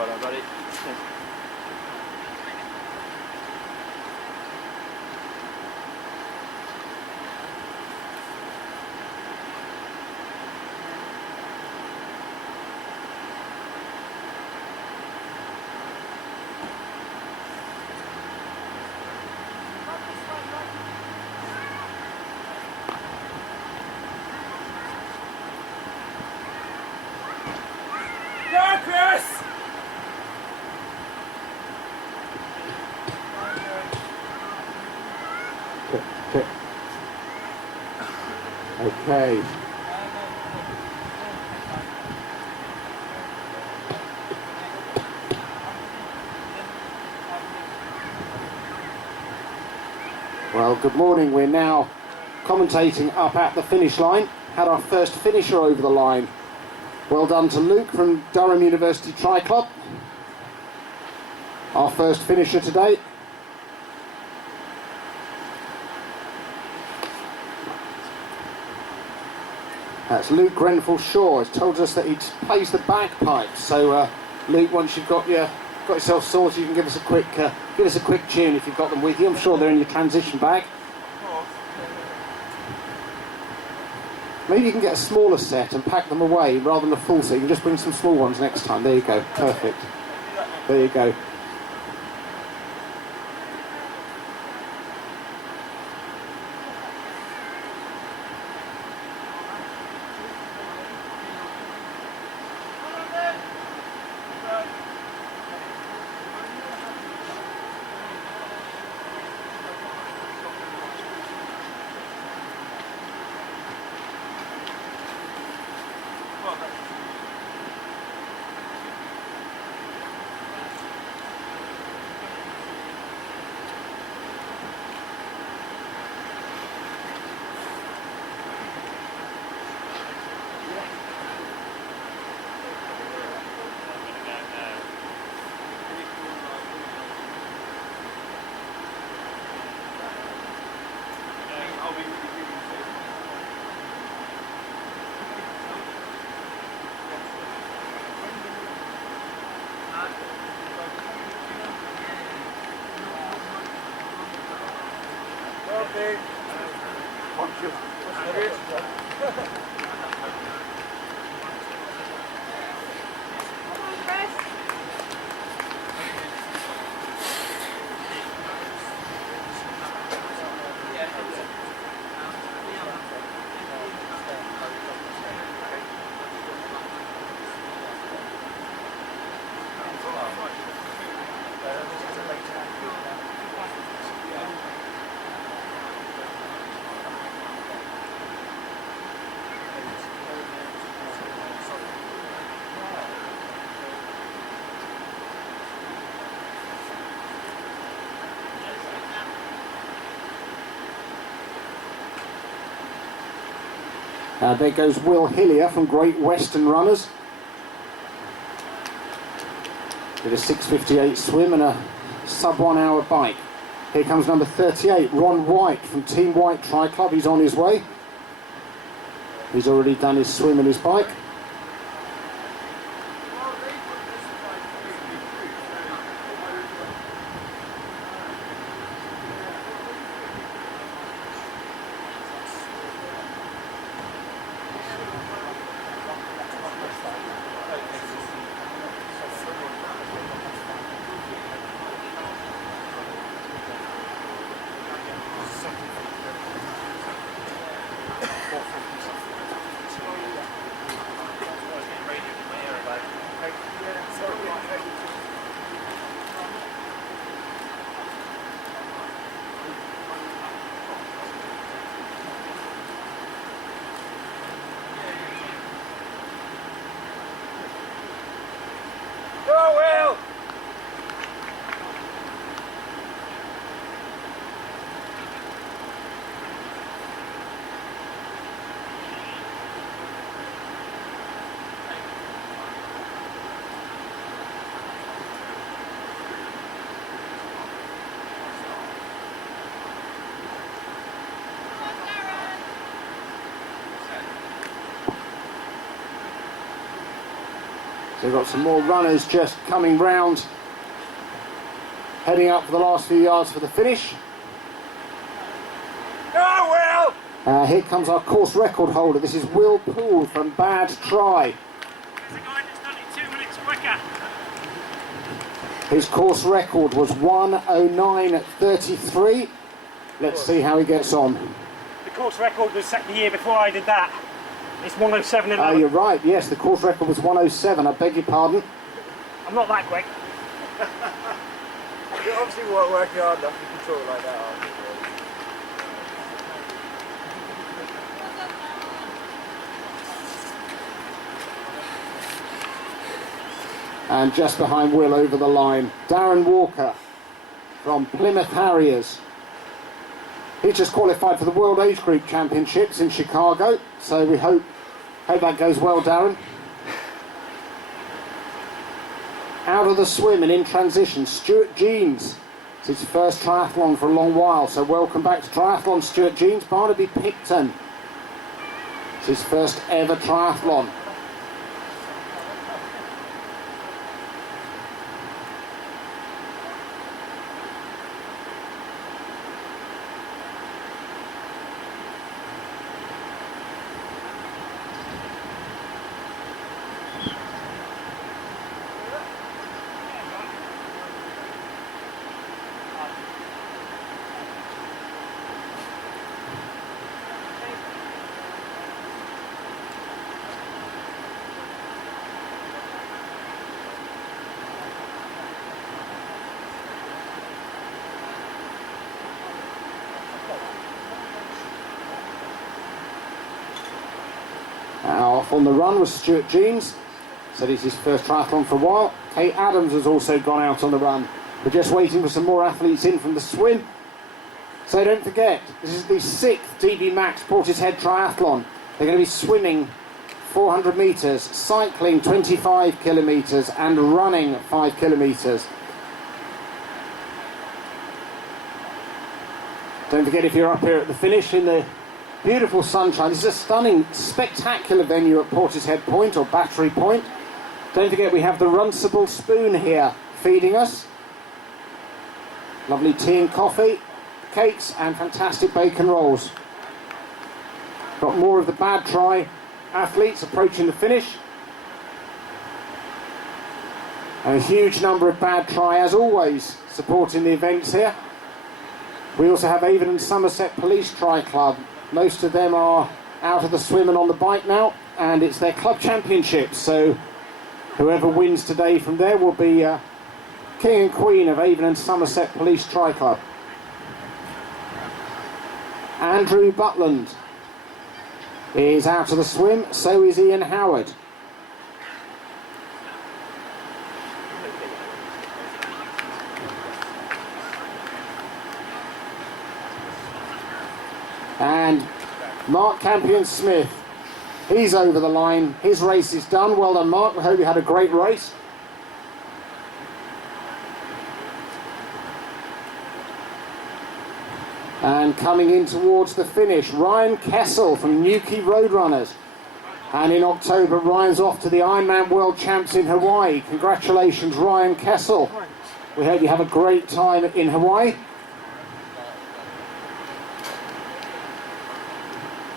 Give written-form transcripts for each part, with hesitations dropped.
Well done, buddy. Okay. Well, good morning. We're now commentating up at the finish line. Had our first finisher over the line. Well done to Luke from Durham University Tri Club. Our first finisher today. That's Luke Grenfell-Shaw. He's told us that he plays the bagpipe. So, Luke, once you've got yourself sorted, you can give us a quick tune if you've got them with you. I'm sure they're in your transition bag. Maybe you can get a smaller set and pack them away rather than a full set. You can just bring some small ones next time. There you go. Perfect. There you go. Okay. Thank you. There goes Will Hillier from Great Western Runners. Did a 6:58 swim and a sub 1 hour bike. Here comes number 38, Ron White from Team White Tri Club. He's on his way. He's already done his swim and his bike. So we've got some more runners just coming round, heading up for the last few yards for the finish. Oh, Will! Here comes our course record holder. This is Will Poole from Bad Try. There's a guy that's done it 2 minutes quicker. His course record was 1:09:33. Let's see how he gets on. The course record was set the year before I did that. It's 1:07:11. Oh, you're right, yes, the course record was 1:07, I beg your pardon. I'm not that quick. You obviously weren't working hard enough to control like that, are you? And just behind Will over the line, Darren Walker from Plymouth Harriers. He just qualified for the World Age Group Championships in Chicago, so we hope that goes well, Darren. Out of the swim and in transition, Stuart Jeans. It's his first triathlon for a long while, so welcome back to triathlon, Stuart Jeans. Barnaby Picton. It's his first ever triathlon. Off on the run was Stuart Jeans. Said it's his first triathlon for a while. Kate Adams has also gone out on the run. We're just waiting for some more athletes in from the swim. So don't forget, this is the 6th DB Max Portishead Triathlon. They're going to be swimming 400 metres, cycling 25 kilometres and running 5 kilometres. Don't forget, if you're up here at the finish in the beautiful sunshine, this is a stunning, spectacular venue at Portishead Point or Battery Point. Don't forget, we have the Runcible Spoon here feeding us. Lovely tea and coffee, cakes and fantastic bacon rolls. Got more of the Bad Try athletes approaching the finish. And a huge number of Bad Try, as always, supporting the events here. We also have Avon and Somerset Police Tri Club. Most of them are out of the swim and on the bike now, and it's their club championships, so whoever wins today from there will be King and Queen of Avon and Somerset Police Tri Club. Andrew Butland is out of the swim, so is Ian Howard. And Mark Campion-Smith, he's over the line. His race is done. Well done, Mark. We hope you had a great race. And coming in towards the finish, Ryan Kessel from Newquay Roadrunners. And in October, Ryan's off to the Ironman World Champs in Hawaii. Congratulations, Ryan Kessel. We hope you have a great time in Hawaii.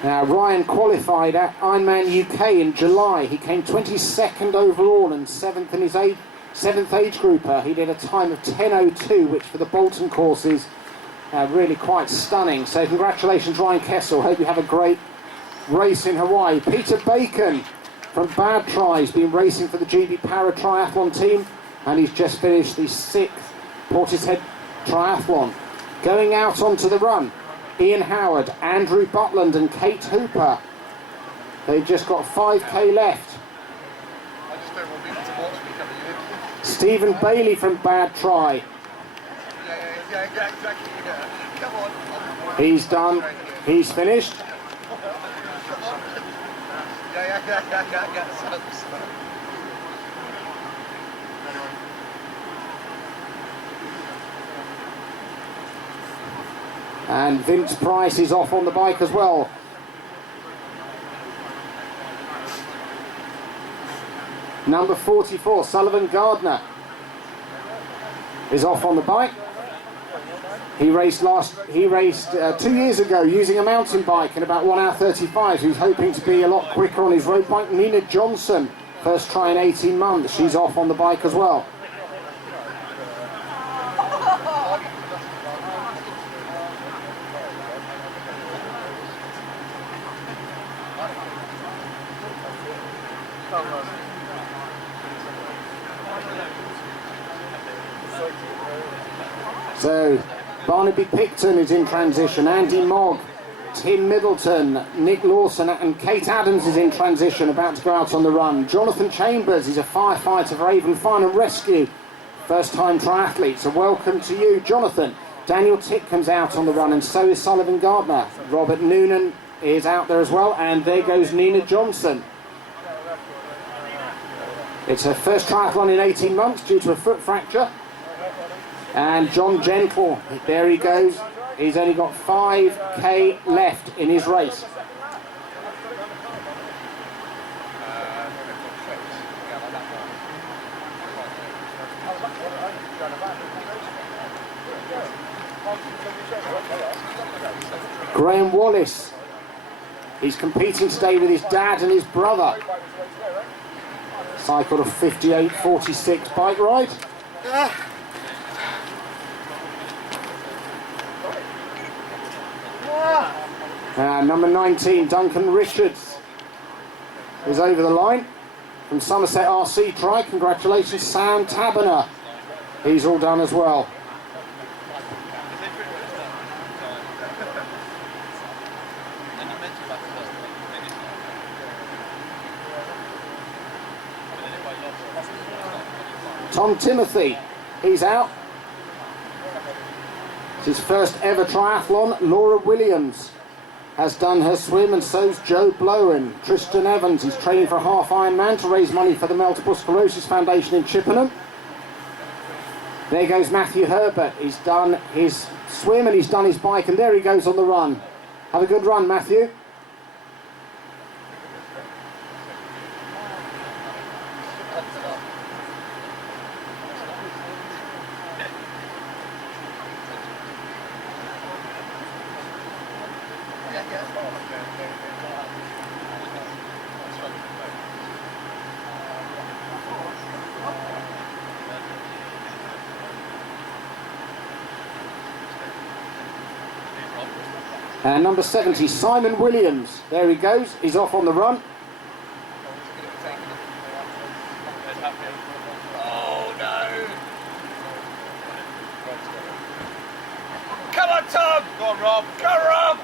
Now, Ryan qualified at Ironman UK in July. He came 22nd overall and 7th in his 7th age grouper. He did a time of 10:02, which for the Bolton course is really quite stunning. So congratulations, Ryan Kessel. Hope you have a great race in Hawaii. Peter Bacon from Bad Try has been racing for the GB Para Triathlon team, and he's just finished the 6th Portishead Triathlon. Going out onto the run, Ian Howard, Andrew Butland and Kate Hooper. They've just got 5k left. I just don't want people to watch me coming in. Stephen Bailey from Bad Try. Yeah, exactly. Yeah. Come on. He's done. He's finished. Come on. Yeah. And Vince Price is off on the bike as well. Number 44, Sullivan Gardner, is off on the bike. He raced 2 years ago using a mountain bike in about 1 hour 35. He's hoping to be a lot quicker on his road bike. Nina Johnson, first try in 18 months. She's off on the bike as well. So, Barnaby Picton is in transition, Andy Mogg, Tim Middleton, Nick Lawson and Kate Adams is in transition, about to go out on the run. Jonathan Chambers is a firefighter for Avon Fire and Rescue, first time triathlete, so welcome to you, Jonathan. Daniel Titcom's out on the run and so is Sullivan Gardner. Robert Noonan is out there as well, and there goes Nina Johnson. It's her first triathlon in 18 months due to a foot fracture. And John Gentle, there he goes. He's only got 5k left in his race. Graham Wallace, he's competing today with his dad and his brother. Cycled a 58.46 bike ride. Number 19, Duncan Richards, is over the line from Somerset RC Tri. Congratulations, Sam Taberner. He's all done as well. Tom Timothy, he's out. It's his first ever triathlon. Laura Williams has done her swim and so's Joe Blowen. Tristan Evans, he's training for a half Ironman to raise money for the Multiple Sclerosis Foundation in Chippenham. There goes Matthew Herbert, he's done his swim and he's done his bike, and there he goes on the run. Have a good run, Matthew. And number 70, Simon Williams. There he goes. He's off on the run. Oh no! Come on, Tom! Go on, Rob! Go, Rob!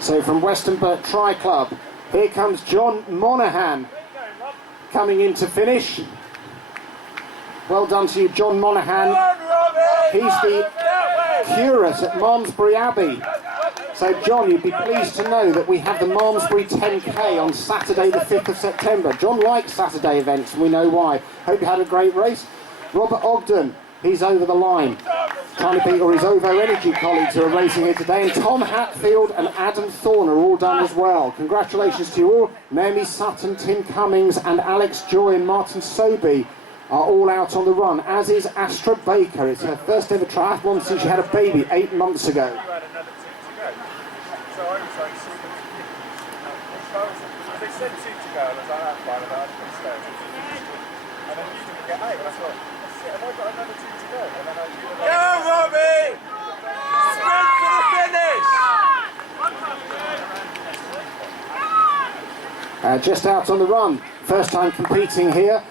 So from Western Burt Tri Club, here comes John Monaghan coming in to finish. Well done to you, John Monaghan. He's the curate at Malmesbury Abbey. So John, you'd be pleased to know that we have the Malmesbury 10K on Saturday the 5th of September. John likes Saturday events and we know why. Hope you had a great race. Robert Ogden, he's over the line, trying to beat all his OVO Energy colleagues who are racing here today. And Tom Hatfield and Adam Thorne are all done as well. Congratulations to you all. Naomi Sutton, Tim Cummings and Alex Joy and Martin Sobey are all out on the run, as is Astra Baker. It's her first ever triathlon since she had a baby 8 months ago. They said 2 to go, and I was like, that's fine, and I just stay. And then you didn't get 8, and I thought, shit, have I got another 2 to go? And then go, Robbie! Sprint for the finish! Just out on the run, first time competing here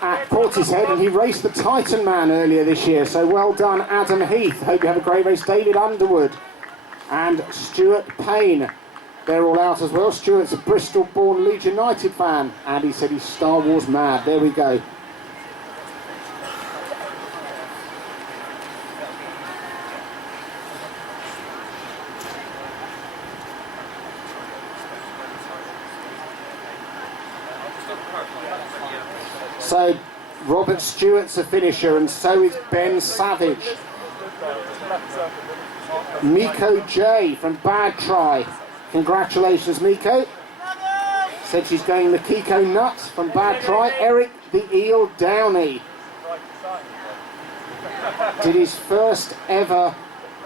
at Portishead, and he raced the Titan Man earlier this year, so well done Adam Heath. Hope you have a great race. David Underwood and Stuart Payne, they're all out as well. Stuart's a Bristol-born Leeds United fan, and he said he's Star Wars mad. There we go. So Robert Stewart's a finisher, and so is Ben Savage. Miko J from Bad Try. Congratulations, Miko. Said she's going the Kiko nuts from Bad Try. Eric the Eel Downey did his first ever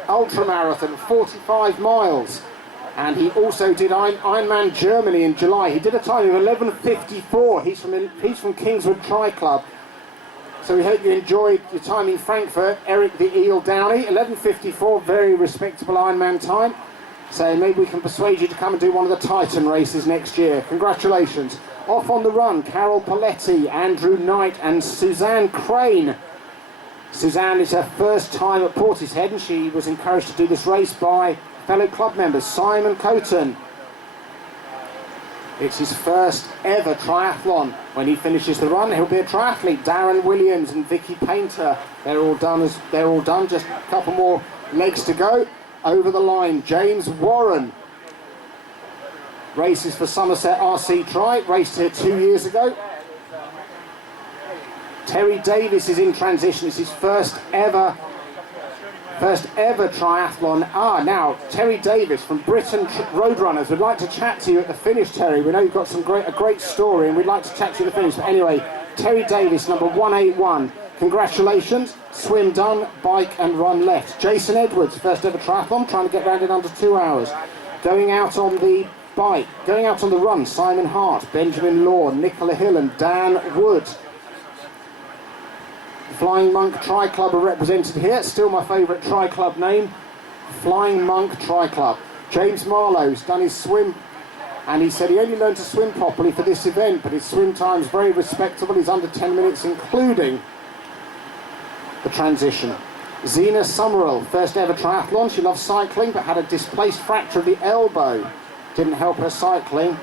ultramarathon, 45 miles. And he also did Ironman Germany in July. He did a time of 11:54. He's from Kingswood Tri Club. So we hope you enjoyed your time in Frankfurt. Eric the Eel Downey, 11:54, very respectable Ironman time. So maybe we can persuade you to come and do one of the Titan races next year. Congratulations. Off on the run, Carol Paletti, Andrew Knight and Suzanne Crane. Suzanne is her first time at Portishead, and she was encouraged to do this race by fellow club members Simon Coton. It's his first ever triathlon. When he finishes the run, he'll be a triathlete. Darren Williams and Vicky Painter, they're all done. Just a couple more legs to go. Over the line, James Warren races for Somerset RC Tri, raced here 2 years ago. Terry Davis is in transition. It's his first ever triathlon. Now Terry Davis from Britain Roadrunners would like to chat to you at the finish, Terry. We know you've got a great story, and we'd like to chat to you at the finish. But anyway, Terry Davis, number 181. Congratulations. Swim done, bike and run left. Jason Edwards, first ever triathlon, trying to get round in under 2 hours. Going out on the bike, going out on the run, Simon Hart, Benjamin Law, Nicola Hill and Dan Wood. Flying Monk Tri Club are represented here. Still my favourite Tri Club name. Flying Monk Tri Club. James Marlowe's done his swim, and he said he only learned to swim properly for this event, but his swim time's very respectable. He's under 10 minutes, including the transition. Zena Summerall, first ever triathlon. She loves cycling, but had a displaced fracture of the elbow. Didn't help her cycling,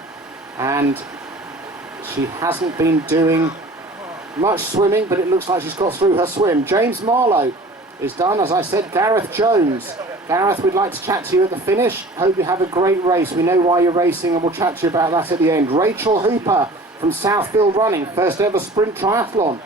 and she hasn't been doing much swimming, but it looks like she's got through her swim. James Marlowe is done, as I said. Gareth Jones. Gareth, we'd like to chat to you at the finish. Hope you have a great race. We know why you're racing, and we'll chat to you about that at the end. Rachel Hooper from Southfield Running, first ever sprint triathlon.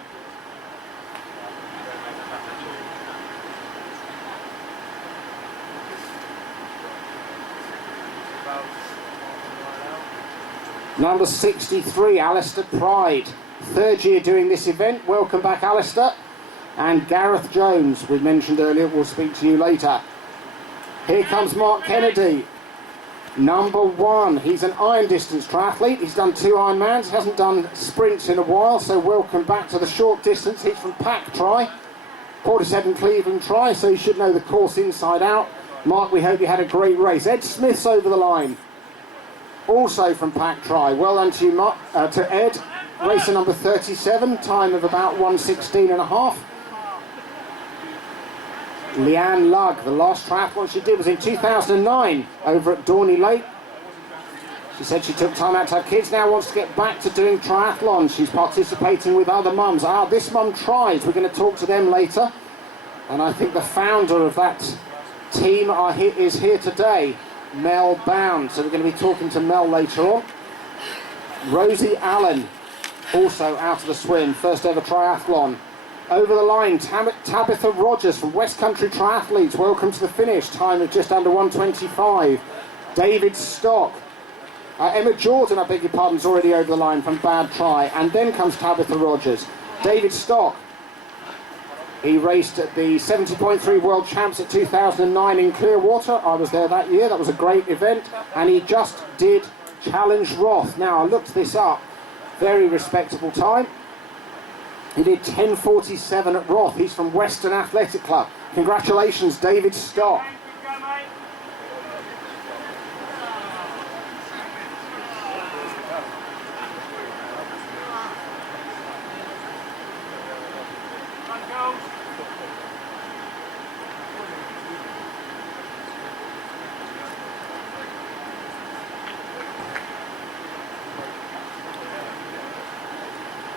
Number 63, Alistair Pride. Third year doing this event. Welcome back, Alistair. And Gareth Jones, we mentioned earlier, we'll speak to you later. Here comes Mark Kennedy, number 1. He's an iron distance triathlete. He's done 2 Ironmans. He hasn't done sprints in a while, so welcome back to the short distance. He's from Pack Tri, Portishead and Cleveland Tri, so you should know the course inside out. Mark, we hope you had a great race. Ed Smith's over the line, also from Pack Tri. Well done to you, Mark, to Ed. Racer number 37, time of about 1:16.5. Leanne Lugg, the last triathlon she did was in 2009 over at Dorney Lake. She said she took time out to have kids, now wants to get back to doing triathlons. She's participating with other mums. This mum tries. We're going to talk to them later. And I think the founder of that team is here today, Mel Bound. So we're going to be talking to Mel later on. Rosie Allen, also out of the swim, first ever triathlon. Over the line, Tabitha Rogers from West Country Triathletes, welcome to the finish, time of just under 1:25. David Stock, Emma Jordan, I beg your pardon, is already over the line from Bad Try, and then comes Tabitha Rogers. David Stock, he raced at the 70.3 World Champs at 2009 in Clearwater. I was there that year, that was a great event, and he just did Challenge Roth. Now, I looked this up, very respectable time. He did 10:47 at Roth. He's from Western Athletic Club. Congratulations, David Stock.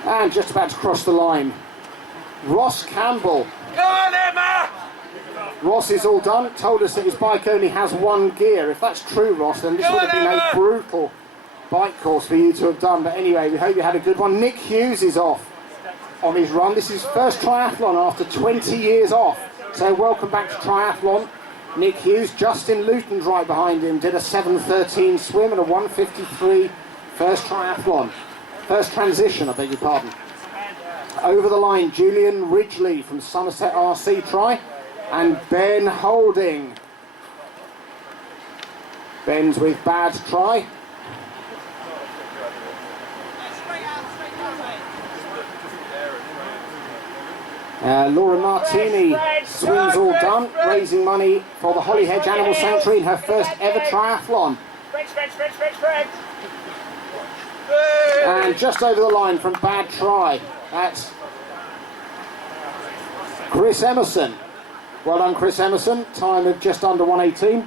And just about to cross the line, Ross Campbell. Go on, Emma! Ross is all done, told us that his bike only has 1 gear. If that's true, Ross, then this would have been a brutal bike course for you to have done. But anyway, we hope you had a good one. Nick Hughes is off. on his run. This is his first triathlon after 20 years off. So welcome back to triathlon. Nick Hughes, Justin Luton's right behind him, did a 7:13 swim and a 1:53 first triathlon. First transition, I beg your pardon. Over the line, Julian Ridgely from Somerset RC Tri, and Ben Holding. Ben's with Bad Tri. Laura Martini, swims all done, raising money for the Hollyhedge Animal Sanctuary in her first ever triathlon. And just over the line from Bad Tri, that's Chris Emerson. Well done, Chris Emerson, time of just under 1:18.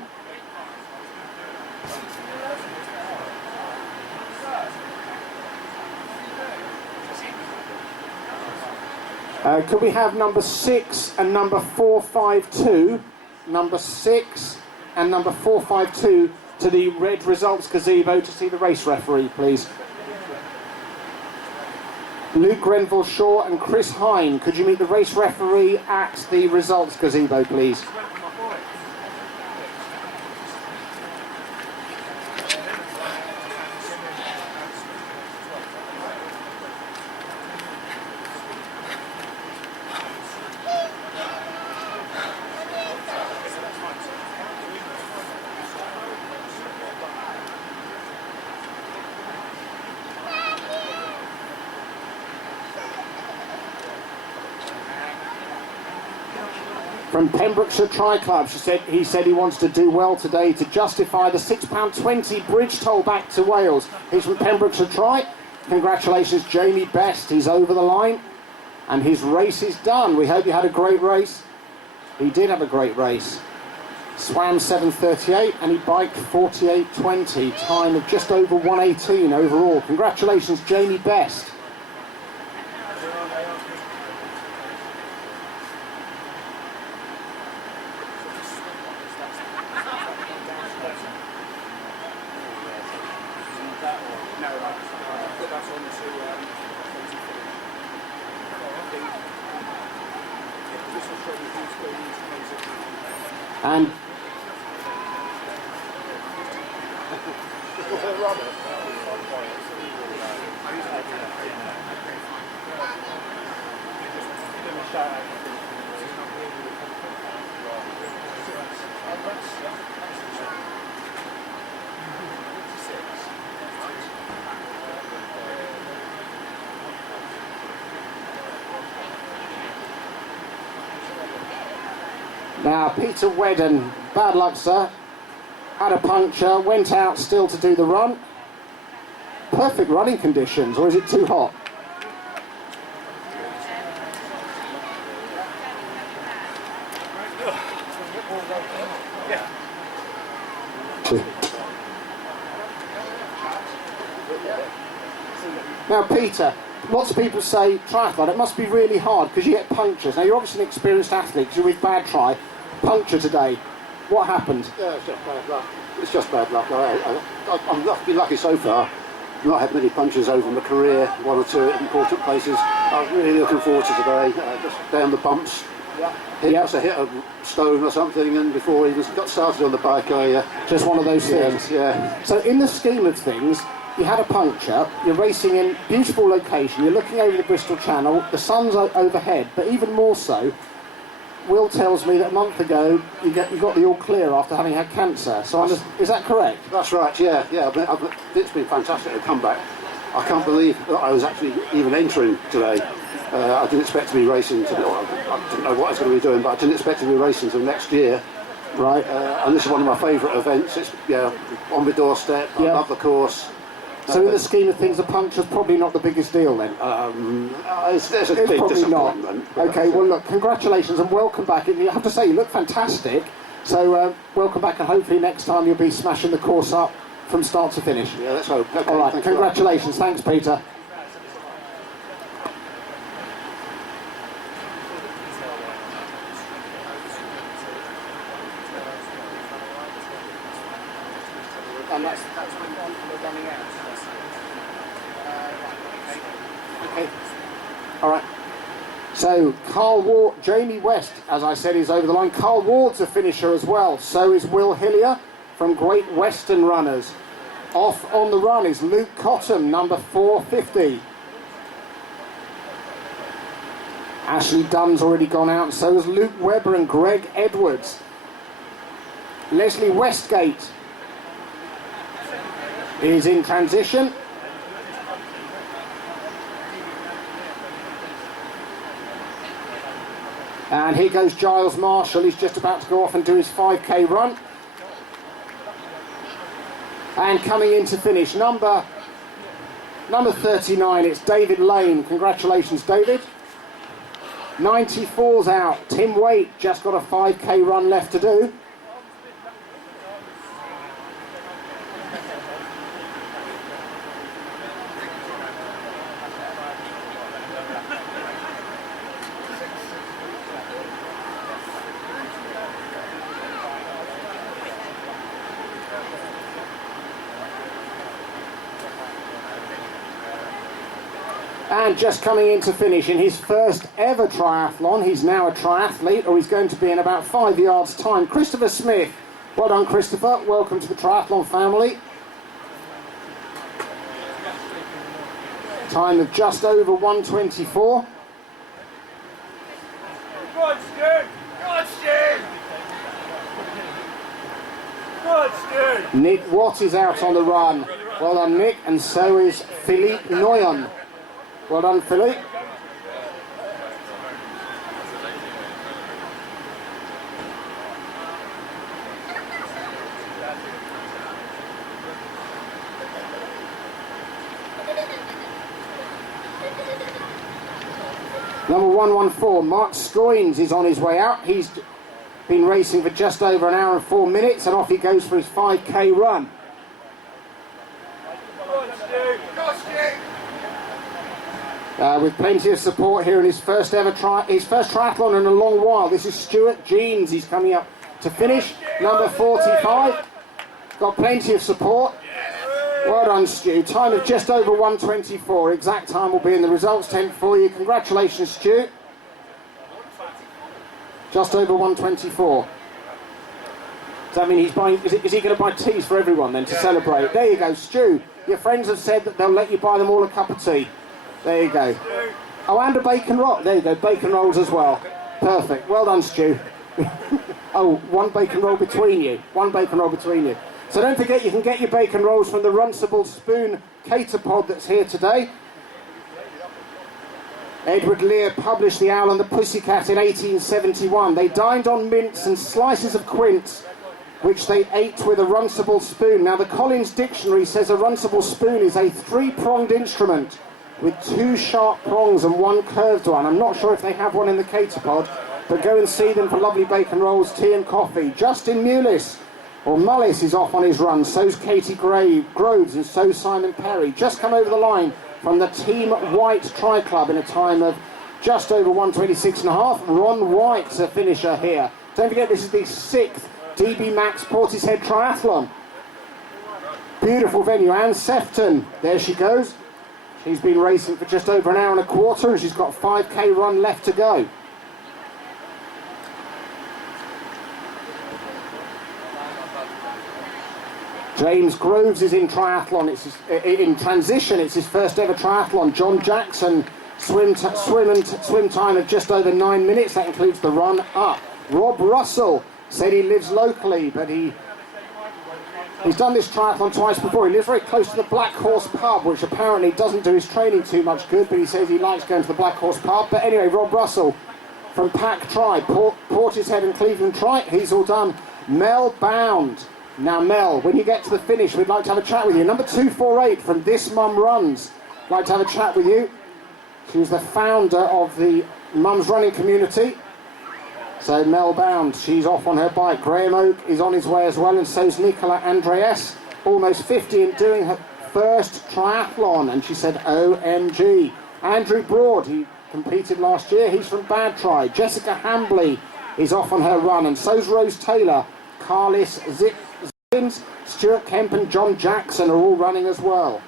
Could we have number 6 and number 452? Number 6 and number 452 to the red results gazebo to see the race referee, please. Luke Grenville-Shaw and Chris Hine, could you meet the race referee at the results gazebo, please? From Pembrokeshire Tri Club, he said he wants to do well today to justify the £6.20 bridge toll back to Wales. He's from Pembrokeshire Tri. Congratulations, Jamie Best. He's over the line and his race is done. We hope you had a great race. He did have a great race. Swam 7:38 and he biked 48:20. Time of just over 1:18 overall. Congratulations, Jamie Best. And now Peter Wedden, bad luck sir, had a puncture, went out still to do the run. Perfect running conditions, or is it too hot? Now Peter, lots of people say triathlon, it must be really hard because you get punctures. Now you're obviously an experienced athlete because you're with Bad Tri. Puncture today. What happened? Yeah, it's just bad luck. It's just bad luck. I've been lucky so far. I've not had many punctures over my career, one or two at important places. I'm really looking forward to today. Just down the bumps. Must have hit a stone or something, and before I even got started on the bike, I... Just one of those things? Yeah. So in the scheme of things, you had a puncture, you're racing in beautiful location, you're looking over the Bristol Channel, the sun's overhead, but even more so, Will tells me that a month ago you got the all clear after having had cancer. So is that correct? That's right, yeah. It's been fantastic to come back. I can't believe that I was actually even entering today. I didn't expect to be racing today. I didn't know what I was going to be doing, but I didn't expect to be racing until next year. Right. And this is one of my favourite events. It's on my doorstep. I love the course. So in the scheme of things, a puncture's probably not the biggest deal then? It's a big probably disappointment. Not. Okay, well look, congratulations and welcome back. You have to say, you look fantastic. So welcome back, and hopefully next time you'll be smashing the course up from start to finish. Yeah, let's hope. Okay, all right, congratulations. Thanks, Peter. And that's when we're running out. Okay. All right. So Carl Ward, Jamie West, as I said, is over the line. Carl Ward's a finisher as well. So is Will Hillier from Great Western Runners. Off on the run is Luke Cottam, number 450. Ashley Dunn's already gone out, and so has Luke Webber and Greg Edwards. Leslie Westgate is in transition. And here goes Giles Marshall. He's just about to go off and do his 5k run. And coming in to finish, number 39, it's David Lane. Congratulations, David. 94's out. Tim Waite just got a 5k run left to do. And just coming in to finish in his first ever triathlon, he's now a triathlete, or he's going to be in about 5 yards' time, Christopher Smith. Well done, Christopher. Welcome to the triathlon family. Time of just over 1:24. Go on, Stu! Go on, Stu! Go on, Stu! Nick Watt is out on the run. Well done, Nick, and so is Philippe Noyon. Well done, Philippe. Number 114, Mark Scoynes is on his way out. He's been racing for just over an hour and 4 minutes, and off he goes for his 5k run. With plenty of support here in his first triathlon in a long while. This is Stuart Jeans. He's coming up to finish. Number 45. Got plenty of support. Well done, Stu. Time of just over 1:24. Exact time will be in the results tent for you. Congratulations, Stu. Just over 1:24. Does that mean he's buying? Is he going to buy teas for everyone then to celebrate? There you go, Stu. Your friends have said that they'll let you buy them all a cup of tea. There you go. Oh, and a bacon roll. There you go, bacon rolls as well. Perfect. Well done, Stu. Oh, one bacon roll between you. One bacon roll between you. So don't forget, you can get your bacon rolls from the Runcible Spoon Cater Pod that's here today. Edward Lear published The Owl and the Pussycat in 1871. They dined on mince and slices of quince, which they ate with a runcible spoon. Now, the Collins Dictionary says a runcible spoon is a three-pronged instrument with two sharp prongs and one curved one. I'm not sure if they have one in the Cater Pod, but go and see them for lovely bacon rolls, tea and coffee. Justin Mullis is off on his run. So's Katie Groves and so's Simon Perry. Just come over the line from the Team White Tri Club in a time of just over 1:26.5. Ron White's a finisher here. Don't forget, this is the 6th DB Max Portishead Triathlon. Beautiful venue. Anne Sefton, there she goes. She's been racing for just over an hour and a quarter, and she's got a 5k run left to go. James Groves is in triathlon. In transition. It's his first ever triathlon. John Jackson swim time of just over 9 minutes. That includes the run up. Rob Russell said he lives locally, but he's done this triathlon twice before. He lives very close to the Black Horse pub, which apparently doesn't do his training too much good, but he says he likes going to the Black Horse pub. But anyway, Rob Russell from Pack Tri, Portishead and Cleveland Tri, he's all done. Mel Bound. Now, Mel, when you get to the finish, we'd like to have a chat with you. Number 248 from This Mum Runs. I'd like to have a chat with you. She was the founder of the Mums Running community. So Mel Bound, she's off on her bike. Graham Oak is on his way as well, and so's Nicola Andreas, almost 50 and doing her first triathlon, and she said OMG. Andrew Broad, he competed last year, he's from Bad Try. Jessica Hambley is off on her run, and so's Rose Taylor. Carlis Zippins, Stuart Kemp and John Jackson are all running as well.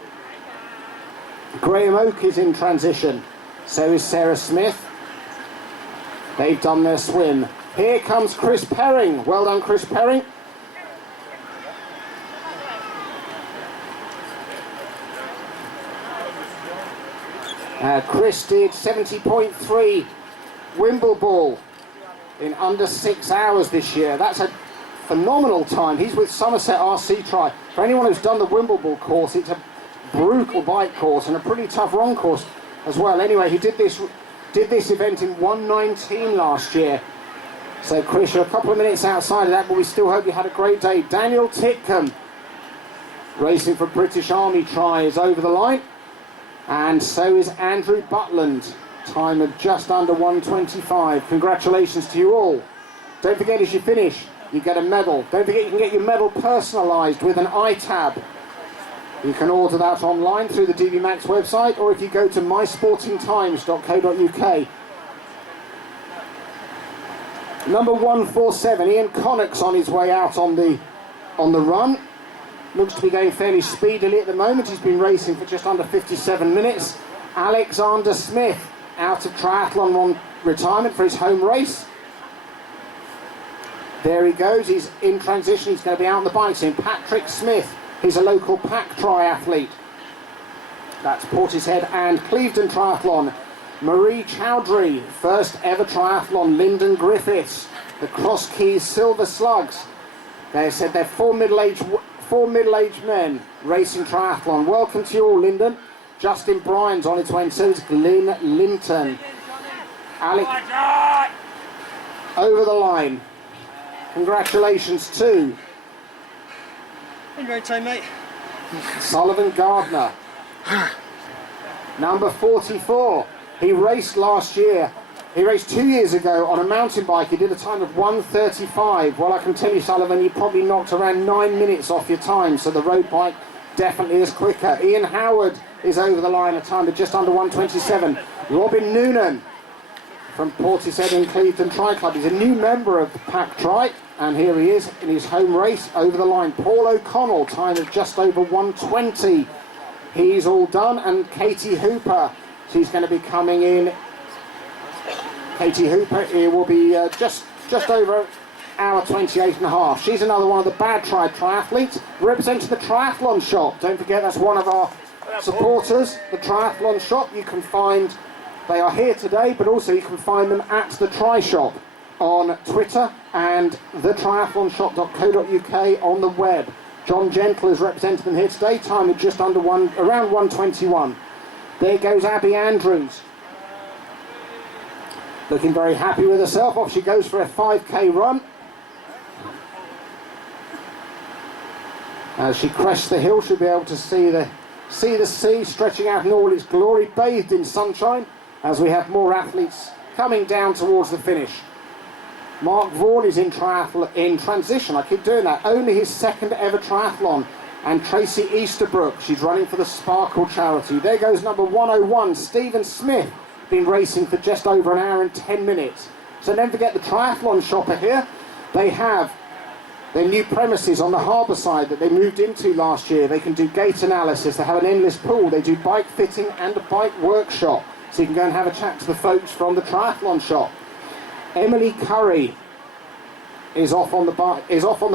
Graham Oak is in transition, so is Sarah Smith. They've done their swim. Here comes Chris Perring. Well done, Chris Perring. Chris did 70.3 Wimbledon in under 6 hours this year. That's a phenomenal time. He's with Somerset RC Tri. For anyone who's done the Wimbledon course, it's a brutal bike course and a pretty tough run course as well. Anyway, he did this event in 1:19 last year. So Chris, you're a couple of minutes outside of that, but we still hope you had a great day. Daniel Titcombe, racing for British Army Tri, is over the line. And so is Andrew Butland, time of just under 1:25. Congratulations to you all. Don't forget, as you finish, you get a medal. Don't forget, you can get your medal personalised with an iTab. You can order that online through the DB Max website, or if you go to mysportingtimes.co.uk. Number 147, Ian Connock's on his way out on the run. Looks to be going fairly speedily at the moment. He's been racing for just under 57 minutes. Alexander Smith out of triathlon retirement for his home race. There he goes. He's in transition. He's going to be out on the bike soon. Patrick Smith. He's a local pack triathlete. That's Portishead and Clevedon Triathlon. Marie Chowdhury, first ever triathlon. Lyndon Griffiths, the Cross Keys Silver Slugs. They said they're four middle-aged men racing triathlon. Welcome to you all, Lyndon. Justin Bryan's on its way, and so is Glyn Linton. Alex over the line. Congratulations to Great time, mate. Sullivan Gardner. Number 44. He raced last year. He raced 2 years ago on a mountain bike. He did a time of 1:35. Well, I can tell you, Sullivan, you probably knocked around 9 minutes off your time, so the road bike definitely is quicker. Ian Howard is over the line, a time of just under 1:27. Robin Noonan from Portishead and Clevedon Tri Club. He's a new member of the Pack Tri, and here he is in his home race over the line. Paul O'Connell, time of just over 1:20. He's all done, and Katie Hooper, she's going to be coming in. Katie Hooper will be just over hour 28 and a half. She's another one of the Bad triathletes representing the Triathlon Shop. Don't forget, that's one of our supporters, the Triathlon Shop. You can find, they are here today, but also you can find them at the Tri Shop on Twitter and thetriathlonshop.co.uk on the web. John Gentle has represented them here today, time of just under around 1:21. There goes Abby Andrews, looking very happy with herself. Off she goes for a 5k run. As she crests the hill, she'll be able to see the sea stretching out in all its glory, bathed in sunshine, as we have more athletes coming down towards the finish. Mark Vaughan is in transition. I keep doing that. Only his second ever triathlon. And Tracy Easterbrook, she's running for the Sparkle charity. There goes number 101, Stephen Smith, been racing for just over an hour and 10 minutes. So don't forget, the Triathlon Shop are here. They have their new premises on the harbour side that they moved into last year. They can do gait analysis, they have an endless pool, they do bike fitting and a bike workshop. So you can go and have a chat to the folks from the Triathlon Shop. Emily Curry is off on the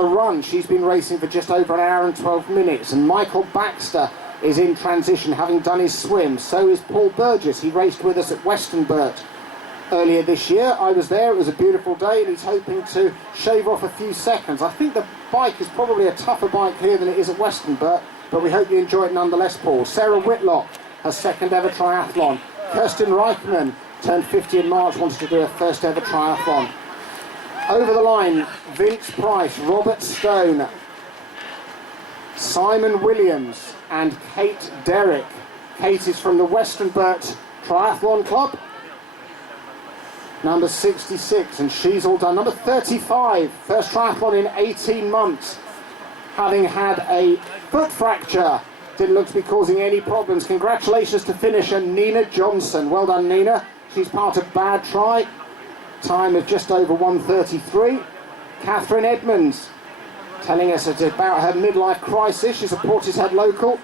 run. She's been racing for just over an hour and 12 minutes. And Michael Baxter is in transition, having done his swim. So is Paul Burgess. He raced with us at Westonbirt earlier this year. I was there. It was a beautiful day, and he's hoping to shave off a few seconds. I think the bike is probably a tougher bike here than it is at Westonbirt, but we hope you enjoy it nonetheless, Paul. Sarah Whitlock, her second ever triathlon. Kirsten Reichman turned 50 in March, wanted to do her first ever triathlon. Over the line, Vince Price, Robert Stone, Simon Williams and Kate Derrick. Kate is from the Westonbirt Triathlon Club, number 66, and she's all done. Number 35, first triathlon in 18 months, having had a foot fracture. Didn't look to be causing any problems. Congratulations to finisher Nina Johnson. Well done, Nina. She's part of Bad Tri. Time of just over 1:33. Catherine Edmonds telling us it's about her midlife crisis. She's a Portishead local,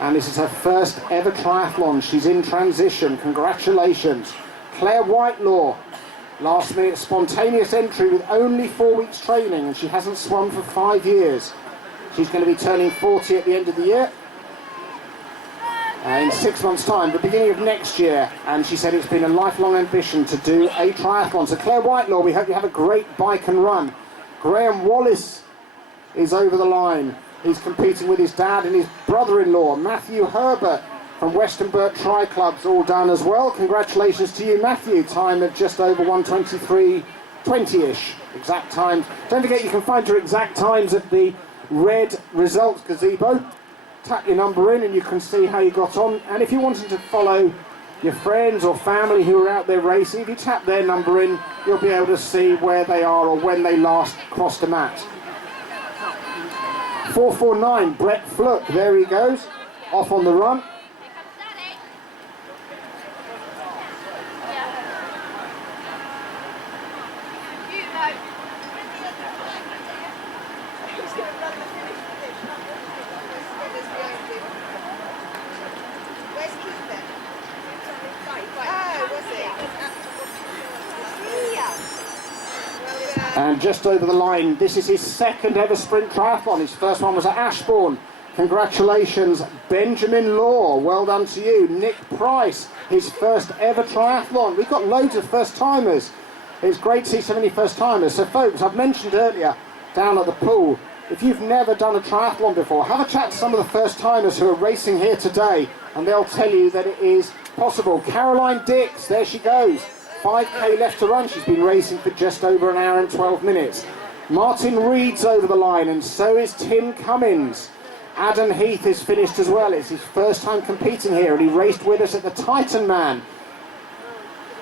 and this is her first ever triathlon. She's in transition. Congratulations. Claire Whitelaw Last minute spontaneous entry with only 4 weeks training, and she hasn't swum for 5 years. She's going to be turning 40 at the end of the year. In 6 months' time, the beginning of next year, and she said it's been a lifelong ambition to do a triathlon. So Claire Whitelaw, we hope you have a great bike and run. Graham Wallace is over the line. He's competing with his dad and his brother-in-law. Matthew Herbert from Western Burt Tri Club's all done as well. Congratulations to you, Matthew. Time at just over 1:23:20-ish. Exact times. Don't forget you can find your exact times at the red results gazebo. Tap your number in and you can see how you got on. And if you wanted to follow your friends or family who are out there racing, if you tap their number in, you'll be able to see where they are or when they last crossed a mat. 4:49, Brett Fluck, there he goes, off on the run. And just over the line, this is his second ever sprint triathlon. His first one was at Ashbourne. Congratulations, Benjamin Law. Well done to you. Nick Price, his first ever triathlon. We've got loads of first timers. It's great to see so many first timers. So folks, I've mentioned earlier down at the pool, if you've never done a triathlon before, have a chat to some of the first timers who are racing here today, and they'll tell you that it is possible. Caroline Dix, there she goes. 5k left to run. She's been racing for just over an hour and 12 minutes. Martin Reed's over the line, and so is Tim Cummins. Adam Heath is finished as well. It's his first time competing here, and he raced with us at the Titan Man.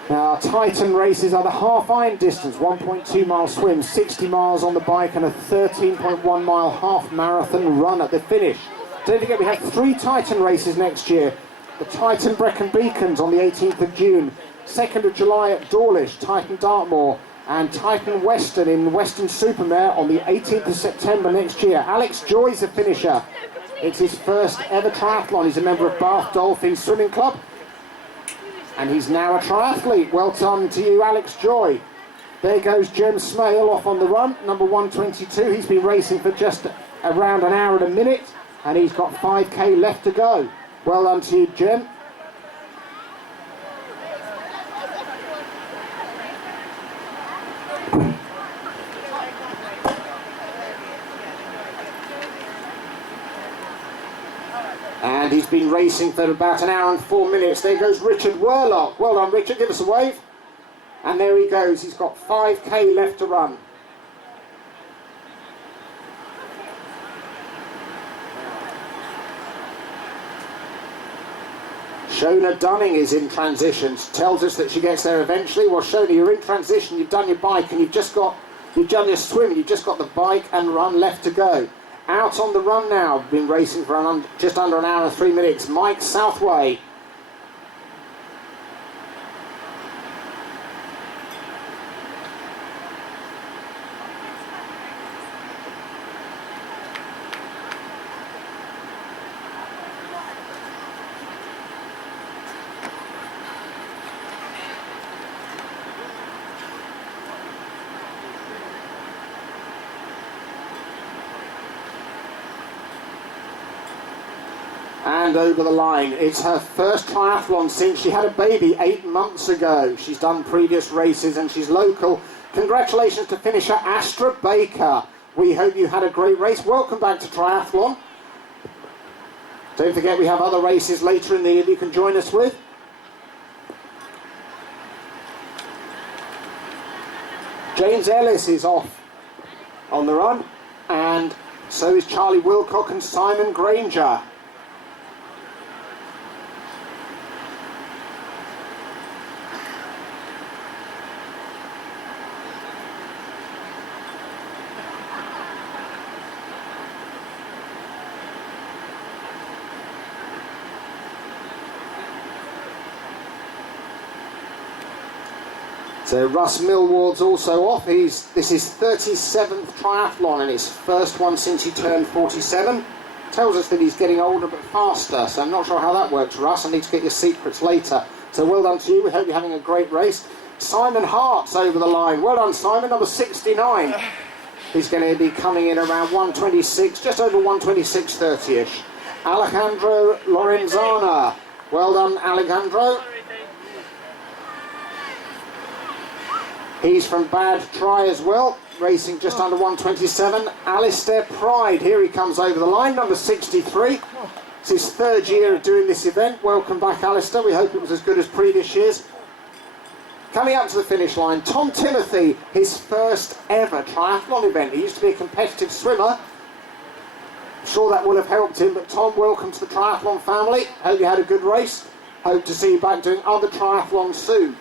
Now, our Titan races are the half iron distance, 1.2 mile swim, 60 miles on the bike, and a 13.1 mile half marathon run at the finish. Don't forget, we have 3 Titan races next year. The Titan Brecon Beacons on the 18th of June, 2nd of July at Dawlish, Titan Dartmoor, and Titan Western in Western Supermare on the 18th of September next year. Alex Joy's a finisher. It's his first ever triathlon. He's a member of Bath Dolphin Swimming Club, and he's now a triathlete. Well done to you, Alex Joy. There goes Jem Smale off on the run, number 122. He's been racing for just around an hour and a minute, and he's got 5k left to go. Well done to you, Jem. And he's been racing for about an hour and 4 minutes. There goes Richard Worlock. Well done, Richard. Give us a wave. And there he goes. He's got 5k left to run. Shona Dunning is in transition. She tells us that she gets there eventually. Well, Shona, you're in transition. You've done your bike and you've done your swim. You've just got the bike and run left to go. Out on the run now, been racing for just under an hour and 3 minutes. Mike Southway. And over the line. It's her first triathlon since she had a baby 8 months ago. She's done previous races and she's local. Congratulations to finisher Astra Baker. We hope you had a great race. Welcome back to triathlon. Don't forget we have other races later in the year that you can join us with. James Ellis is off on the run, and so is Charlie Wilcock and Simon Granger. So Russ Millward's also off. This is his 37th triathlon and his first one since he turned 47. Tells us that he's getting older but faster, so I'm not sure how that works, Russ. I need to get your secrets later. So well done to you. We hope you're having a great race. Simon Hart's over the line. Well done, Simon, number 69. He's going to be coming in around 126, just over 126.30-ish. Alejandro Lorenzana. Well done, Alejandro. He's from Bad Try as well, racing just under 127. Alistair Pride, here he comes over the line, number 63. It's his third year of doing this event. Welcome back, Alistair. We hope it was as good as previous years. Coming up to the finish line, Tom Timothy, his first ever triathlon event. He used to be a competitive swimmer. I'm sure that will have helped him, but Tom, welcome to the triathlon family. Hope you had a good race. Hope to see you back doing other triathlons soon.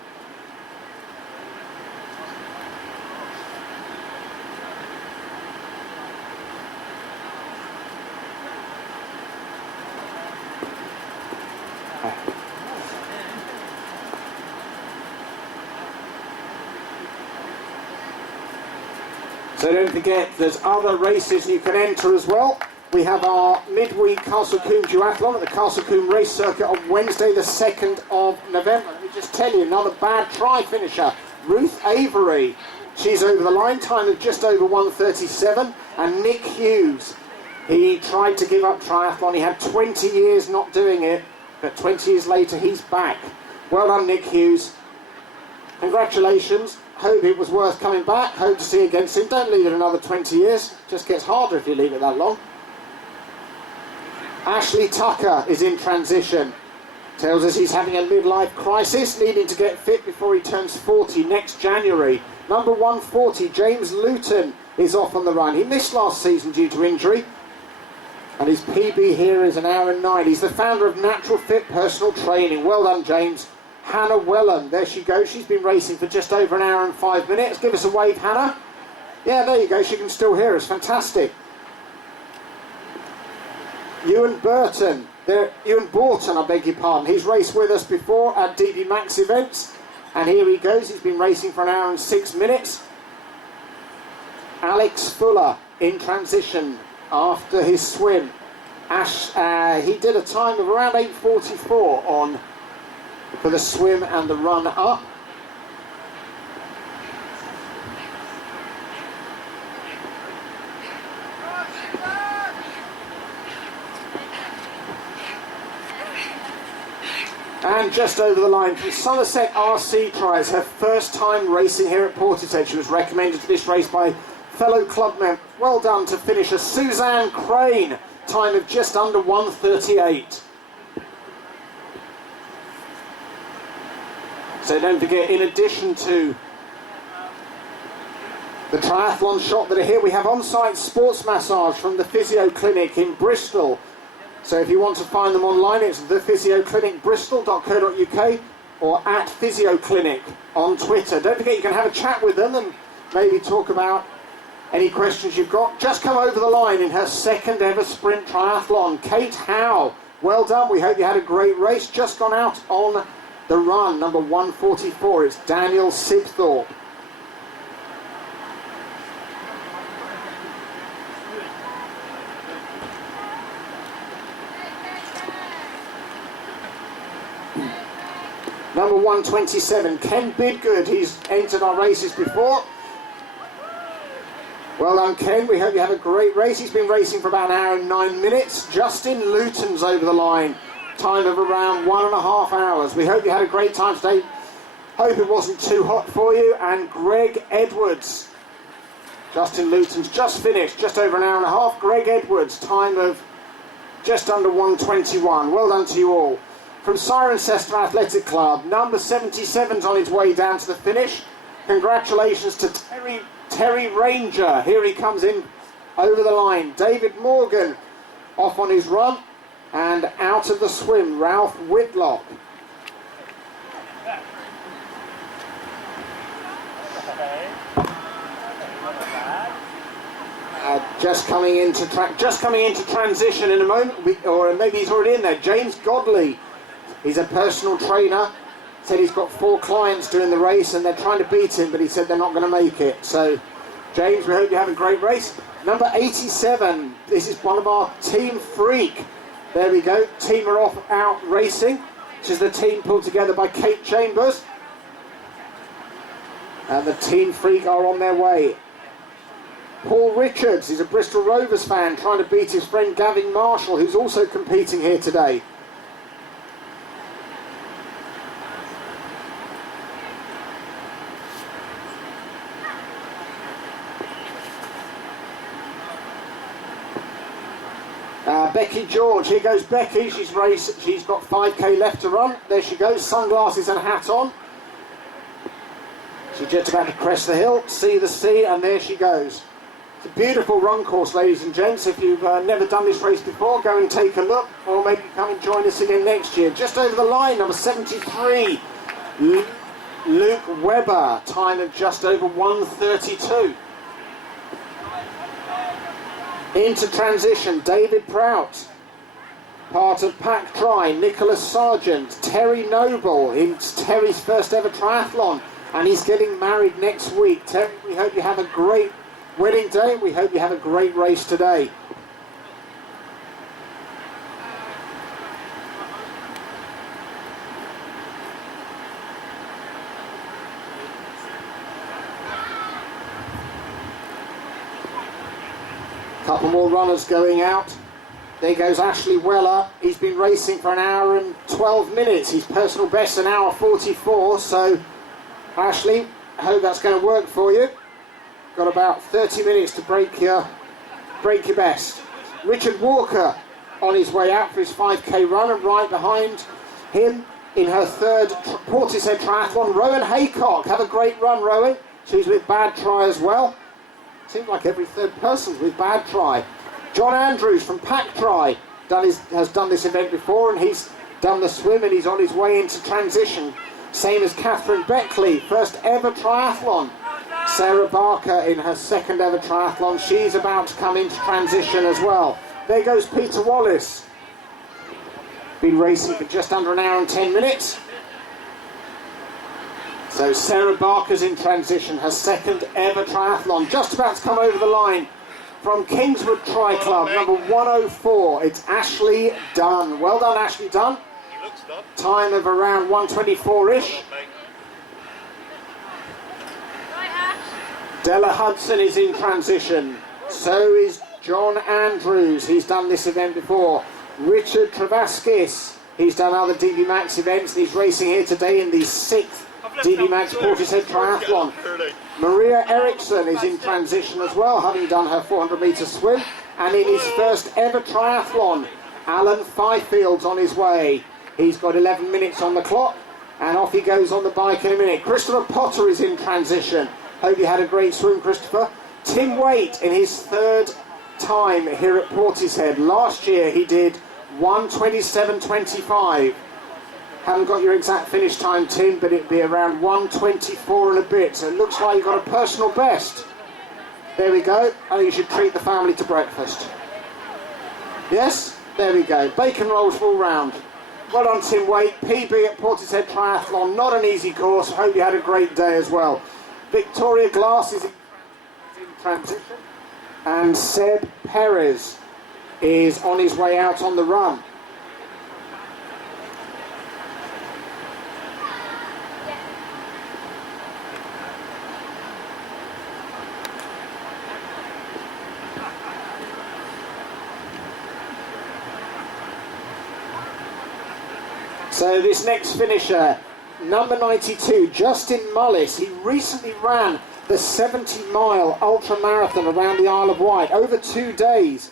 So don't forget, there's other races you can enter as well. We have our midweek Castle Combe Duathlon at the Castle Combe Race Circuit on Wednesday the 2nd of November. Let me just tell you, another Bad Try finisher, Ruth Avery. She's over the line, time of just over 1:37. And Nick Hughes, he tried to give up triathlon. He had 20 years not doing it, but 20 years later he's back. Well done, Nick Hughes. Congratulations. Hope it was worth coming back. Hope to see you again soon. Don't leave it another 20 years. Just gets harder if you leave it that long. Ashley Tucker is in transition. Tells us he's having a midlife crisis, needing to get fit before he turns 40 next January. Number 140, James Luton, is off on the run. He missed last season due to injury. And his PB here is 1 hour and 9. He's the founder of Natural Fit Personal Training. Well done, James. Hannah Wellham, there she goes. She's been racing for just over 1 hour and 5 minutes. Give us a wave, Hannah. Yeah, there you go. She can still hear us. Fantastic. Ewan Burton, Ewan Borton, I beg your pardon. He's raced with us before at DD Max events. And here he goes. He's been racing for 1 hour and 6 minutes. Alex Fuller in transition after his swim. He did a time of around 8:44 on for the swim and the run up. And just over the line from Somerset RC Tries, her first time racing here at Portishead. She was recommended to this race by fellow club members. Well done to finisher Suzanne Crane, time of just under 1:38. So don't forget, in addition to the triathlon shop that are here, we have on-site sports massage from the Physio Clinic in Bristol. So if you want to find them online, it's thephysioclinicbristol.co.uk or at Physio Clinic on Twitter. Don't forget, you can have a chat with them and maybe talk about any questions you've got. Just come over the line in her second ever sprint triathlon, Kate Howe. Well done, we hope you had a great race. Just gone out on the run, number 144, it's Daniel Sibthorpe. Number 127, Ken Bidgood, he's entered our races before. Well done, Ken, we hope you have a great race. He's been racing for about 1 hour and 9 minutes. Justin Luton's over the line. Time of around 1.5 hours. We hope you had a great time today. Hope it wasn't too hot for you. And Greg Edwards. Justin Luton's just finished, just over 1 hour and a half. Greg Edwards, time of just under 1:21. Well done to you all. From Cirencester Athletic Club, number 77's on his way down to the finish. Congratulations to Terry Ranger. Here he comes in over the line. David Morgan off on his run. And out of the swim, Ralph Whitlock. Just coming into transition in a moment, or maybe he's already in there. James Godley, he's a personal trainer. Said he's got 4 clients doing the race, and they're trying to beat him, but he said they're not going to make it. So, James, we hope you have a great race. Number 87, this is one of our Team Freak. There we go, team are off out racing. This is the team pulled together by Kate Chambers. And the Team Freak are on their way. Paul Richards is a Bristol Rovers fan trying to beat his friend Gavin Marshall, who's also competing here today. Becky George, here goes Becky, she's got 5k left to run. There she goes, sunglasses and a hat on. She's just about to crest the hill, see the sea, and there she goes. It's a beautiful run course, ladies and gents. If you've never done this race before, go and take a look, or maybe come and join us again next year. Just over the line, number 73, Luke Webber, time of just over 1:32. Into transition, David Prout, part of Pack Tri, Nicholas Sargent, Terry Noble, it's Terry's first ever triathlon, and he's getting married next week. Terry, we hope you have a great wedding day, we hope you have a great race today. Couple more runners going out. There goes Ashley Weller. He's been racing for 1 hour and 12 minutes. His personal best 1 hour 44. So, Ashley, I hope that's going to work for you. Got about 30 minutes to break your best. Richard Walker on his way out for his 5k run, and right behind him in her third Portishead triathlon, Rowan Haycock. Have a great run, Rowan. She's with Bad Try as well. Seems like every third person's with Bad Try. John Andrews from Pack Try has done this event before, and he's done the swim, and he's on his way into transition. Same as Catherine Beckley, first ever triathlon. Sarah Barker in her second ever triathlon. She's about to come into transition as well. There goes Peter Wallace. Been racing for just under 1 hour and 10 minutes. So Sarah Barker's in transition, her second ever triathlon, just about to come over the line. From Kingswood Tri Club, number 104, it's Ashley Dunn. Well done, Ashley Dunn. He looks done. Time of around 1:24-ish. Della Hudson is in transition. So is John Andrews. He's done this event before. Richard Travaskis. He's done other DB Max events, and he's racing here today in the 6th DB Max Portishead Triathlon. Maria Eriksson is in transition as well, having done her 400-metre swim. And in his first ever triathlon, Alan Fifield's on his way. He's got 11 minutes on the clock, and off he goes on the bike in a minute. Christopher Potter is in transition. Hope you had a great swim, Christopher. Tim Waite in his third time here at Portishead. Last year he did 1:27.25. Haven't got your exact finish time, Tim, but it'd be around 1:24 and a bit. So it looks like you got a personal best. There we go. I think you should treat the family to breakfast. Yes? There we go. Bacon rolls all round. Well done, Tim Waite. PB at Portishead Triathlon. Not an easy course. I hope you had a great day as well. Victoria Glass is in transition. And Seb Perez is on his way out on the run. So this next finisher, number 92, Justin Mullis, he recently ran the 70-mile ultra marathon around the Isle of Wight over 2 days.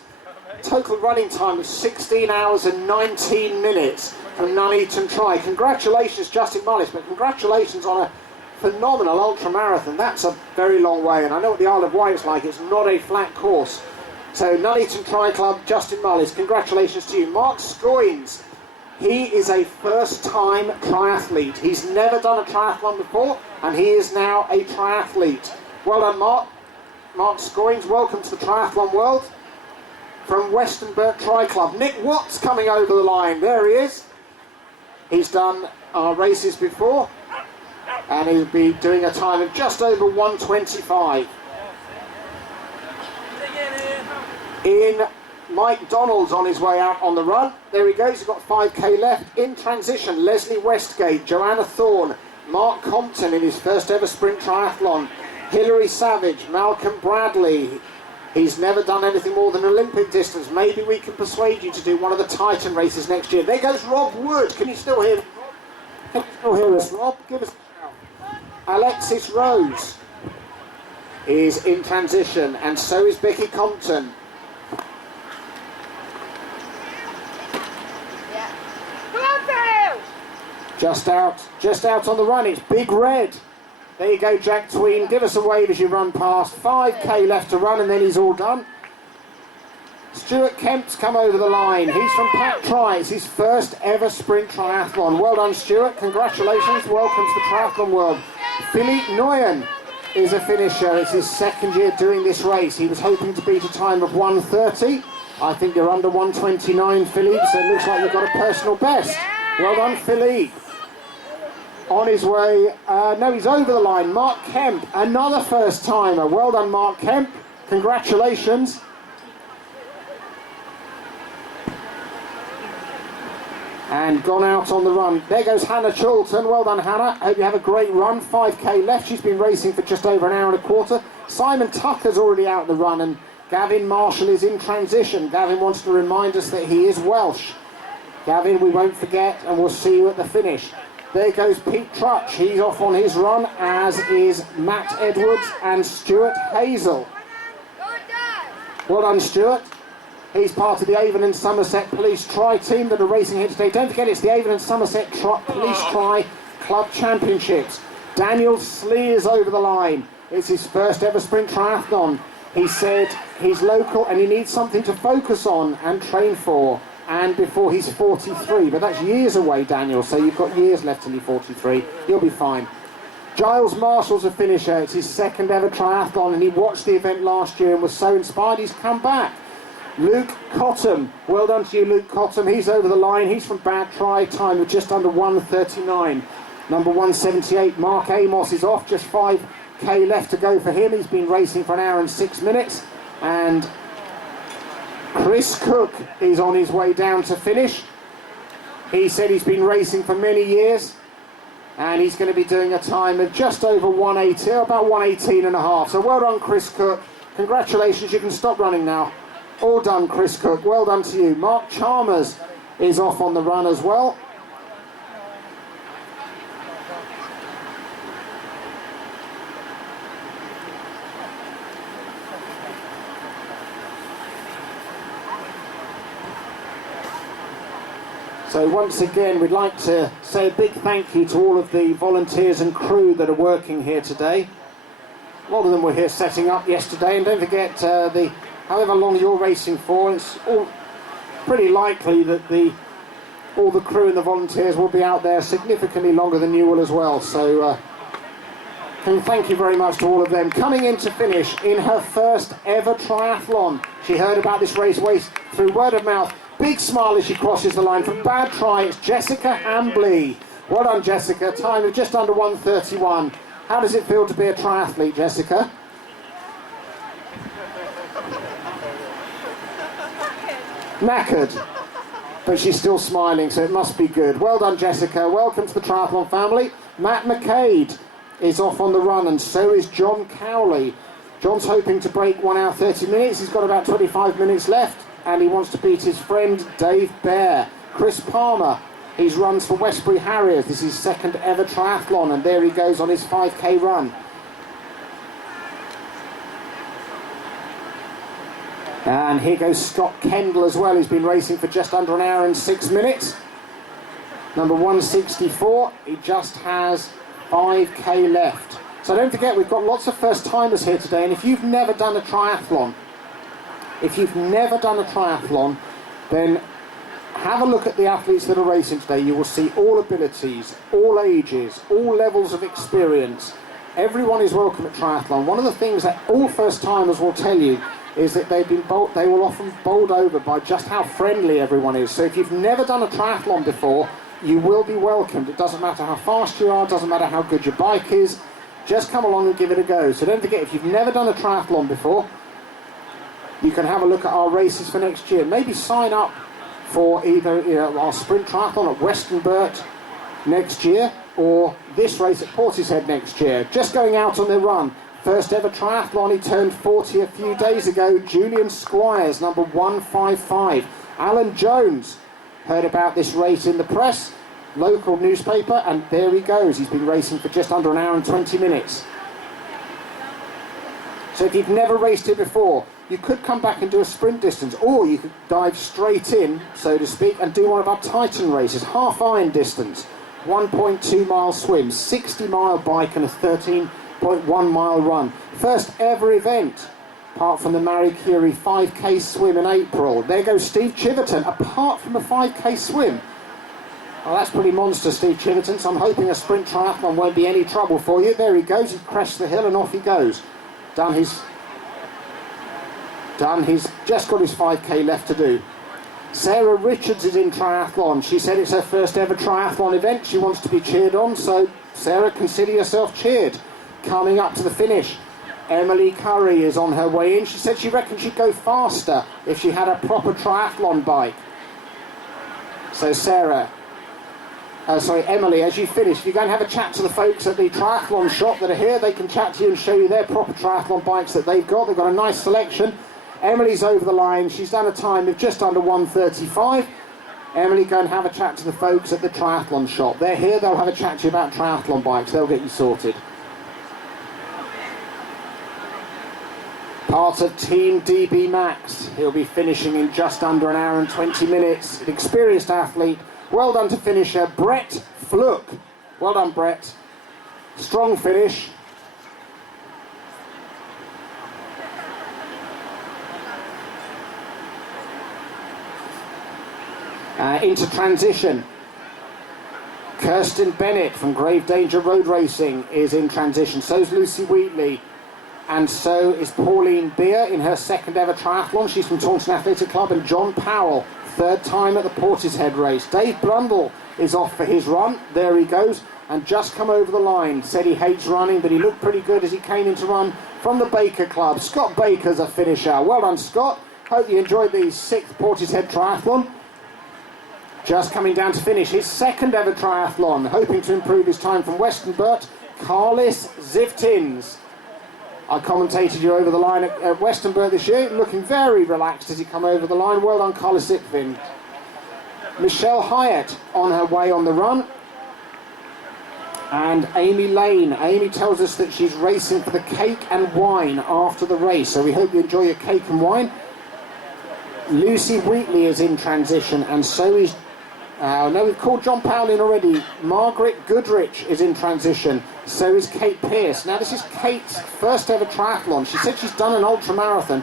Total running time of 16 hours and 19 minutes from Nuneaton Tri. Congratulations, Justin Mullis, but congratulations on a phenomenal ultra marathon. That's a very long way, and I know what the Isle of Wight is like. It's not a flat course. So Nuneaton Tri Club, Justin Mullis, congratulations to you. Mark Scoynes. He is a first-time triathlete. He's never done a triathlon before, and he is now a triathlete. Well done, Mark. Mark Scoynes, welcome to the triathlon world. From Western Burt Tri Club, Nick Watts coming over the line. There he is. He's done our races before, and he'll be doing a time of just over 1:25. In Mike Donald's on his way out on the run. There he goes, he's got 5k left. In transition, Leslie Westgate, Joanna Thorne, Mark Compton in his first ever sprint triathlon, Hilary Savage, Malcolm Bradley. He's never done anything more than Olympic distance. Maybe we can persuade you to do one of the Titan races next year. There goes Rob Wood. Can you still hear? Can you still hear us, Rob? Give us a shout. Alexis Rose is in transition, and so is Becky Compton. Just out on the run, it's Big Red. There you go, Jack Tween, give us a wave as you run past. 5k left to run and then he's all done. Stuart Kemp's come over the line. He's from Pat Tri, it's his first ever sprint triathlon. Well done, Stuart, congratulations, welcome to the triathlon world. Philippe Nguyen is a finisher, it's his second year doing this race. He was hoping to beat a time of 1:30. I think you're under 1:29, Philippe, so it looks like you've got a personal best. Well done, Philippe. On his way, no, he's over the line. Mark Kemp, another first timer. Well done, Mark Kemp. Congratulations. And gone out on the run. There goes Hannah Chulton. Well done, Hannah. Hope you have a great run. 5k left. She's been racing for just over an hour and a quarter. Simon Tucker's already out the run, and Gavin Marshall is in transition. Gavin wants to remind us that he is Welsh. Gavin, we won't forget, and we'll see you at the finish. There goes Pete Trutch, he's off on his run, as is Matt Edwards and Stuart Hazel. Well done, Stuart. He's part of the Avon and Somerset Police Tri team that are racing here today. Don't forget, it's the Avon and Somerset Police Tri Club Championships. Daniel Slee is over the line. It's his first ever sprint triathlon. He said he's local and he needs something to focus on and train for. And before he's 43, but that's years away, Daniel, so you've got years left till you're 43. You'll be fine. Giles Marshall's a finisher. It's his second ever triathlon, and he watched the event last year and was so inspired he's come back. Luke Cottam, well done to you, Luke Cottam. He's over the line. He's from Bad Try, time of just under 1:39. Number 178, Mark Amos is off, just 5k left to go for him. He's been racing for an hour and 6 minutes, and Chris Cook is on his way down to finish. He said he's been racing for many years, and he's going to be doing a time of just over 180, about 118 and a half. So well done, Chris Cook. Congratulations, you can stop running now. All done, Chris Cook. Well done to you. Mark Chalmers is off on the run as well. So once again, we'd like to say a big thank you to all of the volunteers and crew that are working here today. A lot of them were here setting up yesterday, and don't forget however long you're racing for, it's all pretty likely that all the crew and the volunteers will be out there significantly longer than you will as well. So thank you very much to all of them. Coming in to finish in her first ever triathlon. She heard about this race through word of mouth. Big smile as she crosses the line. From Bad Try, it's Jessica Ambley. Well done, Jessica. Time of just under 1:31. How does it feel to be a triathlete, Jessica? Knackered. But she's still smiling, so it must be good. Well done, Jessica. Welcome to the triathlon family. Matt McCade is off on the run, and so is John Cowley. John's hoping to break 1 hour 30 minutes. He's got about 25 minutes left, and he wants to beat his friend Dave Bear. Chris Palmer, he runs for Westbury Harriers. This is his second ever triathlon, and there he goes on his 5k run. And here goes Scott Kendall as well. He's been racing for just under an hour and 6 minutes. Number 164, he just has 5k left. So don't forget, we've got lots of first timers here today, and if you've never done a triathlon, then have a look at the athletes that are racing today. You will see all abilities, all ages, all levels of experience. Everyone is welcome at triathlon. One of the things that all first timers will tell you is that they will often bowled over by just how friendly everyone is. So if you've never done a triathlon before, you will be welcomed. It doesn't matter how fast you are, it doesn't matter how good your bike is, just come along and give it a go. So don't forget, if you've never done a triathlon before, you can have a look at our races for next year. Maybe sign up for either our sprint triathlon at Western Burt next year or this race at Portishead next year. Just going out on their run. First ever triathlon, he turned 40 a few days ago. Julian Squires, number 155. Alan Jones heard about this race in the press, local newspaper, and there he goes. He's been racing for just under an hour and 20 minutes. So if you've never raced it before, you could come back and do a sprint distance, or you could dive straight in, so to speak, and do one of our Titan races, half iron distance, 1.2 mile swim, 60 mile bike and a 13.1 mile run. First ever event, apart from the Marie Curie 5k swim in April. There goes Steve Chiverton, apart from a 5k swim. Well, that's pretty monster, Steve Chiverton, so I'm hoping a sprint triathlon won't be any trouble for you. There he goes, he crests the hill and off he goes. He's just got his 5k left to do. Sarah Richards is in triathlon. She said it's her first ever triathlon event. She wants to be cheered on, so Sarah, consider yourself cheered. Coming up to the finish, Emily Curry is on her way in. She said she reckons she'd go faster if she had a proper triathlon bike. So Emily, as you finish, if you go and have a chat to the folks at the triathlon shop that are here, they can chat to you and show you their proper triathlon bikes that they've got. They've got a nice selection. Emily's over the line. She's done a time of just under 1:35. Emily, go and have a chat to the folks at the triathlon shop. They're here. They'll have a chat to you about triathlon bikes. They'll get you sorted. Part of Team DB Max. He'll be finishing in just under an hour and 20 minutes. An experienced athlete. Well done to finisher, Brett Fluck. Well done, Brett. Strong finish. Into transition. Kirsten Bennett from Grave Danger Road Racing is in transition. So is Lucy Wheatley. And so is Pauline Beer in her second ever triathlon. She's from Taunton Athletic Club. And John Powell, third time at the Portishead race. Dave Blundell is off for his run. There he goes. And just come over the line. Said he hates running, but he looked pretty good as he came into run from the Baker Club. Scott Baker's a finisher. Well done, Scott. Hope you enjoyed the 6th Portishead triathlon. Just coming down to finish his second ever triathlon, hoping to improve his time from Western Burt, Carlis Zivtins. I commentated you over the line at Western Burt this year, looking very relaxed as he come over the line. Well done, Carlis Zivtins. Michelle Hyatt on her way on the run. And Amy Lane. Amy tells us that she's racing for the cake and wine after the race, so we hope you enjoy your cake and wine. Lucy Wheatley is in transition, and so is no, we've called John Powell in already. Margaret Goodrich is in transition. So is Kate Pearce. Now this is Kate's first ever triathlon. She said she's done an ultra marathon,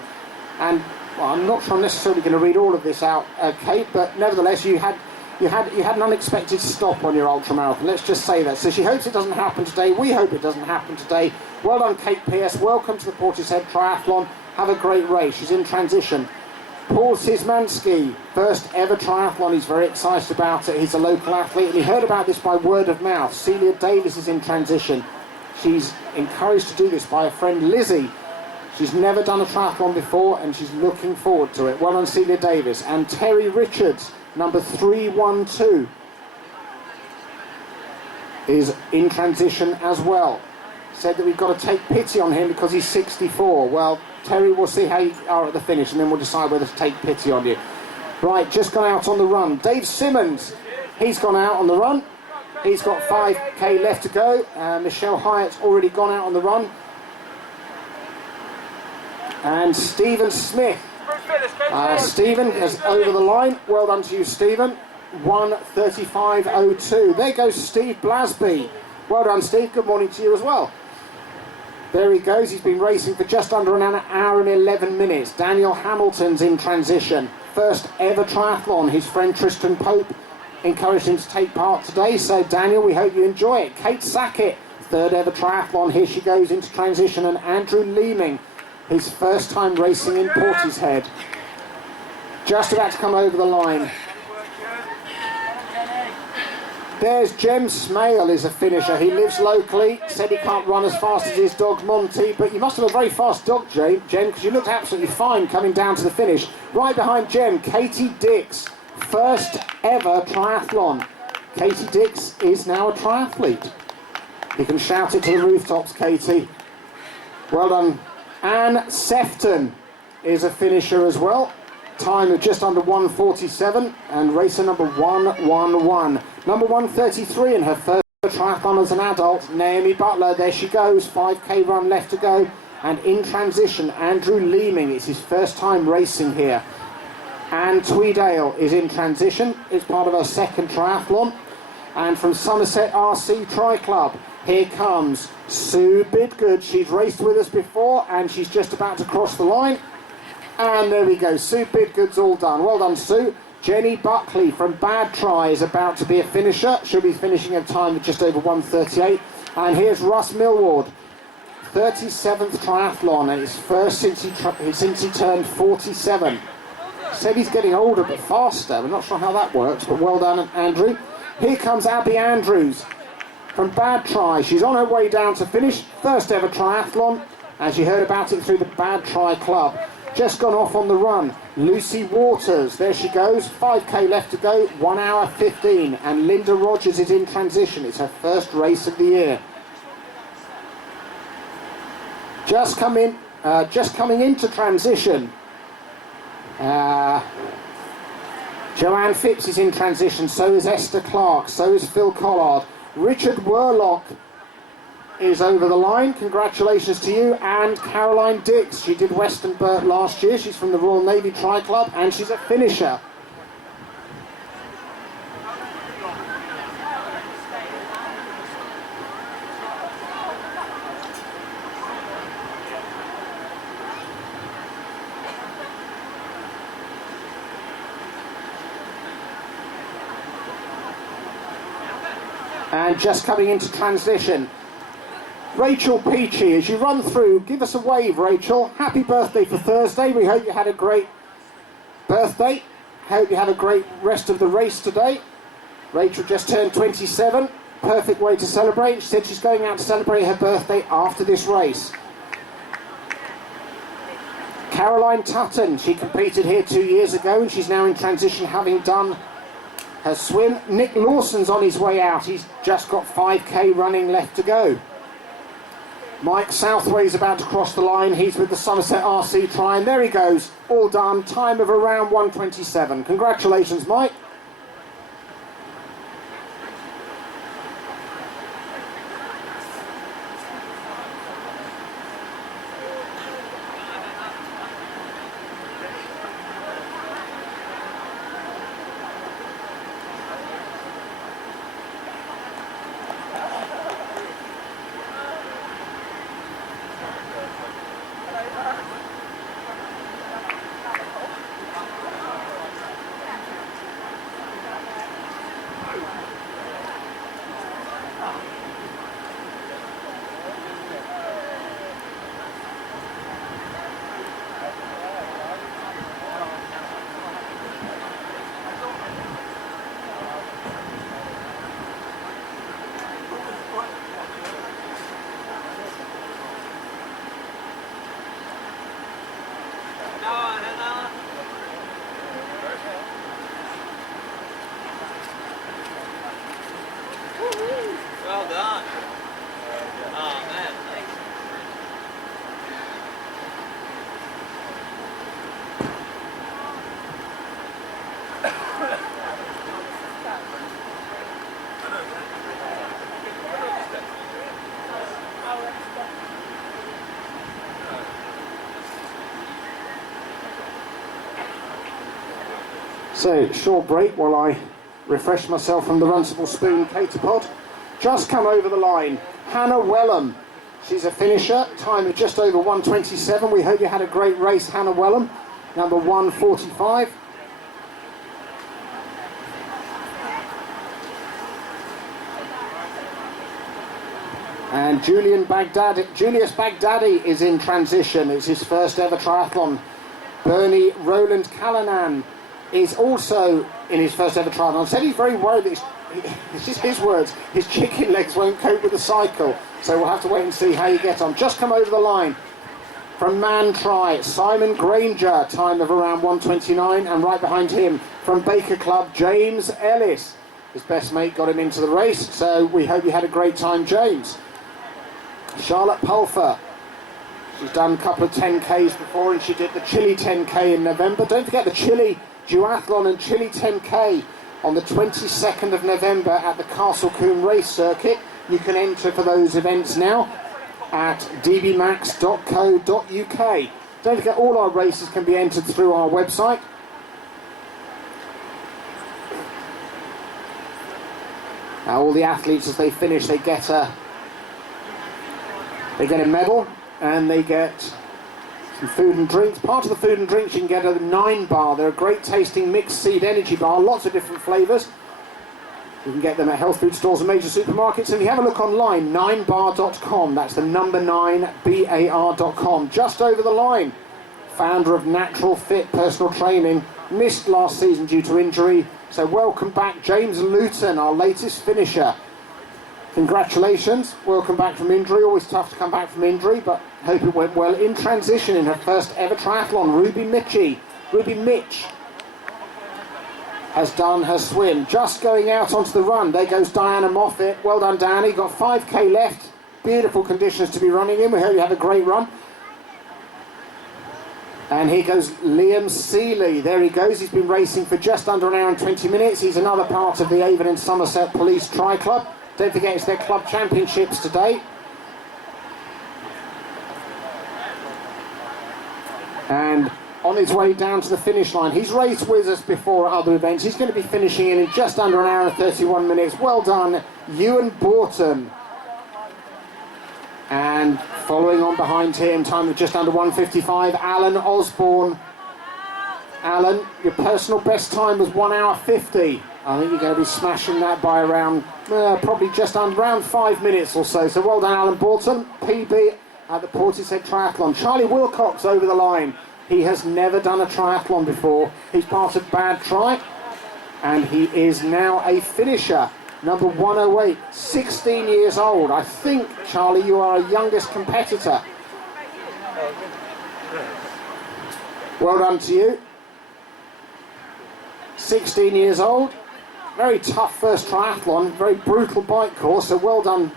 and well, I'm not sure I'm necessarily going to read all of this out, Kate. But nevertheless, you had an unexpected stop on your ultra marathon. Let's just say that. So she hopes it doesn't happen today. We hope it doesn't happen today. Well done, Kate Pearce. Welcome to the Portishead Triathlon. Have a great race. She's in transition. Paul Szymanski, first ever triathlon. He's very excited about it. He's a local athlete, and he heard about this by word of mouth. Celia Davis is in transition. She's encouraged to do this by a friend, Lizzie. She's never done a triathlon before, and she's looking forward to it. Well done, Celia Davis. And Terry Richards, number 312, is in transition as well. Said that we've got to take pity on him because he's 64. Well, Terry, we'll see how you are at the finish, and then we'll decide whether to take pity on you. Right, just gone out on the run. Dave Simmons, he's gone out on the run. He's got 5k left to go. Michelle Hyatt's already gone out on the run. And Stephen Smith. Stephen is over the line. Well done to you, Stephen. 1:35.02. There goes Steve Blasby. Well done, Steve. Good morning to you as well. There he goes. He's been racing for just under an hour and 11 minutes. Daniel Hamilton's in transition. First ever triathlon. His friend Tristan Pope encouraged him to take part today. So Daniel, we hope you enjoy it. Kate Sackett, third ever triathlon. Here she goes into transition. And Andrew Leeming, his first time racing in Portishead. Just about to come over the line. There's Jem Smale is a finisher. He lives locally, said he can't run as fast as his dog Monty, but you must have a very fast dog, Jem, because you looked absolutely fine coming down to the finish. Right behind Jem, Katie Dix, first ever triathlon. Katie Dix is now a triathlete. You can shout it to the rooftops, Katie. Well done. Anne Sefton is a finisher as well. Time of just under 1:47, and racer number 111. Number 133 in her first triathlon as an adult, Naomi Butler. There she goes, 5k run left to go. And in transition, Andrew Leeming. It's his first time racing here. Anne Tweedale is in transition. It's part of her second triathlon. And from Somerset RC Tri Club, here comes Sue Bidgood. She's raced with us before, and she's just about to cross the line. And there we go, Sue Bidgood's all done. Well done, Sue. Jenny Buckley from Bad Try is about to be a finisher. She'll be finishing at a time of just over 1:38. And here's Russ Millward, 37th triathlon, and it's first since he turned 47. Said he's getting older but faster. We're not sure how that works, but well done, Andrew. Here comes Abby Andrews from Bad Try. She's on her way down to finish. First ever triathlon, as you heard about it through the Bad Try Club. Just gone off on the run. Lucy Waters, there she goes, 5k left to go, 1 hour 15. And Linda Rogers is in transition. It's her first race of the year. Just coming into transition. Joanne Phipps is in transition, so is Esther Clark, so is Phil Collard. Richard Worlock is over the line. Congratulations to you. And Caroline Dix, she did Western Burt last year. She's from the Royal Navy Tri Club, and she's a finisher. And just coming into transition, Rachel Peachy. As you run through, give us a wave, Rachel. Happy birthday for Thursday. We hope you had a great birthday. Hope you had a great rest of the race today. Rachel just turned 27. Perfect way to celebrate. She said she's going out to celebrate her birthday after this race. Caroline Tutton. She competed here 2 years ago, and she's now in transition, having done her swim. Nick Lawson's on his way out. He's just got 5k running left to go. Mike Southway's about to cross the line. He's with the Somerset RC Tri, and there he goes, all done. Time of around 1:27. Congratulations, Mike. Well done. Oh man, thanks. So, short break while I refresh myself from the Runcible Spoon Cater Pod. Just come over the line, Hannah Wellham. She's a finisher, time of just over 1:27. We hope you had a great race, Hannah Wellham, number 145. And Julius Baghdadi is in transition. It's his first ever triathlon. Bernie Roland Callanan is also in his first ever triathlon. Said he's very worried that this is his words, his chicken legs won't cope with the cycle. So we'll have to wait and see how you get on. Just come over the line from Man-Try, Simon Granger, time of around 1:29, and right behind him from Baker Club, James Ellis. His best mate got him into the race, so we hope you had a great time, James. Charlotte Pulfer, she's done a couple of 10Ks before, and she did the Chile 10K in November. Don't forget the Chile Duathlon and Chile 10K on the 22nd of November at the Castle Combe Race Circuit. You can enter for those events now at dbmax.co.uk. Don't forget, all our races can be entered through our website. Now all the athletes, as they finish, they get a medal, and they get some food and drinks. Part of the food and drinks, you can get a 9 bar. They're a great tasting mixed seed energy bar, lots of different flavours. You can get them at health food stores and major supermarkets. And if you have a look online, 9bar.com, that's the number 9bar.com. Just over the line, founder of Natural Fit Personal Training, missed last season due to injury. So welcome back, James Luton, our latest finisher. Congratulations, welcome back from injury. Always tough to come back from injury, but hope it went well. In transition in her first ever triathlon, Ruby Mitch has done her swim. Just going out onto the run, there goes Diana Moffat. Well done, Diana, you've got 5K left. Beautiful conditions to be running in. We hope you have a great run. And here goes Liam Seeley. There he goes. He's been racing for just under an hour and 20 minutes. He's another part of the Avon and Somerset Police Tri Club. Don't forget, it's their club championships today. And on his way down to the finish line, he's raced with us before at other events. He's going to be finishing in just under an hour and 31 minutes. Well done, Ewan Borton. And following on behind him, time of just under 1:55, Alan Osborne. Alan, your personal best time was 1 hour 50. I think you're going to be smashing that by around, probably just under around 5 minutes or so. So well done, Alan Borton, PB at the Portishead Triathlon. Charlie Wilcox over the line. He has never done a triathlon before. He's part of Bad Tri, and he is now a finisher. Number 108, 16 years old. I think, Charlie, you are our youngest competitor. Well done to you. 16 years old. Very tough first triathlon, very brutal bike course, so well done,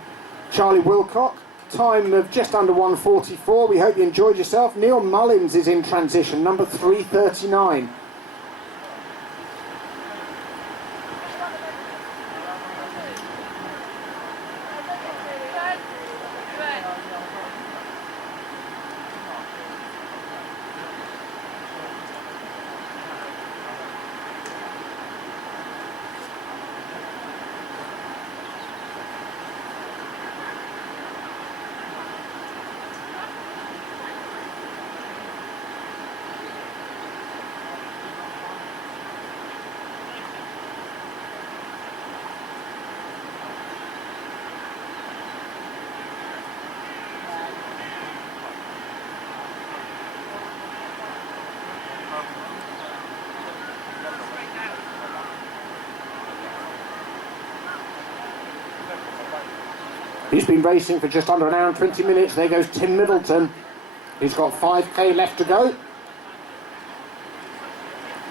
Charlie Wilcock. Time of just under 1:44. We hope you enjoyed yourself. Neil Mullins is in transition, number 339. He's been racing for just under an hour and 20 minutes. There goes Tim Middleton. He's got 5K left to go.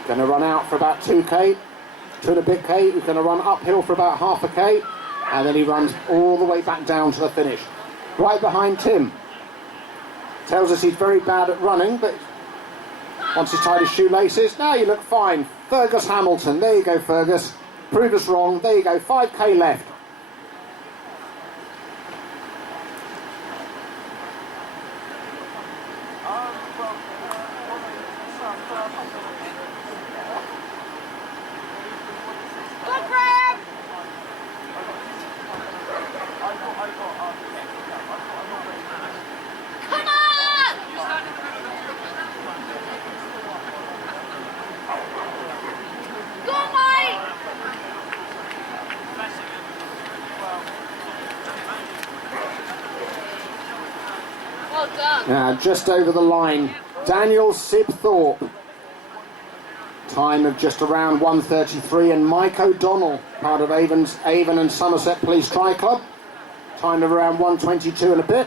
Going to run out for about 2K, 2 and a bit K. He's going to run uphill for about half a K, and then he runs all the way back down to the finish. Right behind Tim. Tells us he's very bad at running, but once he's tied his shoelaces, now you look fine. Fergus Hamilton. There you go, Fergus. Prove us wrong. There you go, 5K left. Just over the line, Daniel Sibthorpe. time of just around 1:33, and Mike O'Donnell, part of Avon and Somerset Police Tri-Club, time of around 1:22 and a bit.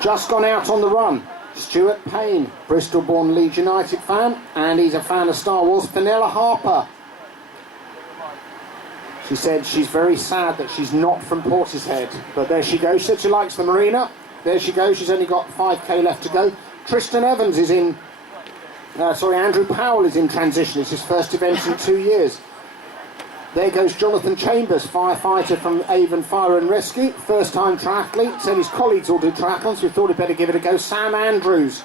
Just gone out on the run, Stuart Payne, Bristol-born Leeds United fan, and he's a fan of Star Wars. Fenella Harper. She said she's very sad that she's not from Portishead, but there she goes. She said she likes the marina. There she goes. She's only got 5k left to go. Tristan Evans is in, Andrew Powell is in transition. It's his first event in 2 years. There goes Jonathan Chambers, firefighter from Avon Fire and Rescue, first-time triathlete. Said his colleagues all do triathlons, so we thought he'd better give it a go. Sam Andrews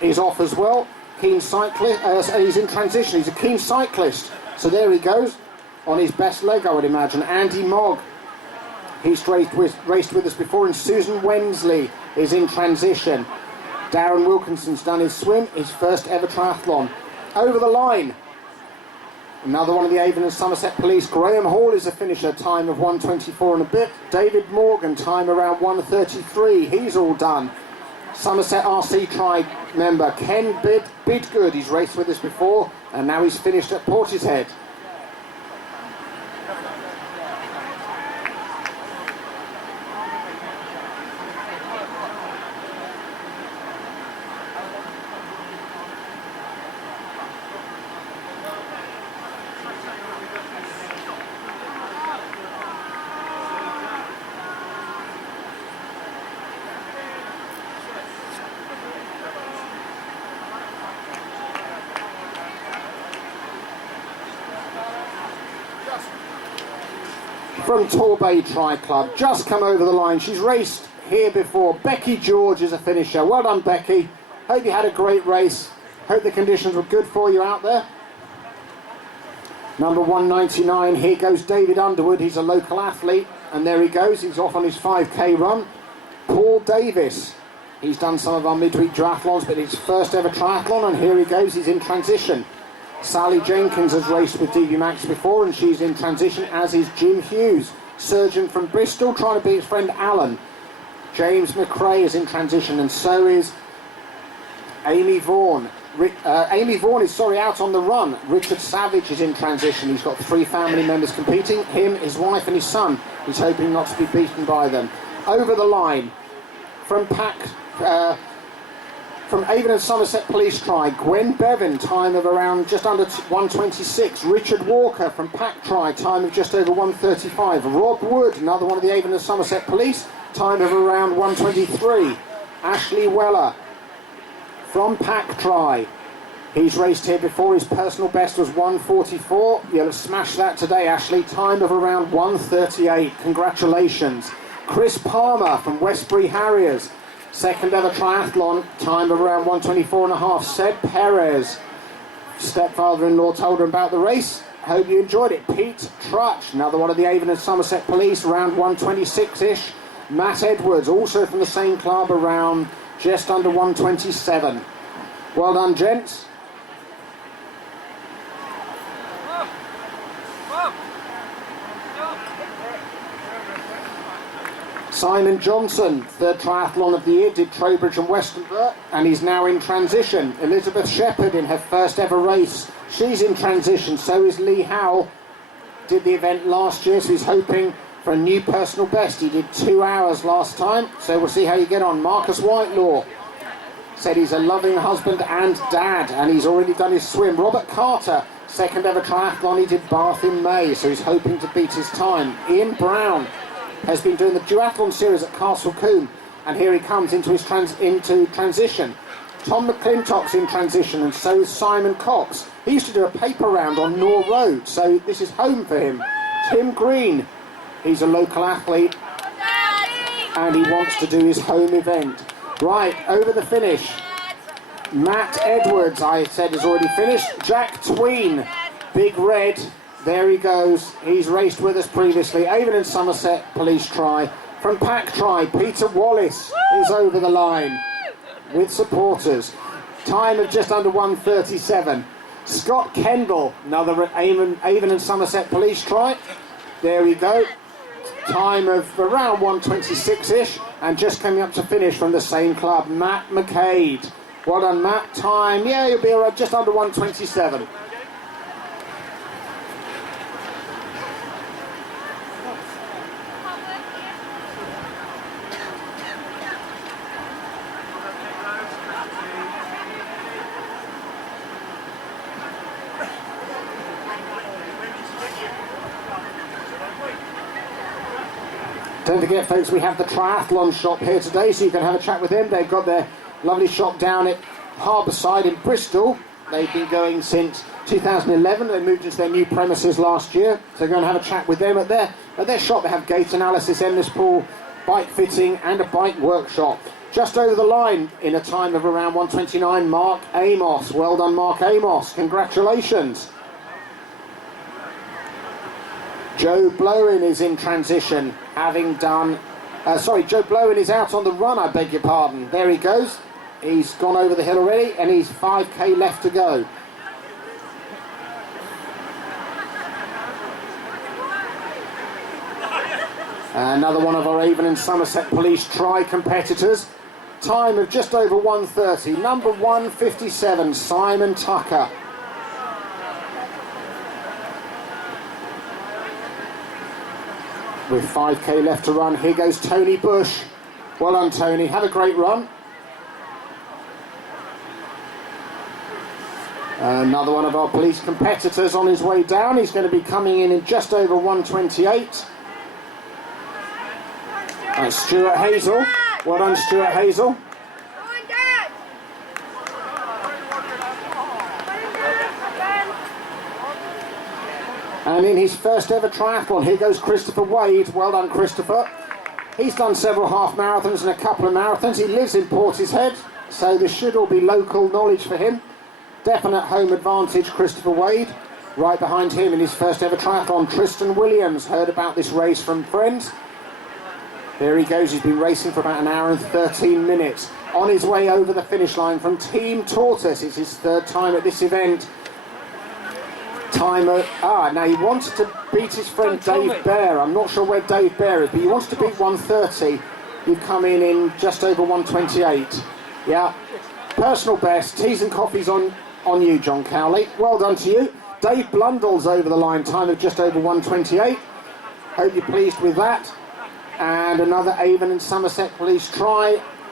is off as well. Keen cyclist. He's in transition. He's a keen cyclist. So there he goes, on his best leg, I would imagine. Andy Mogg, he's raced with us before, and Susan Wensley is in transition. Darren Wilkinson's done his swim, his first ever triathlon. Over the line, another one of the Avon and Somerset Police. Graham Hall is a finisher, time of 1:24 and a bit. David Morgan, time around 1:33. He's all done. Somerset RC Tri member Ken Bidgood, he's raced with us before, and now he's finished at Portishead. From Torbay Tri-Club, just come over the line. She's raced here before. Becky George is a finisher. Well done, Becky. Hope you had a great race. Hope the conditions were good for you out there. Number 199, here goes David Underwood. He's a local athlete, and there he goes. He's off on his 5k run. Paul Davis, he's done some of our midweek triathlons, but his first ever triathlon, and here he goes. He's in transition. Sally Jenkins has raced with DB Max before, and she's in transition, as is Jim Hughes, surgeon from Bristol, trying to beat his friend Alan. James McRae is in transition, and so is Amy Vaughan. Amy Vaughan is out on the run. Richard Savage is in transition. He's got 3 family members competing, him, his wife and his son. He's hoping not to be beaten by them. Over the line, from Avon and Somerset Police Tri, Gwen Bevan, time of around just under 1:26. Richard Walker from Pack Tri, time of just over 1:35. Rob Wood, another one of the Avon and Somerset Police, time of around 1:23. Ashley Weller from Pack Tri. He's raced here before. His personal best was 1:44. You'll have smashed that today, Ashley. Time of around 1:38. Congratulations. Chris Palmer from Westbury Harriers. Second ever triathlon, time of around 1:24 and a half. Seb Perez, stepfather-in-law, told her about the race. Hope you enjoyed it. Pete Trutch, another one of the Avon and Somerset Police, around 1:26-ish. Matt Edwards, also from the same club, around just under 1:27. Well done, gents. Simon Johnson, third triathlon of the year, did Trowbridge and Westonbirt, and he's now in transition. Elizabeth Shepherd in her first ever race, she's in transition. So is Lee Howell, did the event last year, so he's hoping for a new personal best. He did 2 hours last time, so we'll see how you get on. Marcus Whitelaw said he's a loving husband and dad, and he's already done his swim. Robert Carter, second ever triathlon, he did Bath in May, so he's hoping to beat his time. Ian Brown has been doing the duathlon series at Castle Combe, and here he comes into his transition. Tom McClintock's in transition, and so is Simon Cox. He used to do a paper round on Nor Road, so this is home for him. Tim Green, he's a local athlete, and he wants to do his home event. Right, over the finish. Matt Edwards, I said, has already finished. Jack Tween, Big Red, there he goes. He's raced with us previously. Avon and Somerset Police Tri. From Pack Tri, Peter Wallace is over the line with supporters. Time of just under 1:37. Scott Kendall, another Avon and Somerset Police Tri. There we go. Time of around 1:26-ish, and just coming up to finish from the same club, Matt McCade. Well done, Matt. Time, yeah, you'll be around just under 1:27. Don't forget, folks, we have the triathlon shop here today, so you can have a chat with them. They've got their lovely shop down at Harbourside in Bristol. They've been going since 2011. They moved into their new premises last year, so go and have a chat with them at their shop. They have gait analysis, endless pool, bike fitting, and a bike workshop. Just over the line in a time of around 1:29, Mark Amos. Well done, Mark Amos. Congratulations. Joe Blowin is in transition, having done... Joe Blowin is out on the run, I beg your pardon. There he goes. He's gone over the hill already, and he's 5k left to go. Another one of our Avon and Somerset Police tri-competitors. Time of just over 1:30. Number 157, Simon Tucker. With 5k left to run, here goes Tony Bush. Well done, Tony. Have a great run. Another one of our police competitors on his way down. He's going to be coming in just over 1:28. That's Stuart Hazel. Well done, Stuart Hazel. And in his first ever triathlon, here goes Christopher Wade. Well done, Christopher. He's done several half marathons and a couple of marathons. He lives in Portishead, so this should all be local knowledge for him. Definite home advantage, Christopher Wade. Right behind him in his first ever triathlon, Tristan Williams. Heard about this race from friends. There he goes. He's been racing for about an hour and 13 minutes. On his way over the finish line from Team Tortoise. It's his third time at this event. Now he wanted to beat his friend Dave Bear. I'm not sure where Dave Bear is, but he wants to beat 1:30. You come in just over 1:28. Yeah, personal best. Teas and coffees on you, John Cowley. Well done to you. Dave Blundell's over the line, time of just over 1:28. Hope you're pleased with that. And another Avon and Somerset Police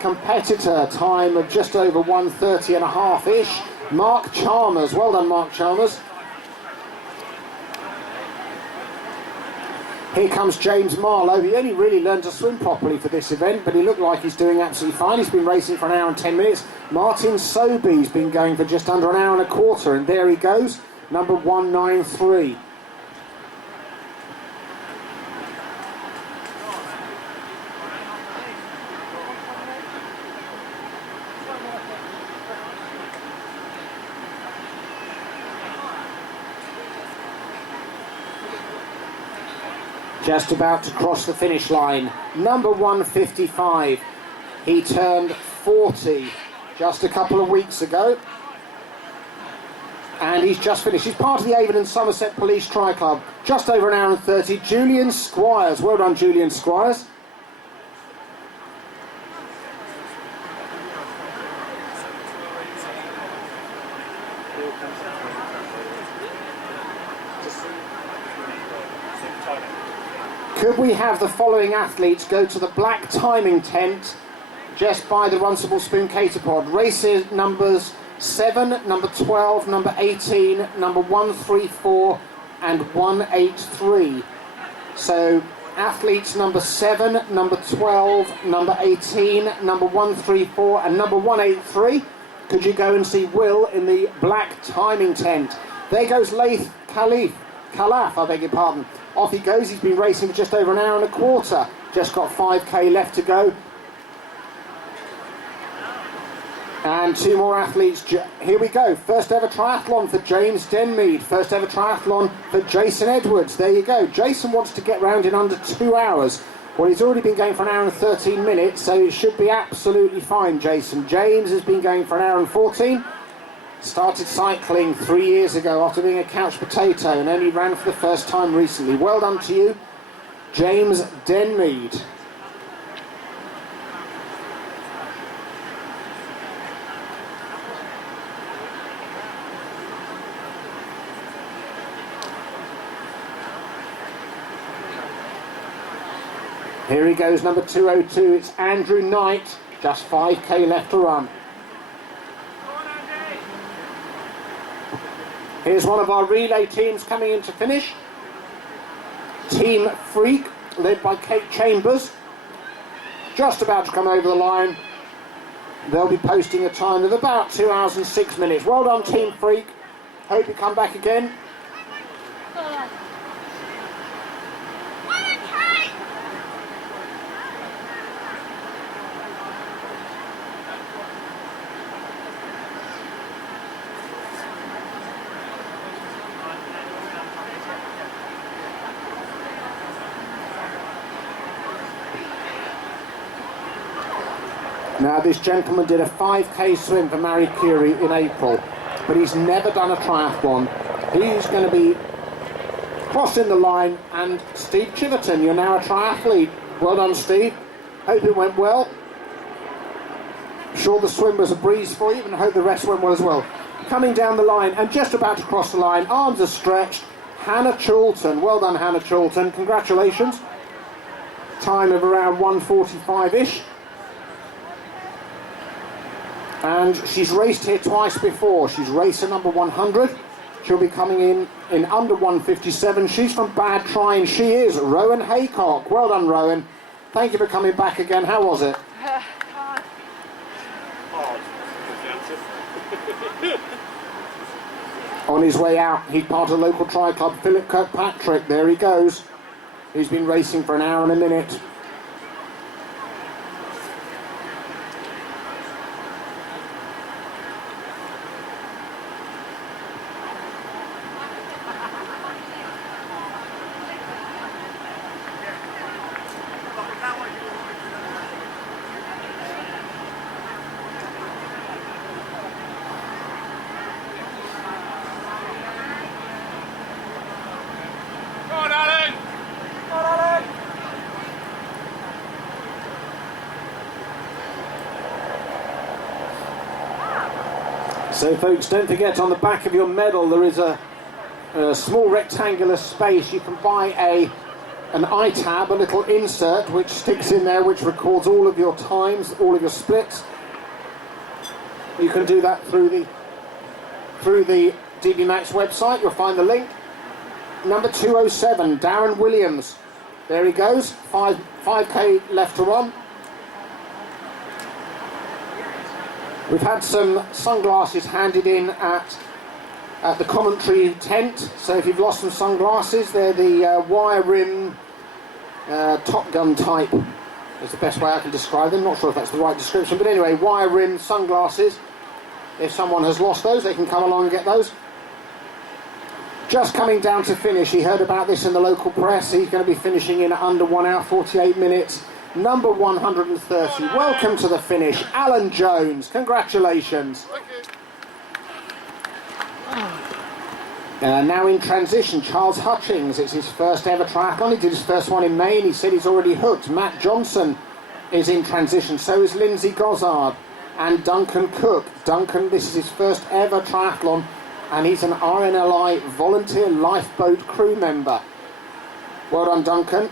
competitor, time of just over 1:30 and a half-ish. Mark Chalmers. Well done, Mark Chalmers. Here comes James Marlowe. He only really learned to swim properly for this event, but he looked like he's doing absolutely fine. He's been racing for an hour and 10 minutes. Martin Sobey's been going for just under an hour and a quarter, and there he goes, number 193. Just about to cross the finish line. Number 155. He turned 40 just a couple of weeks ago. And he's just finished. He's part of the Avon and Somerset Police Tri-Club. Just over an hour and 30. Julian Squires. Well done, Julian Squires. Could we have the following athletes go to the black timing tent just by the Runcible Spoon Cater Pod? Races numbers 7, number 12, number 18, number 134 and 183. So athletes number 7, number 12, number 18, number 134 and number 183. Could you go and see Will in the black timing tent? There goes Laith Calaf, I beg your pardon. Off he goes. He's been racing for just over an hour and a quarter. Just got 5k left to go. And two more athletes. Here we go. First ever triathlon for James Denmead. First ever triathlon for Jason Edwards. There you go. Jason wants to get round in under 2 hours. Well, he's already been going for an hour and 13 minutes, so it should be absolutely fine, Jason. James has been going for an hour and 14. Started cycling 3 years ago after being a couch potato and only ran for the first time recently. Well done to you, James Denmead. Here he goes, number 202. It's Andrew Knight. Just 5k left to run. Here's one of our relay teams coming in to finish. Team Freak, led by Kate Chambers. Just about to come over the line. They'll be posting a time of about 2 hours and 6 minutes. Well done, Team Freak. Hope you come back again. Now this gentleman did a 5k swim for Marie Curie in April, but he's never done a triathlon. He's going to be crossing the line, and Steve Chiverton, you're now a triathlete. Well done, Steve. Hope it went well. Sure the swim was a breeze for you, and I hope the rest went well as well. Coming down the line and just about to cross the line, arms are stretched, Hannah Chorlton. Well done, Hannah Chorlton. Congratulations. Time of around 1:45-ish. And she's raced here twice before. She's racer number 100. She'll be coming in under 1:57. She's from Bad Trying. She is Rowan Haycock. Well done, Rowan. Thank you for coming back again. How was it? Hard. On his way out, he's part of the local tri club, Philip Kirkpatrick. There he goes. He's been racing for an hour and a minute. So folks, don't forget, on the back of your medal there is a small rectangular space. You can buy an iTab, a little insert which sticks in there, which records all of your times, all of your splits. You can do that through the DB Max website. You'll find the link. Number 207, Darren Williams. There he goes. 5k left to run. We've had some sunglasses handed in at the commentary tent, so if you've lost some sunglasses, they're the wire rim Top Gun type, is the best way I can describe them. Not sure if that's the right description, but anyway, wire rim sunglasses. If someone has lost those, they can come along and get those. Just coming down to finish, he heard about this in the local press. He's going to be finishing in under 1 hour 48 minutes. Number 130, welcome to the finish, Alan Jones. Congratulations. Now in transition, Charles Hutchings. It's his first ever triathlon. He did his first one in May and he said he's already hooked. Matt Johnson is in transition, so is Lindsay Gozzard and Duncan Cook. Duncan, this is his first ever triathlon and he's an RNLI volunteer lifeboat crew member. Well done, Duncan.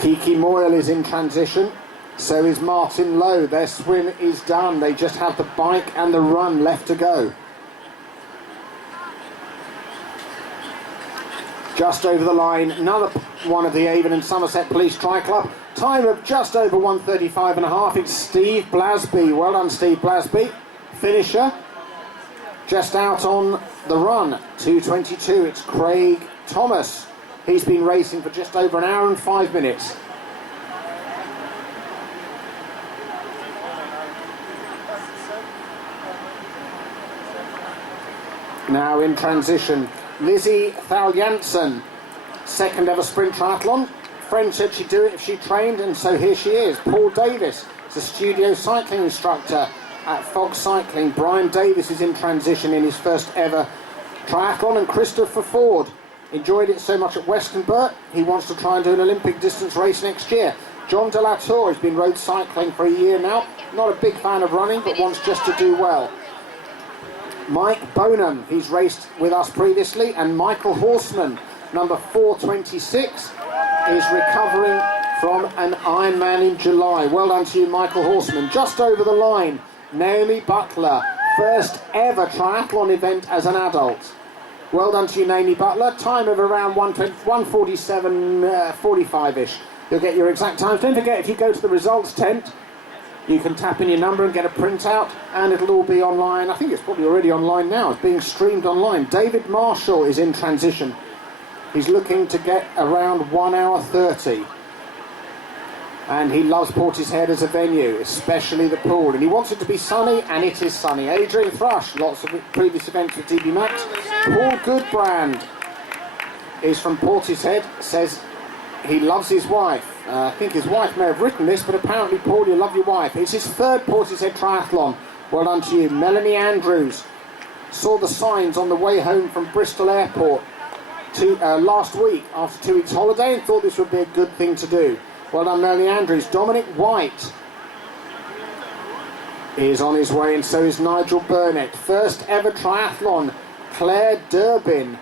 Kiki Moyle is in transition, so is Martin Lowe. Their swim is done. They just have the bike and the run left to go. Just over the line, another one of the Avon and Somerset Police Tri-Club. Time of just over 1:35.5. It's Steve Blasby. Well done, Steve Blasby. Finisher. Just out on the run, 2:22. It's Craig Thomas. He's been racing for just over an hour and 5 minutes. Now in transition, Lizzie Thaljansen, second ever sprint triathlon. Friend said she'd do it if she trained, and so here she is. Paul Davis is a studio cycling instructor at Fox Cycling. Brian Davis is in transition in his first ever triathlon, and Christopher Ford enjoyed it so much at Western Burt, he wants to try and do an Olympic distance race next year. John de la Tour has been road cycling for a year now. Not a big fan of running, but wants just to do well. Mike Bonham, he's raced with us previously, and Michael Horseman, number 426, is recovering from an Ironman in July. Well done to you, Michael Horseman. Just over the line, Naomi Butler, first ever triathlon event as an adult. Well done to you, Naomi Butler. Time of around 147, 45-ish. You'll get your exact times. Don't forget, if you go to the results tent, you can tap in your number and get a printout, and it'll all be online. I think it's probably already online now. It's being streamed online. David Marshall is in transition. He's looking to get around 1 hour 30. And he loves Portishead as a venue, especially the pool. And he wants it to be sunny, and it is sunny. Adrian Thrush, lots of previous events with DB Max. Paul Goodbrand is from Portishead, says he loves his wife. I think his wife may have written this, but apparently, Paul, you love your wife. It's his third Portishead triathlon. Well done to you. Melanie Andrews saw the signs on the way home from Bristol Airport last week after 2 weeks holiday and thought this would be a good thing to do. Well done, Melanie Andrews. Dominic White is on his way, and so is Nigel Burnett. First ever triathlon, Claire Durbin.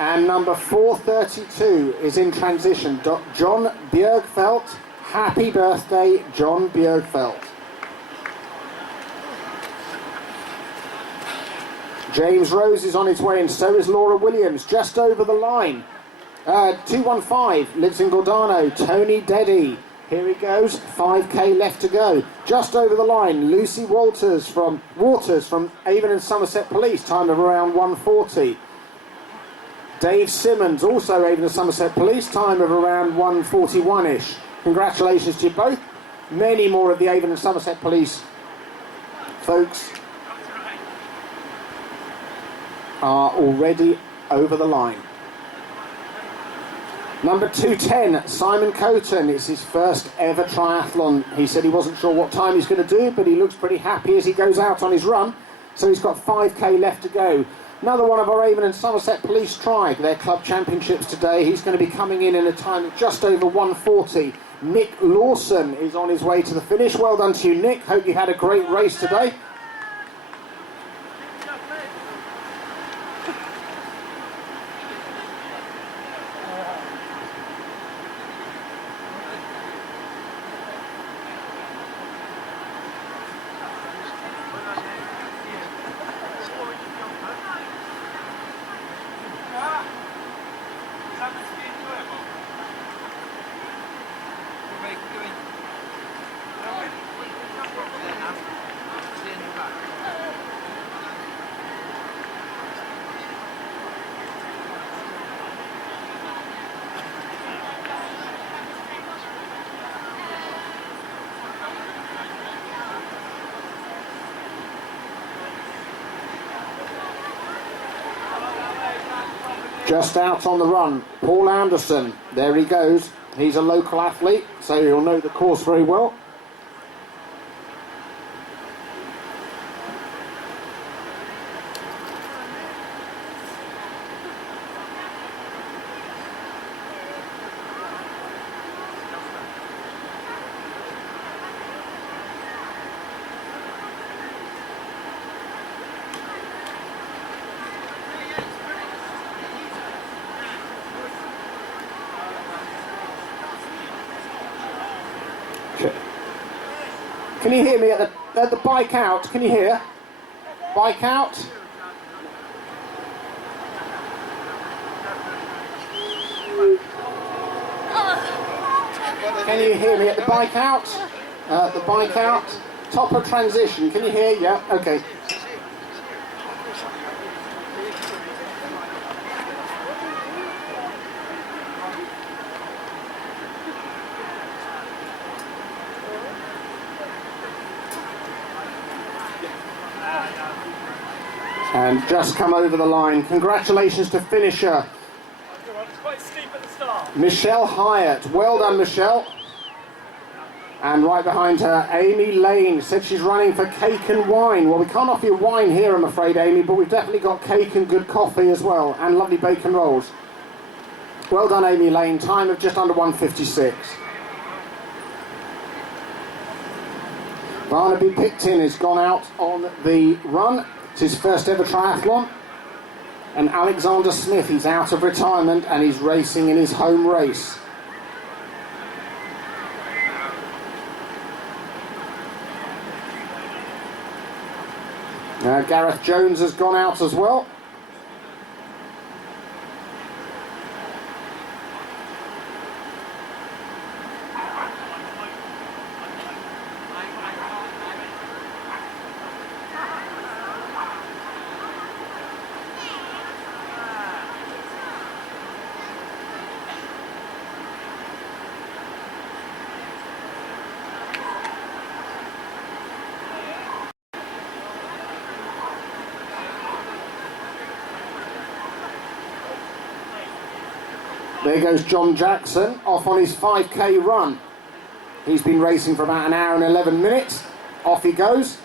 And number 432 is in transition, John Bjergfeldt. Happy birthday, John Bjergfeldt. James Rose is on his way, and so is Laura Williams, just over the line. 215 lives in Gordano. Tony Deddy, here he goes, 5k left to go. Just over the line, Lucy Waters from Avon and Somerset Police, time of around 140. Dave Simmons, also Avon and Somerset Police, time of around 141-ish. Congratulations to you both. Many more of the Avon and Somerset Police folks are already over the line. Number 210, Simon Coton. It's his first ever triathlon. He said he wasn't sure what time he's going to do, but he looks pretty happy as he goes out on his run. So he's got 5k left to go. Another one of our Avon and Somerset Police tried their club championships today. He's going to be coming in a time of just over 140. Nick Lawson is on his way to the finish. Well done to you, Nick. Hope you had a great race today. Just out on the run, Paul Anderson. There he goes. He's a local athlete, so he'll know the course very well. Can you hear me at the bike out? Can you hear? Bike out? Can you hear me at the bike out? The bike out. Top of transition. Can you hear? Yeah, okay. And just come over the line. Congratulations to finisher It's quite steep at the start. Michelle Hyatt. Well done, Michelle. And right behind her, Amy Lane. Said she's running for cake and wine. Well, we can't offer you wine here, I'm afraid, Amy, but we've definitely got cake and good coffee as well, and lovely bacon rolls. Well done, Amy Lane. Time of just under 1:56. Barnaby Picton has gone out on the run. It's his first ever triathlon. And Alexander Smith, he's out of retirement and he's racing in his home race. Gareth Jones has gone out as well. There goes John Jackson off on his 5k run. He's been racing for about an hour and 11 minutes. Off he goes.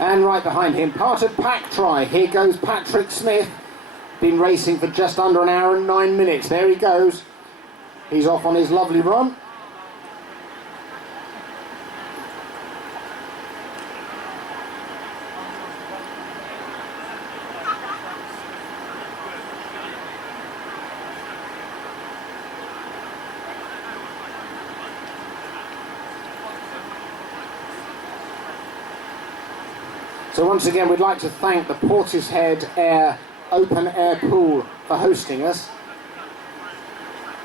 And right behind him, parted pack try. Here goes Patrick Smith. Been racing for just under an hour and 9 minutes. There he goes. He's off on his lovely run. So once again, we'd like to thank the Portishead Open Air Pool for hosting us.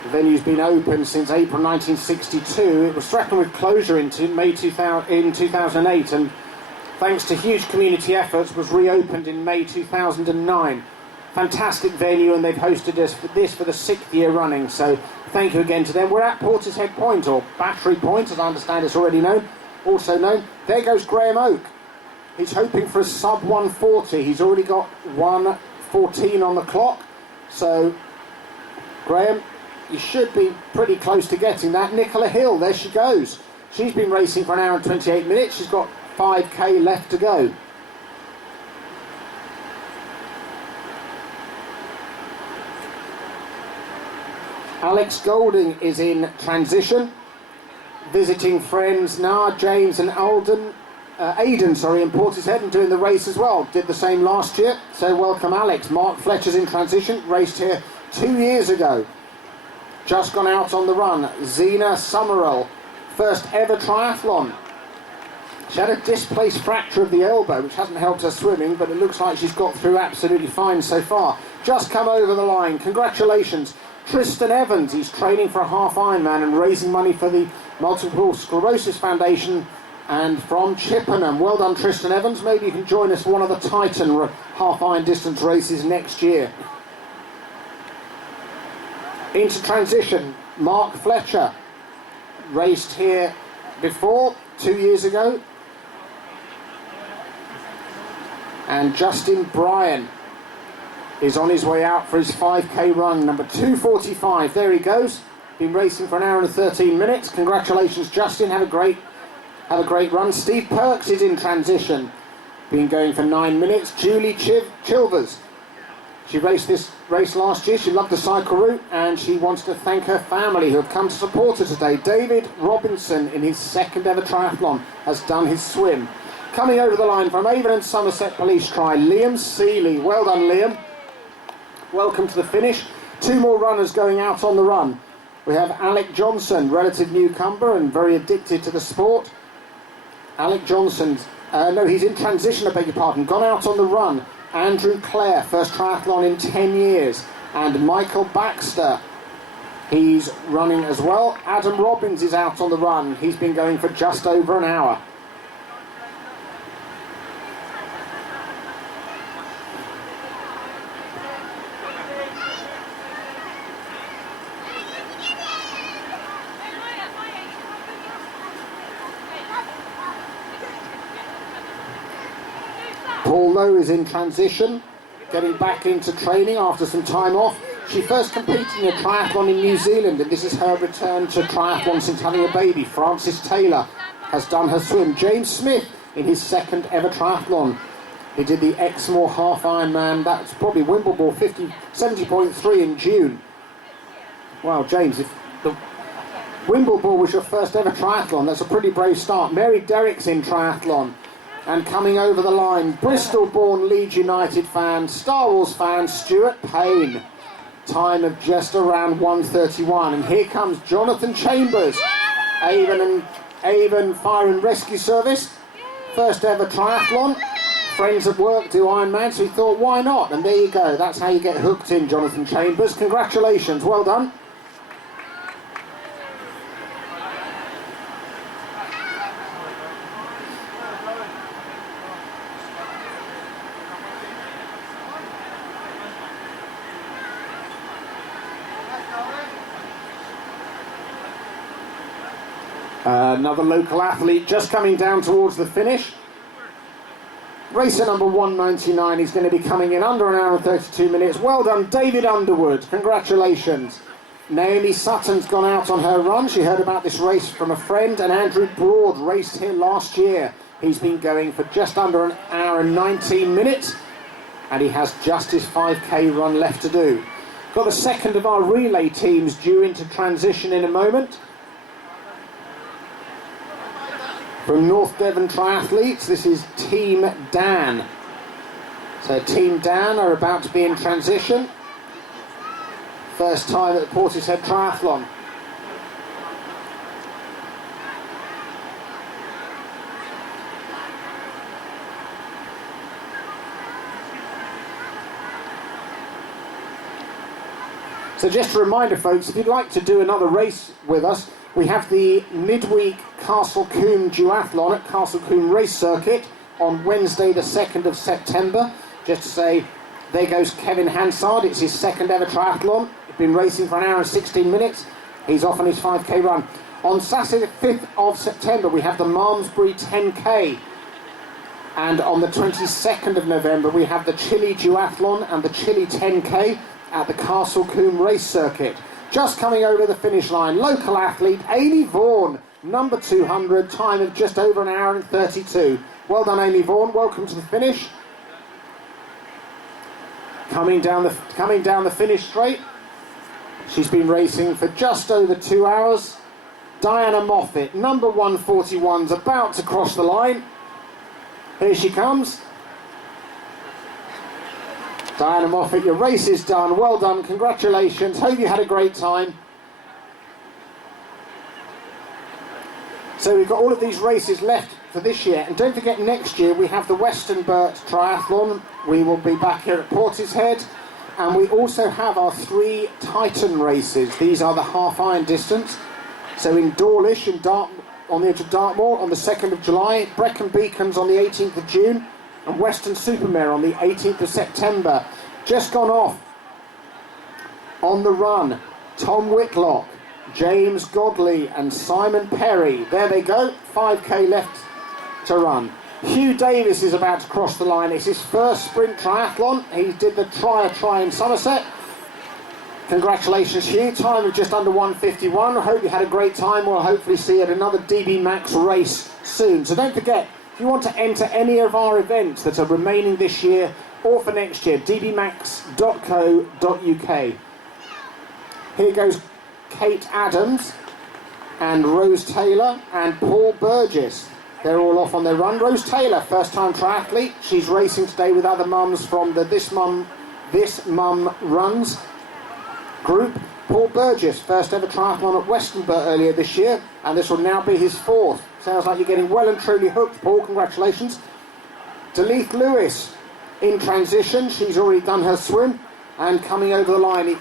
The venue's been open since April 1962. It was threatened with closure in 2008, and thanks to huge community efforts was reopened in May 2009. Fantastic venue, and they've hosted us for this for the 6th year running, so thank you again to them. We're at Portishead Point, or Battery Point as I understand it's already known, also known. There goes Graham Oak. He's hoping for a sub 140. He's already got 1:14 on the clock, so Graham, you should be pretty close to getting that. Nicola Hill, there she goes. She's been racing for an hour and 28 minutes. She's got 5k left to go. Alex Golding is in transition, visiting friends Nar, James and Aidan, in Portishead, and doing the race as well. Did the same last year, so welcome Alex. Mark Fletcher's in transition, raced here 2 years ago. Just gone out on the run. Zena Summerall, first ever triathlon. She had a displaced fracture of the elbow, which hasn't helped her swimming, but it looks like she's got through absolutely fine so far. Just come over the line. Congratulations. Tristan Evans, he's training for a half Ironman and raising money for the Multiple Sclerosis Foundation, and from Chippenham. Well done, Tristan Evans. Maybe you can join us for one of the Titan half iron distance races next year. Into transition, Mark Fletcher raced here before 2 years ago, and Justin Bryan is on his way out for his 5k run, number 2:45. There he goes. Been racing for an hour and 13 minutes. Congratulations, Justin. Have a great run. Steve Perks is in transition. Been going for 9 minutes. Julie Chilvers. She raced this race last year. She loved the cycle route, and she wants to thank her family who have come to support her today. David Robinson, in his second ever triathlon, has done his swim. Coming over the line from Avon and Somerset Police Tri, Liam Seeley. Well done, Liam. Welcome to the finish. 2 more runners going out on the run. We have Alec Johnson, relative newcomer and very addicted to the sport. Alec Johnson, he's in transition, I beg your pardon, gone out on the run. Andrew Clare, first triathlon in 10 years. And Michael Baxter, he's running as well. Adam Robbins is out on the run. He's been going for just over an hour. Paul Lowe is in transition, getting back into training after some time off. She first competed in a triathlon in New Zealand, and this is her return to triathlon since having a baby. Frances Taylor has done her swim. James Smith in his second ever triathlon. He did the Exmoor half Ironman, that's probably Wimbledon 70.3 in June. Wow, James, if the Wimbledon was your first ever triathlon, that's a pretty brave start. Mary Derrick's in triathlon. And coming over the line, Bristol-born Leeds United fan, Star Wars fan, Stuart Payne. Time of just around 1:31. And here comes Jonathan Chambers, Avon Fire and Rescue Service. First ever triathlon. Friends at work do Ironman, so he thought, why not? And there you go. That's how you get hooked in, Jonathan Chambers. Congratulations. Well done. Another local athlete just coming down towards the finish. Racer number 199, he's going to be coming in under an hour and 32 minutes. Well done, David Underwood. Congratulations. Naomi Sutton's gone out on her run. She heard about this race from a friend, and Andrew Broad raced here last year. He's been going for just under an hour and 19 minutes, and he has just his 5k run left to do. Got the second of our relay teams due into transition in a moment. From North Devon Triathletes, this is Team Dan. So Team Dan are about to be in transition. First time at the Portishead Triathlon. So just a reminder, folks, if you'd like to do another race with us, we have the midweek Castle Combe duathlon at Castle Combe Race Circuit on Wednesday the 2nd of September. Just to say, there goes Kevin Hansard. It's his second ever triathlon. He's been racing for an hour and 16 minutes. He's off on his 5k run. On Saturday the 5th of September, we have the Malmesbury 10k. And on the 22nd of November, we have the Chile duathlon and the Chile 10k at the Castle Combe Race Circuit. Just coming over the finish line, local athlete Amy Vaughan, number 200, time of just over an hour and 32. Well done, Amy Vaughan. Welcome to the finish. Coming down the finish straight. She's been racing for just over 2 hours. Diana Moffat, number 141's about to cross the line. Here she comes. Diana Moffat, your race is done. Well done, congratulations. Hope you had a great time. So we've got all of these races left for this year. And don't forget, next year we have the Western Burt Triathlon. We will be back here at Portishead. And we also have our 3 Titan races. These are the half iron distance. So in Dawlish, on the edge of Dartmoor, on the 2nd of July. Brecon Beacons on the 18th of June. And Western Supermare on the 18th of September. Just gone off on the run, Tom Whitlock, James Godley and Simon Perry. There they go, 5k left to run. Hugh Davis is about to cross the line. It's his first sprint triathlon. He did the try in Somerset. Congratulations, Hugh. Time of just under 1:51. I hope you had a great time. We'll hopefully see you at another DB Max race soon. So don't forget, if you want to enter any of our events that are remaining this year or for next year, dbmax.co.uk. Here goes Kate Adams and Rose Taylor and Paul Burgess. They're all off on their run. Rose Taylor, first-time triathlete. She's racing today with other mums from the This Mum Runs group. Paul Burgess, first ever triathlon at Western Burt earlier this year, and this will now be his 4th. Sounds like you're getting well and truly hooked, Paul. Congratulations. Deleith Lewis in transition. She's already done her swim and coming over the line.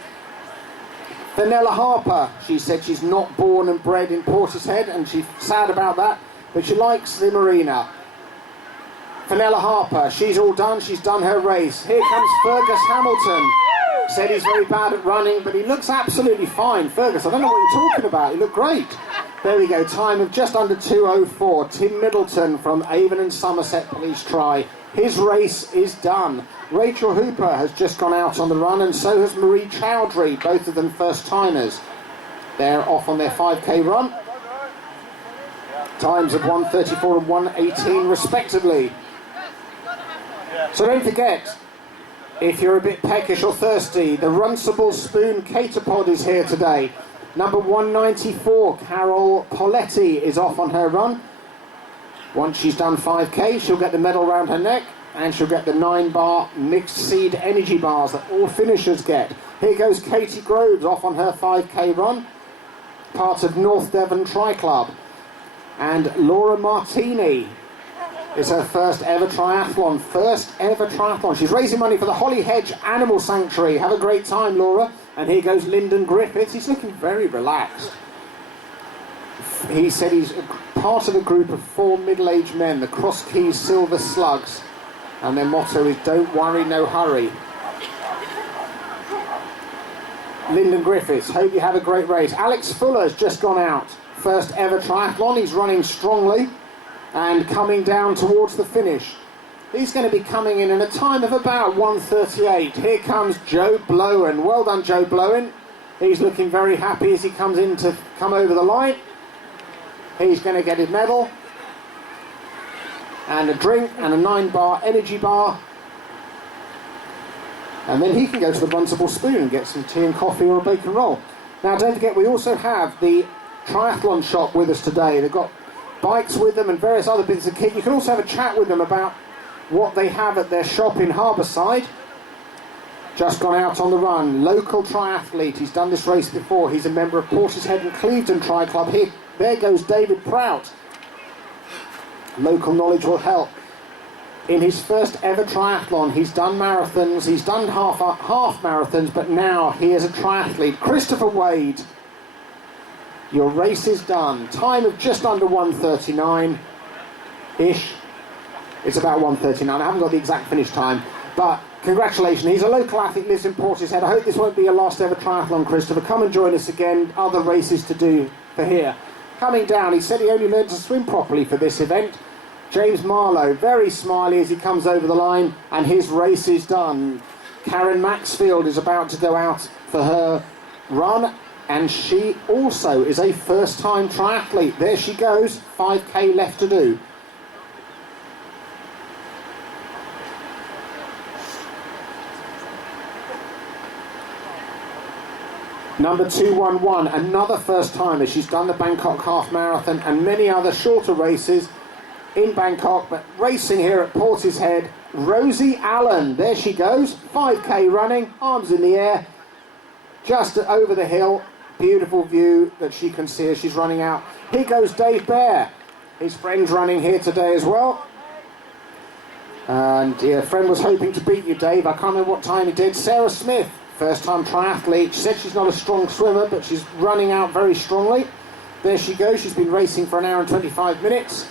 Fenella Harper, she said she's not born and bred in Portishead, and she's sad about that, but she likes the marina. Fenella Harper, she's all done. She's done her race. Here comes Fergus Hamilton. Said he's very bad at running, but he looks absolutely fine. Fergus, I don't know what you're talking about. You look great. There we go, time of just under 2:04. Tim Middleton from Avon and Somerset Police Tri. His race is done. Rachel Hooper has just gone out on the run, and so has Marie Chowdhury, both of them first-timers. They're off on their 5k run. Times of 1:34 and 1:18 respectively. So don't forget, if you're a bit peckish or thirsty, the Runcible Spoon Cater Pod is here today. Number 194, Carol Poletti, is off on her run. Once she's done 5k, she'll get the medal round her neck, and she'll get the 9-bar mixed seed energy bars that all finishers get. Here goes Katie Groves off on her 5k run, part of North Devon Tri Club. And Laura Martini is her first ever triathlon. She's raising money for the Holly Hedge Animal Sanctuary. Have a great time, Laura. And here goes Lyndon Griffiths. He's looking very relaxed. He said he's part of a group of 4 middle-aged men, the Cross Keys Silver Slugs. And their motto is, don't worry, no hurry. Lyndon Griffiths, hope you have a great race. Alex Fuller's just gone out. First ever triathlon. He's running strongly and coming down towards the finish. He's going to be coming in a time of about 1:38. Here comes Joe Blowen. Well done, Joe Blowen. He's looking very happy as he comes in to come over the line. He's going to get his medal and a drink and a 9-bar energy bar. And then he can go to the Runcible Spoon and get some tea and coffee or a bacon roll. Now don't forget, we also have the triathlon shop with us today. They've got bikes with them and various other bits of kit. You can also have a chat with them about what they have at their shop in Harbourside. Just gone out on the run. Local triathlete. He's done this race before. He's a member of Portishead and Clevedon Tri Club. There goes David Prout. Local knowledge will help. In his first ever triathlon, he's done marathons, he's done half marathons, but now he is a triathlete. Christopher Wade, your race is done. Time of just under 1:39-ish. It's about 1:39. I haven't got the exact finish time, but congratulations. He's a local athlete, lives in Portishead. I hope this won't be your last ever triathlon, Christopher. Come and join us again. Other races to do for here. Coming down, he said he only learned to swim properly for this event. James Marlowe, very smiley as he comes over the line, and his race is done. Karen Maxfield is about to go out for her run, and she also is a first-time triathlete. There she goes, 5k left to do. Number 211, another first-timer. She's done the Bangkok Half Marathon and many other shorter races in Bangkok, but racing here at Portishead, Rosie Allen. There she goes, 5k running, arms in the air, just over the hill. Beautiful view that she can see as she's running out. Here goes Dave Bear. His friend's running here today as well. And your friend was hoping to beat you, Dave. I can't remember what time he did. Sarah Smith, first-time triathlete. She said she's not a strong swimmer, but she's running out very strongly. There she goes. She's been racing for 1 hour and 25 minutes.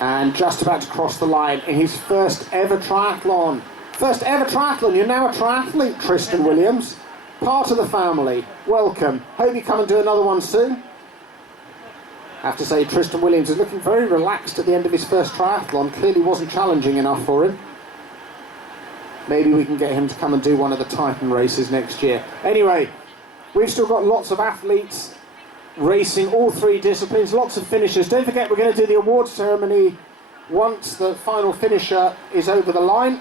And just about to cross the line in his first ever triathlon. First ever triathlon. You're now a triathlete, Tristan Williams. Part of the family. Welcome. Hope you come and do another one soon. I have to say, Tristan Williams is looking very relaxed at the end of his first triathlon. Clearly wasn't challenging enough for him. Maybe we can get him to come and do one of the Titan races next year. Anyway, we've still got lots of athletes racing all 3 disciplines, lots of finishers. Don't forget, we're going to do the award ceremony once the final finisher is over the line.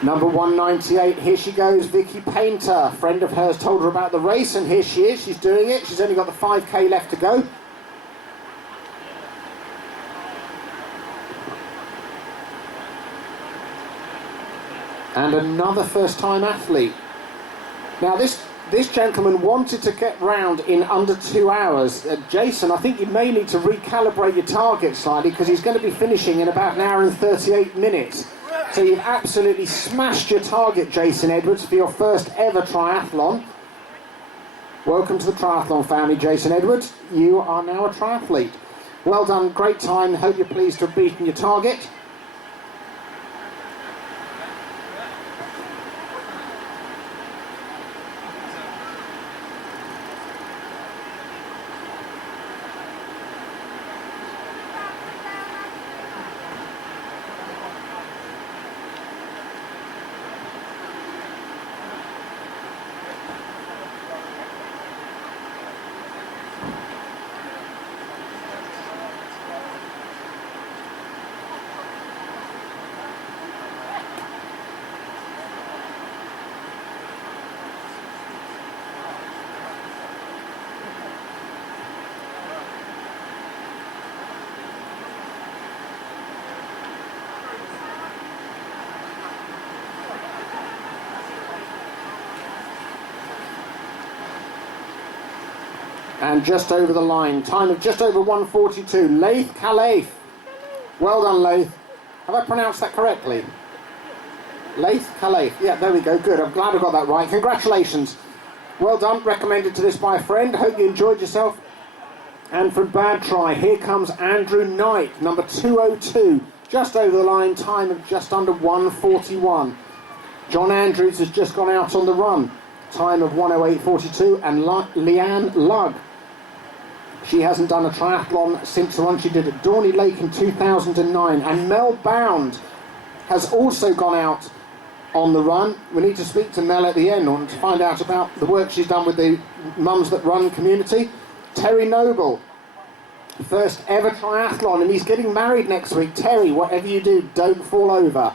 Number 198, here she goes, Vicky Painter. A friend of hers told her about the race, and here she is, she's doing it. She's only got the 5k left to go. And another first-time athlete. Now this gentleman wanted to get round in under 2 hours. Jason, I think you may need to recalibrate your target slightly, because he's going to be finishing in about 1 hour and 38 minutes. So you've absolutely smashed your target, Jason Edwards, for your first ever triathlon. Welcome to the triathlon family, Jason Edwards. You are now a triathlete. Well done, great time. Hope you're pleased to have beaten your target. And just over the line, time of just over 1:42. Laith Calaith. Well done, Laith. Have I pronounced that correctly? Laith Calaith. Yeah, there we go. Good. I'm glad I got that right. Congratulations. Well done. Recommended to this by a friend. Hope you enjoyed yourself. And from Bad Try, here comes Andrew Knight, number 202. Just over the line, time of just under 1:41. John Andrews has just gone out on the run. Time of 1:08.42. And Leanne Lugg. She hasn't done a triathlon since the one she did at Dorney Lake in 2009. And Mel Bound has also gone out on the run. We need to speak to Mel at the end to find out about the work she's done with the Mums That Run community. Terry Noble, first ever triathlon, and he's getting married next week. Terry, whatever you do, don't fall over.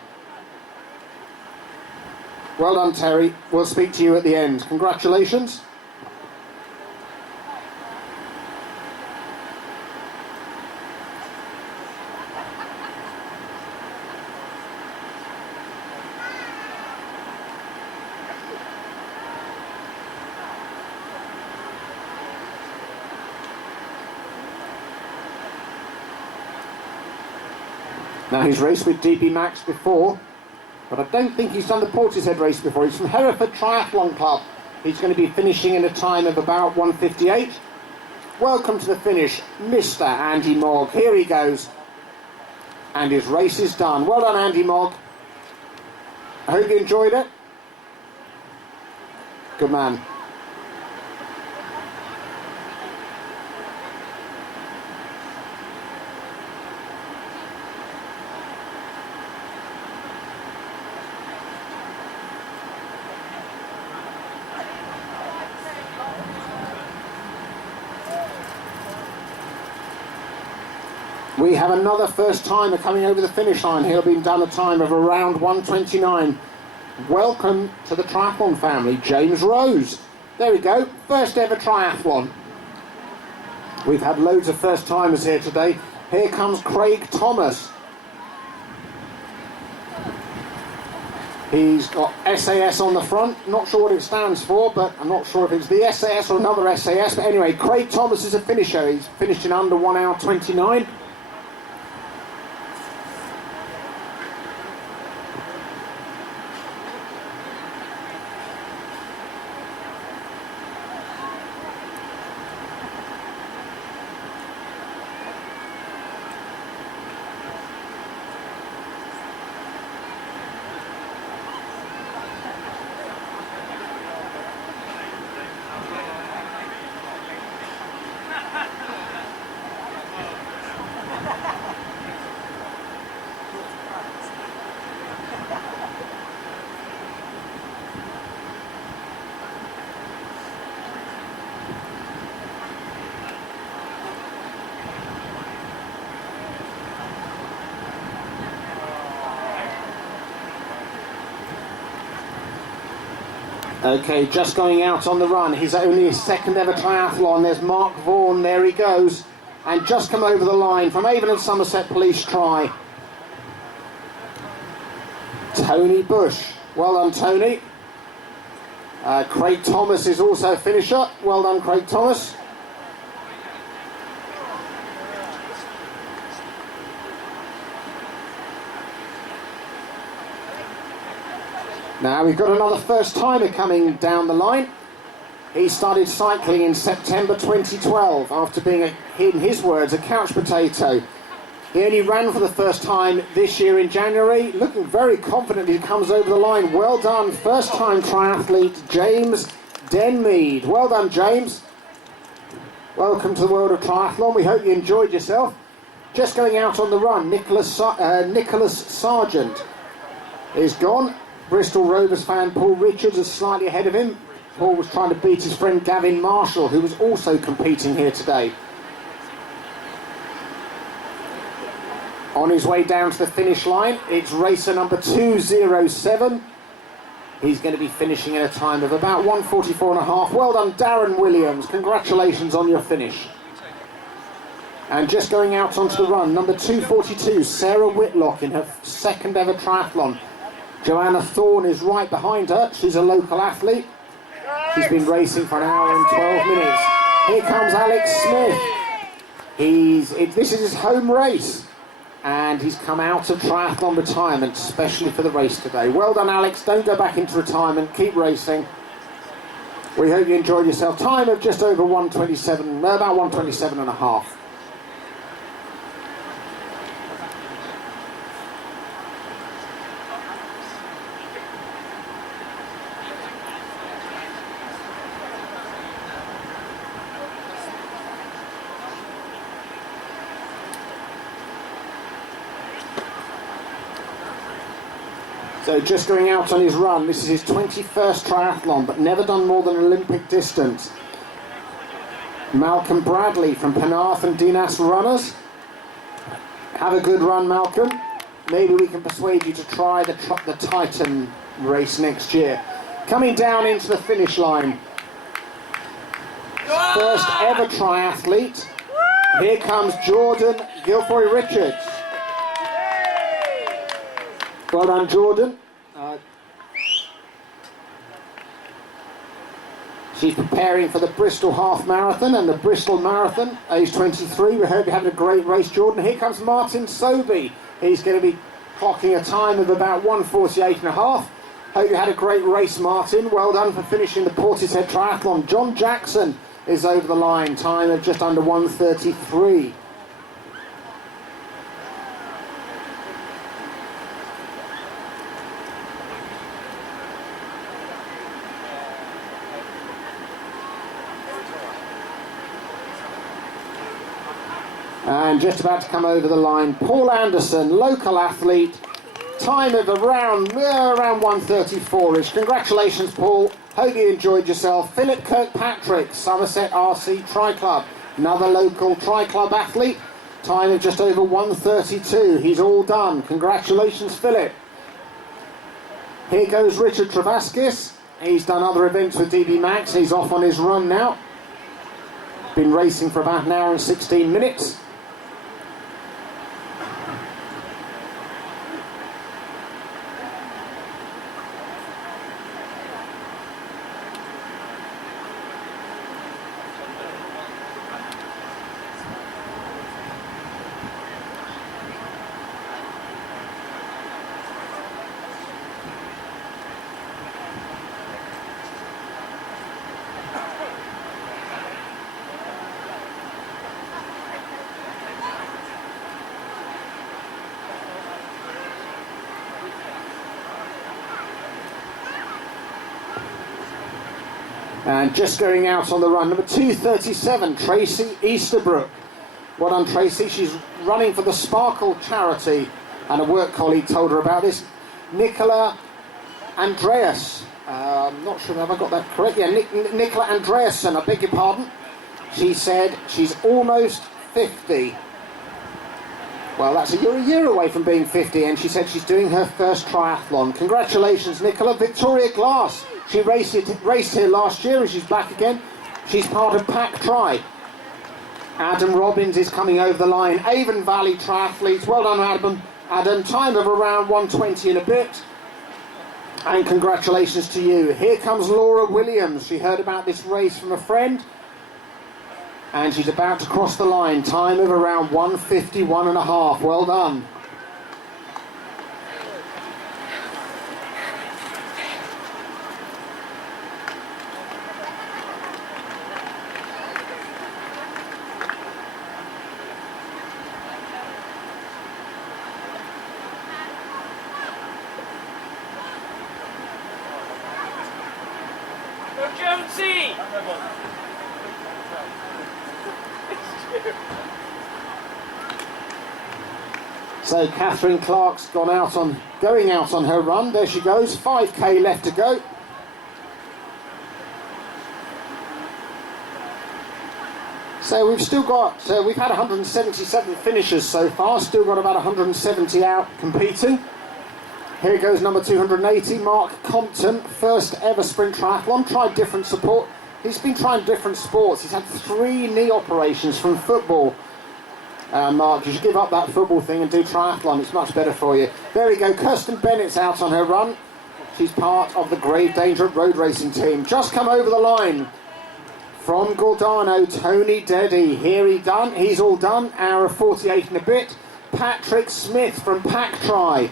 Well done, Terry. We'll speak to you at the end. Congratulations. Now, he's raced with DB Max before, but I don't think he's done the Portishead race before. He's from Hereford Triathlon Club. He's going to be finishing in a time of about 1:58. Welcome to the finish, Mr. Andy Mogg. Here he goes. And his race is done. Well done, Andy Mogg. I hope you enjoyed it. Good man. We have another first timer coming over the finish line. He'll be done a time of around 1:29. Welcome to the triathlon family, James Rose. There we go, first ever triathlon. We've had loads of first timers here today. Here comes Craig Thomas. He's got SAS on the front. Not sure what it stands for, but I'm not sure if it's the SAS or another SAS. But anyway, Craig Thomas is a finisher. He's finished in under 1:29. Okay, just going out on the run. He's only his second ever triathlon. There's Mark Vaughan, there he goes. And just come over the line from Avon and Somerset Police Try. Tony Bush. Well done, Tony. Craig Thomas is also a finisher. Well done, Craig Thomas. Now we've got another first timer coming down the line. He started cycling in September 2012 after being, in his words, a couch potato. He only ran for the first time this year in January. Looking very confident he comes over the line. Well done, first time triathlete James Denmead. Well done, James. Welcome to the world of triathlon. We hope you enjoyed yourself. Just going out on the run, Nicholas Sargent is gone. Bristol Rovers fan Paul Richards is slightly ahead of him. Paul was trying to beat his friend Gavin Marshall, who was also competing here today. On his way down to the finish line, it's racer number 207. He's going to be finishing in a time of about 1:44.5. Well done, Darren Williams. Congratulations on your finish. And just going out onto the run, number 242, Sarah Whitlock in her second ever triathlon. Joanna Thorne is right behind her. She's a local athlete. She's been racing for an hour and 12 minutes. Here comes Alex Smith. This is his home race, and he's come out of triathlon retirement especially for the race today. Well done, Alex. Don't go back into retirement. Keep racing. We hope you enjoyed yourself. Time of just over 1:27, about 1:27 and a half. So just going out on his run, this is his 21st triathlon, but never done more than Olympic distance. Malcolm Bradley from Penarth and Dinas Runners. Have a good run, Malcolm. Maybe we can persuade you to try the Titan race next year. Coming down into the finish line. First ever triathlete. Here comes Jordan Guilfoyle-Richards. Well done, Jordan. She's preparing for the Bristol Half Marathon and the Bristol Marathon, age 23. We hope you're having a great race, Jordan. Here comes Martin Sobey. He's going to be clocking a time of about 1:48 and a half. Hope you had a great race, Martin. Well done for finishing the Portishead Triathlon. John Jackson is over the line, time of just under 1:33. And just about to come over the line, Paul Anderson, local athlete, time of around 1:34ish. Congratulations, Paul. Hope you enjoyed yourself. Philip Kirkpatrick, Somerset RC Tri Club, another local Tri Club athlete, time of just over 1:32. He's all done. Congratulations, Philip. Here goes Richard Travaskis. He's done other events with DB Max. He's off on his run now. Been racing for about an hour and 16 minutes. And just going out on the run, number 237, Tracy Easterbrook. Well done, Tracy. She's running for the Sparkle charity, and a work colleague told her about this. Nicola Andreas. I'm not sure, have I got that correct? Yeah, Nicola Andreasen, I beg your pardon. She said she's almost 50. Well, that's a year away from being 50, and she said she's doing her first triathlon. Congratulations, Nicola. Victoria Glass. She raced here last year and she's back again. She's part of Pack Tri. Adam Robbins is coming over the line. Avon Valley triathletes. Well done, Adam. Adam, time of around 1:20 and a bit. And congratulations to you. Here comes Laura Williams. She heard about this race from a friend. And she's about to cross the line. Time of around 1:51 and a half. Well done. Jonesy! So Catherine Clark's going out on her run. There she goes. 5k left to go. So we've still got, we've had 177 finishers so far. Still got about 170 out competing. Here goes number 280, Mark Compton, first ever sprint triathlon, tried different support. He's been trying different sports. He's had 3 knee operations from football. Mark, you should give up that football thing and do triathlon, it's much better for you. There we go, Kirsten Bennett's out on her run. She's part of the Grave Danger road racing team. Just come over the line. From Gordano, Tony Deddy. Here he's all done. Hour 48 and a bit. Patrick Smith from Pack Try.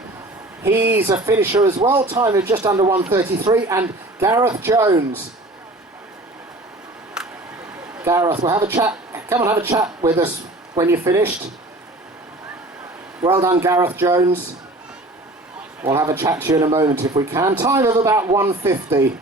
He's a finisher as well. Time is just under 1:33. And Gareth Jones. Gareth, we'll have a chat. Come and have a chat with us when you're finished. Well done, Gareth Jones. We'll have a chat to you in a moment if we can. Time of about 1:50.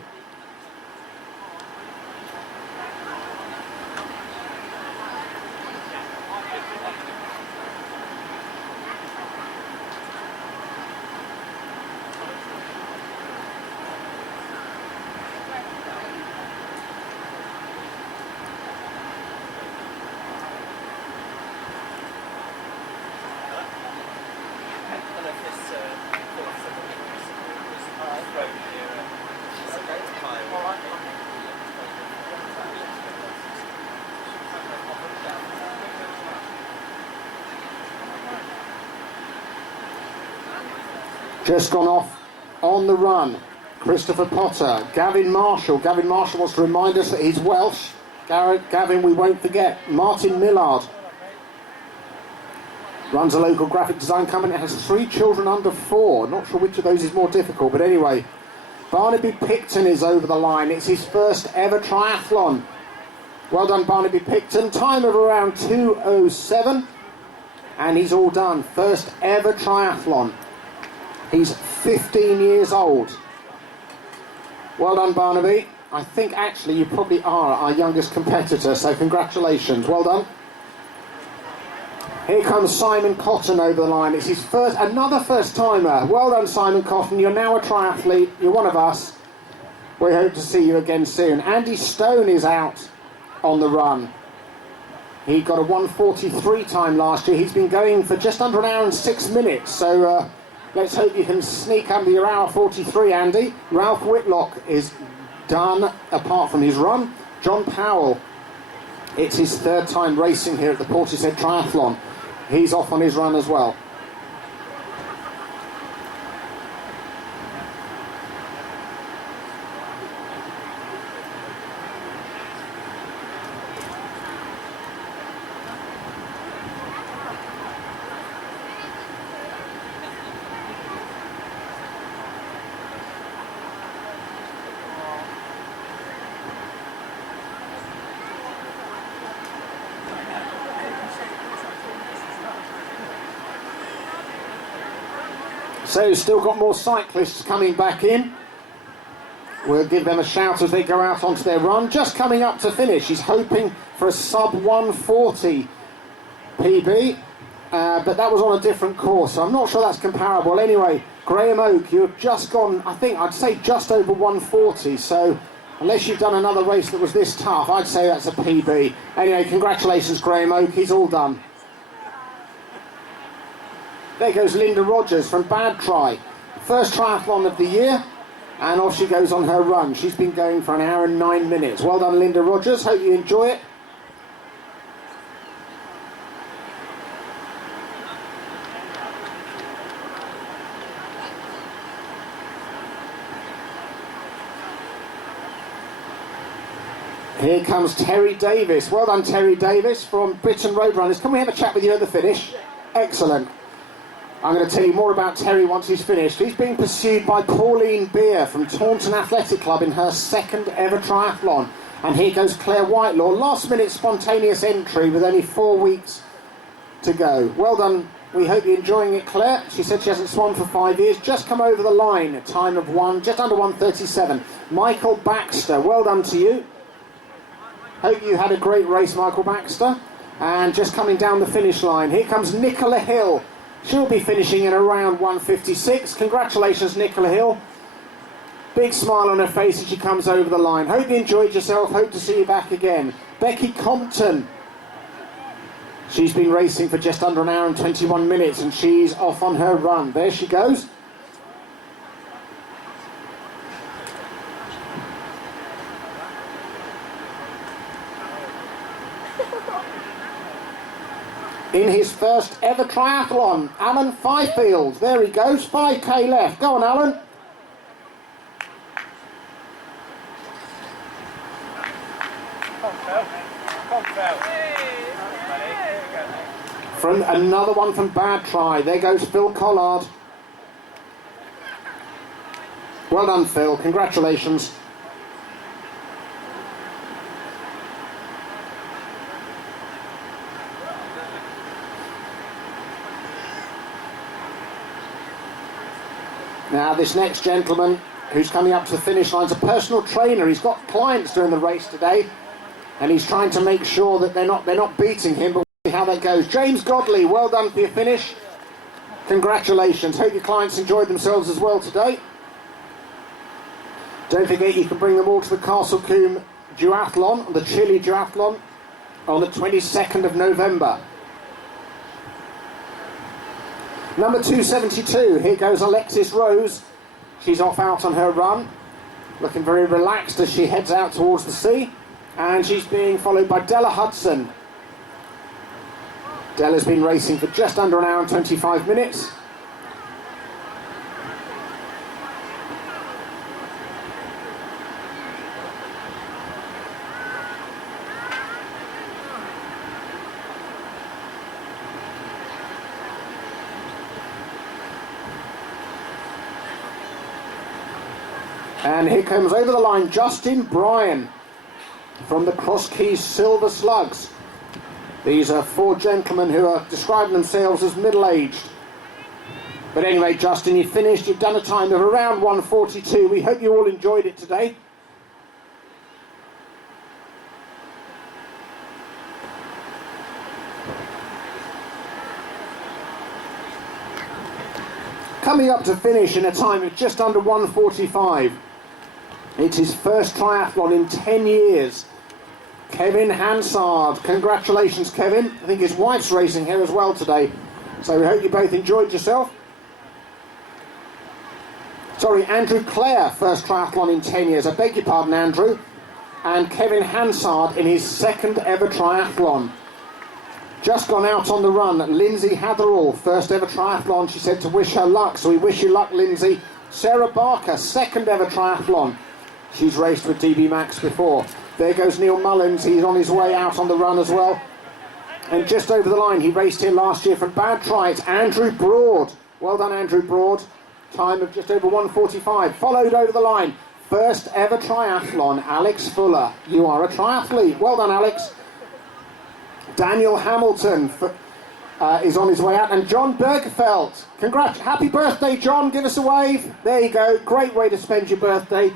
Just gone off on the run. Christopher Potter, Gavin Marshall. Gavin Marshall wants to remind us that he's Welsh. Gavin, we won't forget. Martin Millard runs a local graphic design company. It has 3 children under 4. Not sure which of those is more difficult, but anyway. Barnaby Picton is over the line. It's his first ever triathlon. Well done, Barnaby Picton. Time of around 2:07. And he's all done. First ever triathlon. He's 15 years old. Well done, Barnaby. I think actually you probably are our youngest competitor, so congratulations. Well done. Here comes Simon Cotton over the line. It's his another first timer. Well done, Simon Cotton. You're now a triathlete. You're one of us. We hope to see you again soon. Andy Stone is out on the run. He got a 1:43 time last year. He's been going for just under an hour and 6 minutes. So let's hope you can sneak under your hour 43, Andy. Ralph Whitlock is done apart from his run. John Powell, it's his 3rd time racing here at the Portishead Triathlon. He's off on his run as well. So still got more cyclists coming back in. We'll give them a shout as they go out onto their run. Just coming up to finish. He's hoping for a sub 140 PB, but that was on a different course, so I'm not sure that's comparable. Anyway, Graham Oak, you've just gone, I think, I'd say just over 140, so unless you've done another race that was this tough, I'd say that's a PB. Anyway, congratulations, Graham Oak, he's all done. There goes Linda Rogers from Bad Try. First triathlon of the year, and off she goes on her run. She's been going for an hour and 9 minutes. Well done, Linda Rogers. Hope you enjoy it. Here comes Terry Davis. Well done, Terry Davis from Britain Roadrunners. Can we have a chat with you at the finish? Excellent. I'm going to tell you more about Terry once he's finished. He's being pursued by Pauline Beer from Taunton Athletic Club in her 2nd ever triathlon. And here goes Claire Whitelaw, last minute spontaneous entry with only 4 weeks to go. Well done. We hope you're enjoying it, Claire. She said she hasn't swum for 5 years. Just come over the line, a time of just under 1:37. Michael Baxter, well done to you. Hope you had a great race, Michael Baxter. And just coming down the finish line, here comes Nicola Hill. She'll be finishing in around 1:56. Congratulations, Nicola Hill. Big smile on her face as she comes over the line. Hope you enjoyed yourself. Hope to see you back again. Becky Compton. She's been racing for just under an hour and 21 minutes and she's off on her run. There she goes. In his first ever triathlon, Alan Fifield. There he goes, 5k left. Go on, Alan. Come on, Phil. Come on, Phil. Buddy. Here we go, mate. From another one from Bad Try. There goes Phil Collard. Well done, Phil. Congratulations. Now this next gentleman who's coming up to the finish line is a personal trainer. He's got clients during the race today and he's trying to make sure that they're not beating him, but we'll see how that goes. James Godley, well done for your finish. Congratulations. Hope your clients enjoyed themselves as well today. Don't forget you can bring them all to the Castle Combe Duathlon, the Chile Duathlon, on the 22nd of November. Number 272, here goes Alexis Rose. She's off out on her run, looking very relaxed as she heads out towards the sea. And she's being followed by Della Hudson. Della's been racing for just under an hour and 25 minutes. And here comes over the line Justin Bryan from the Cross Keys Silver Slugs. These are four gentlemen who are describing themselves as middle-aged. But anyway, Justin, you finished. You've done a time of around 1:42. We hope you all enjoyed it today. Coming up to finish in a time of just under 1:45. It's his first triathlon in 10 years. Kevin Hansard. Congratulations, Kevin. I think his wife's racing here as well today. So we hope you both enjoyed yourself. Sorry, Andrew Clare, first triathlon in 10 years. I beg your pardon, Andrew. And Kevin Hansard in his second ever triathlon. Just gone out on the run, Lindsay Hatherall, first ever triathlon. She said to wish her luck, so we wish you luck, Lindsay. Sarah Barker, second ever triathlon. She's raced with DB Max before. There goes Neil Mullins, he's on his way out on the run as well. And just over the line, he raced here last year from Bad Try, it's Andrew Broad. Well done, Andrew Broad. Time of just over 1:45. Followed over the line, first ever triathlon, Alex Fuller. You are a triathlete. Well done, Alex. Daniel Hamilton is on his way out, and John Bergefeld. Congrats, happy birthday, John. Give us a wave. There you go. Great way to spend your birthday.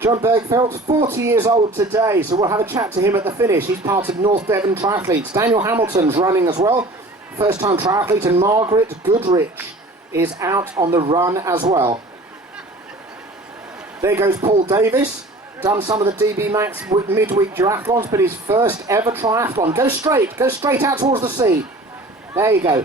John Bergefeld, 40 years old today, so we'll have a chat to him at the finish. He's part of North Devon Triathletes. Daniel Hamilton's running as well, first-time triathlete, and Margaret Goodrich is out on the run as well. There goes Paul Davis, done some of the DB Max midweek duathlons, but his first ever triathlon. Go straight out towards the sea. There you go.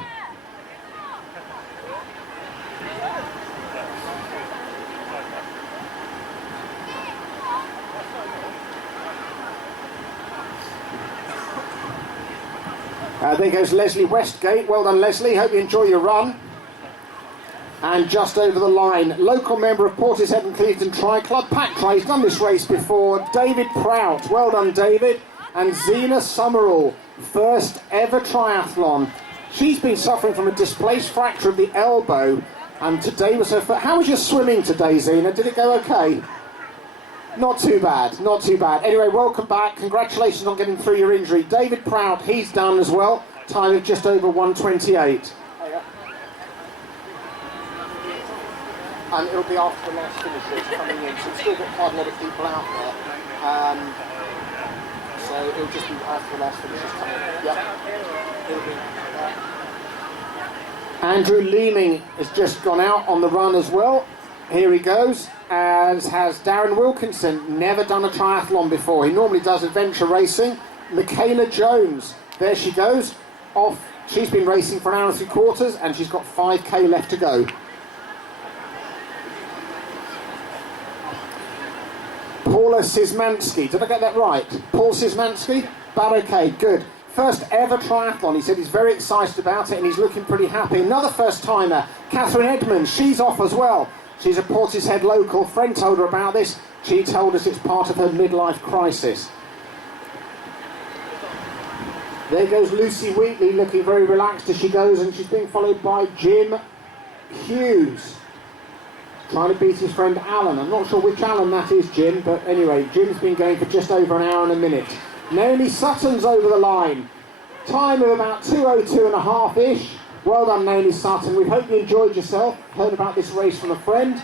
There goes Leslie Westgate. Well done, Leslie. Hope you enjoy your run. And just over the line, local member of Portishead and Clevedon Tri Club, Pack Tri. He's done this race before. David Prout. Well done, David. And Zena Summerall, first ever triathlon. She's been suffering from a displaced fracture of the elbow, and today was her first. How was your swimming today, Zena? Did it go okay? Not too bad, not too bad. Anyway, welcome back. Congratulations on getting through your injury. David Prout, he's done as well. Time of just over 1:28. And it'll be after the last finishers coming in, so we've still got quite a lot of people out there. So it'll just be after the last finishers coming in. Yep. It'll be, Andrew Leeming has just gone out on the run as well. Here he goes, as has Darren Wilkinson, never done a triathlon before. He normally does adventure racing. Michaela Jones, there she goes, off. She's been racing for an hour and 3/4, and she's got 5k left to go. Paula Szymanski, did I get that right? Paul Szymanski? But okay, good. First ever triathlon. He said he's very excited about it and he's looking pretty happy. Another first timer, Catherine Edmonds, she's off as well. She's a Portishead local. Friend told her about this. She told us it's part of her midlife crisis. There goes Lucy Wheatley looking very relaxed as she goes, and she's being followed by Jim Hughes, trying to beat his friend Alan. I'm not sure which Alan that is, Jim, but anyway, Jim's been going for just over an hour and a minute. Naomi Sutton's over the line. Time of about 2:02 and a half-ish. Well done, Naomi Sutton. We hope you enjoyed yourself. Heard about this race from a friend.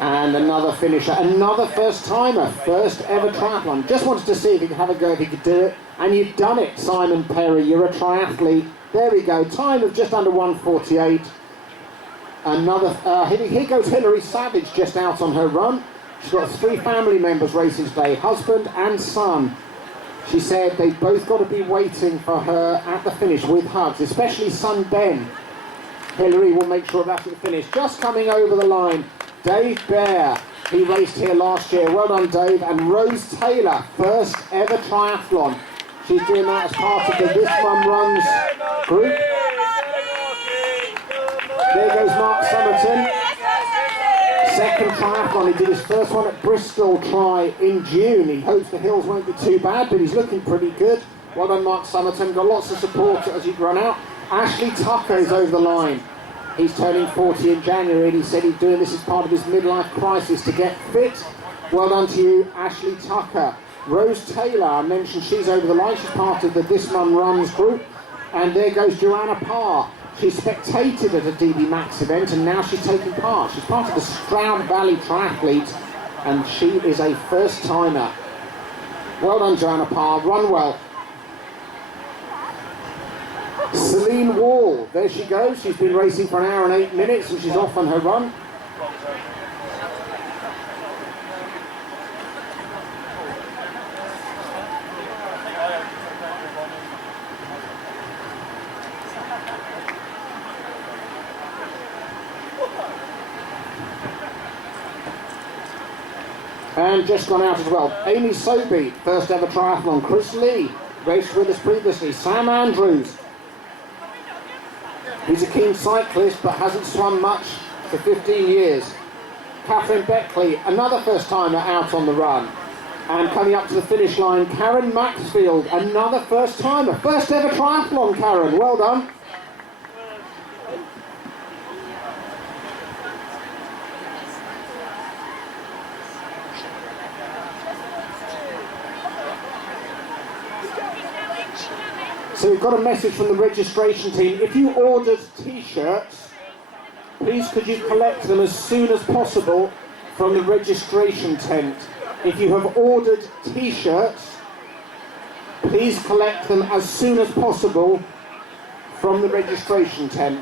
And another finisher, another first timer, first ever triathlon. Just wanted to see if he could have a go, if he could do it. And you've done it, Simon Perry. You're a triathlete. There we go. Time of just under 1:48. Another, here goes Hilary Savage just out on her run. She's got 3 family members racing today, husband and son. She said they've both got to be waiting for her at the finish with hugs, especially son Ben. Hilary will make sure that's at the finish. Just coming over the line, Dave Bear. He raced here last year. Well done, Dave. And Rose Taylor, first ever triathlon. She's doing that as part of the This Mum Runs group. There goes Mark Summerton. Second triathlon. He did his first one at Bristol Tri in June. He hopes the hills won't be too bad, but he's looking pretty good. Well done, Mark Summerton. Got lots of support as he'd run out. Ashley Tucker is over the line. He's turning 40 in January, and he said he's doing this as part of his midlife crisis to get fit. Well done to you, Ashley Tucker. Rose Taylor, I mentioned she's over the line. She's part of the This Mum Runs group. And there goes Joanna Parr. She spectated at a DB Max event, and now she's taking part. She's part of the Stroud Valley Triathletes, and she is a first-timer. Well done, Joanna Parr. Run well. Celine Wall, there she goes. She's been racing for an hour and 8 minutes, and she's off on her run. And just gone out as well, Amy Sobey, first ever triathlon. Chris Lee, raced with us previously. Sam Andrews, he's a keen cyclist but hasn't swum much for 15 years. Catherine Beckley, another first timer out on the run. And coming up to the finish line, Karen Maxfield, another first timer. First ever triathlon, Karen, well done. So we've got a message from the registration team. If you ordered t-shirts, please could you collect them as soon as possible from the registration tent. If you have ordered t-shirts, please collect them as soon as possible from the registration tent.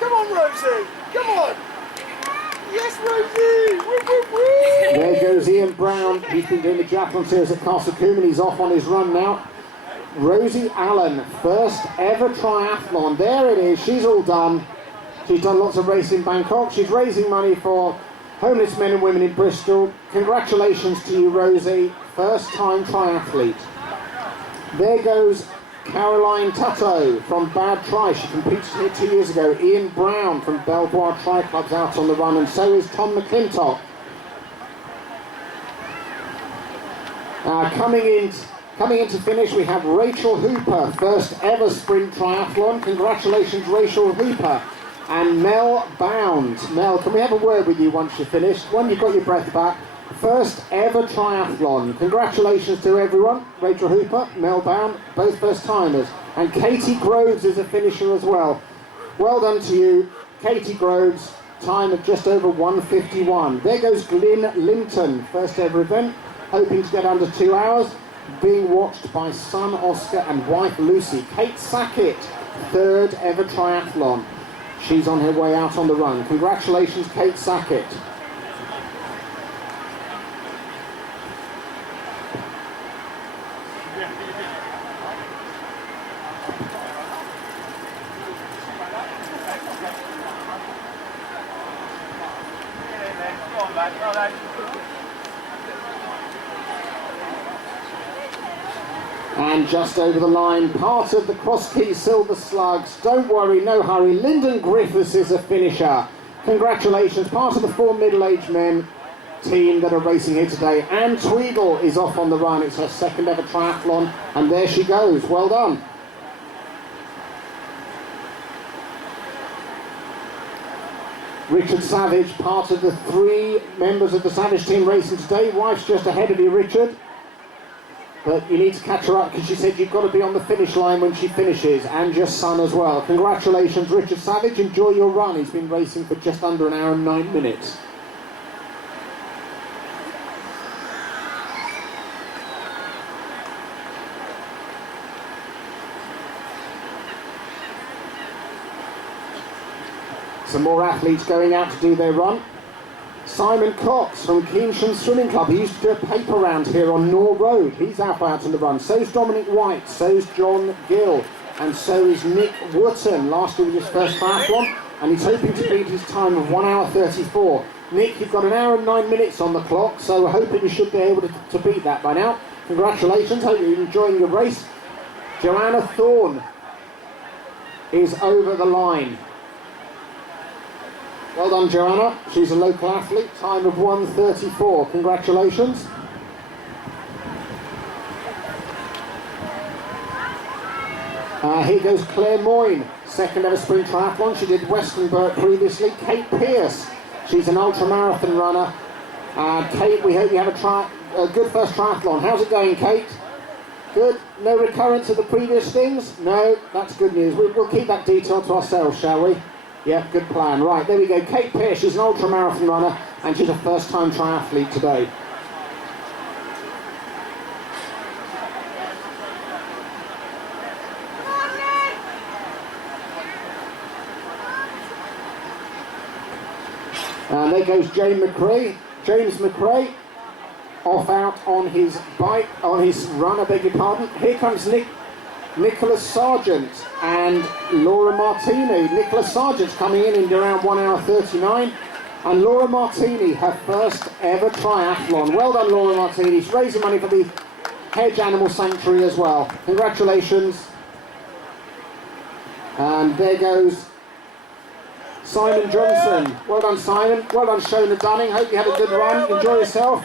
Come on, Rosie! Come on! Yes, Rosie! Woo, woo, woo! There goes Ian Brown. He's been doing the triathlon series at Castle Coombe. He's off on his run now. Rosie Allen, first ever triathlon. There it is. She's all done. She's done lots of racing in Bangkok. She's raising money for homeless men and women in Bristol. Congratulations to you, Rosie. First time triathlete. There goes Caroline Tutto from Bad Tri. She competed here 2 years ago. Ian Brown from Belvoir Tri Club's out on the run, and so is Tom McClintock. Coming in Coming into finish, we have Rachel Hooper, first ever sprint triathlon. Congratulations, Rachel Hooper. And Mel Bound. Mel, can we have a word with you once you're finished? When you've got your breath back. First ever triathlon. Congratulations to everyone. Rachel Hooper, Mel Bound, both first timers. And Katie Groves is a finisher as well. Well done to you, Katie Groves. Time of just over 1:51. There goes Glyn Linton, first ever event, hoping to get under 2 hours, being watched by son Oscar and wife Lucy. Kate Sackett, third ever triathlon. She's on her way out on the run. Congratulations, Kate Sackett. And just over the line, part of the Cross Keys Silver Slugs. Don't worry, no hurry. Lyndon Griffiths is a finisher. Congratulations, part of the 4 middle-aged men team that are racing here today. Anne Tweedle is off on the run. It's her second ever triathlon, and there she goes. Well done. Richard Savage, part of the 3 members of the Savage team racing today. Wife's just ahead of you, Richard. But you need to catch her up because she said you've got to be on the finish line when she finishes, and your son as well. Congratulations, Richard Savage. Enjoy your run. He's been racing for just under an hour and 9 minutes. Some more athletes going out to do their run. Simon Cox from Keynsham Swimming Club. He used to do a paper round here on Nor Road. He's out on the run. So's Dominic White, so's John Gill, and so is Nick Wotton. Last year was his first triathlon, and he's hoping to beat his time of 1 hour 34. Nick, you've got an hour and 9 minutes on the clock, so we're hoping you should be able to beat that by now. Congratulations, hope you're enjoying your race. Joanna Thorne is over the line. Well done, Joanna. She's a local athlete. Time of 1:34. Congratulations. Here goes Claire Moyne, second ever sprint triathlon. She did Westonburt previously. Kate Pearce, she's an ultramarathon runner. Kate, we hope you have a good first triathlon. How's it going, Kate? Good? No recurrence of the previous things? No? That's good news. We'll keep that detail to ourselves, shall we? Yeah, good plan. Right, there we go. Kate Pearce, she's an ultra-marathon runner, and she's a first-time triathlete today. And there goes James McRae, off out on his bike, on his run, I beg your pardon. Here comes Nicholas Sargent and Laura Martini. Nicholas Sargent's coming in around 1 hour 39, and Laura Martini, her first ever triathlon. Well done, Laura Martini. She's raising money for the Hedge Animal Sanctuary as well. Congratulations. And there goes Simon Johnson. Well done, Simon. Well done, Shona Dunning. Hope you had a good run. Enjoy yourself.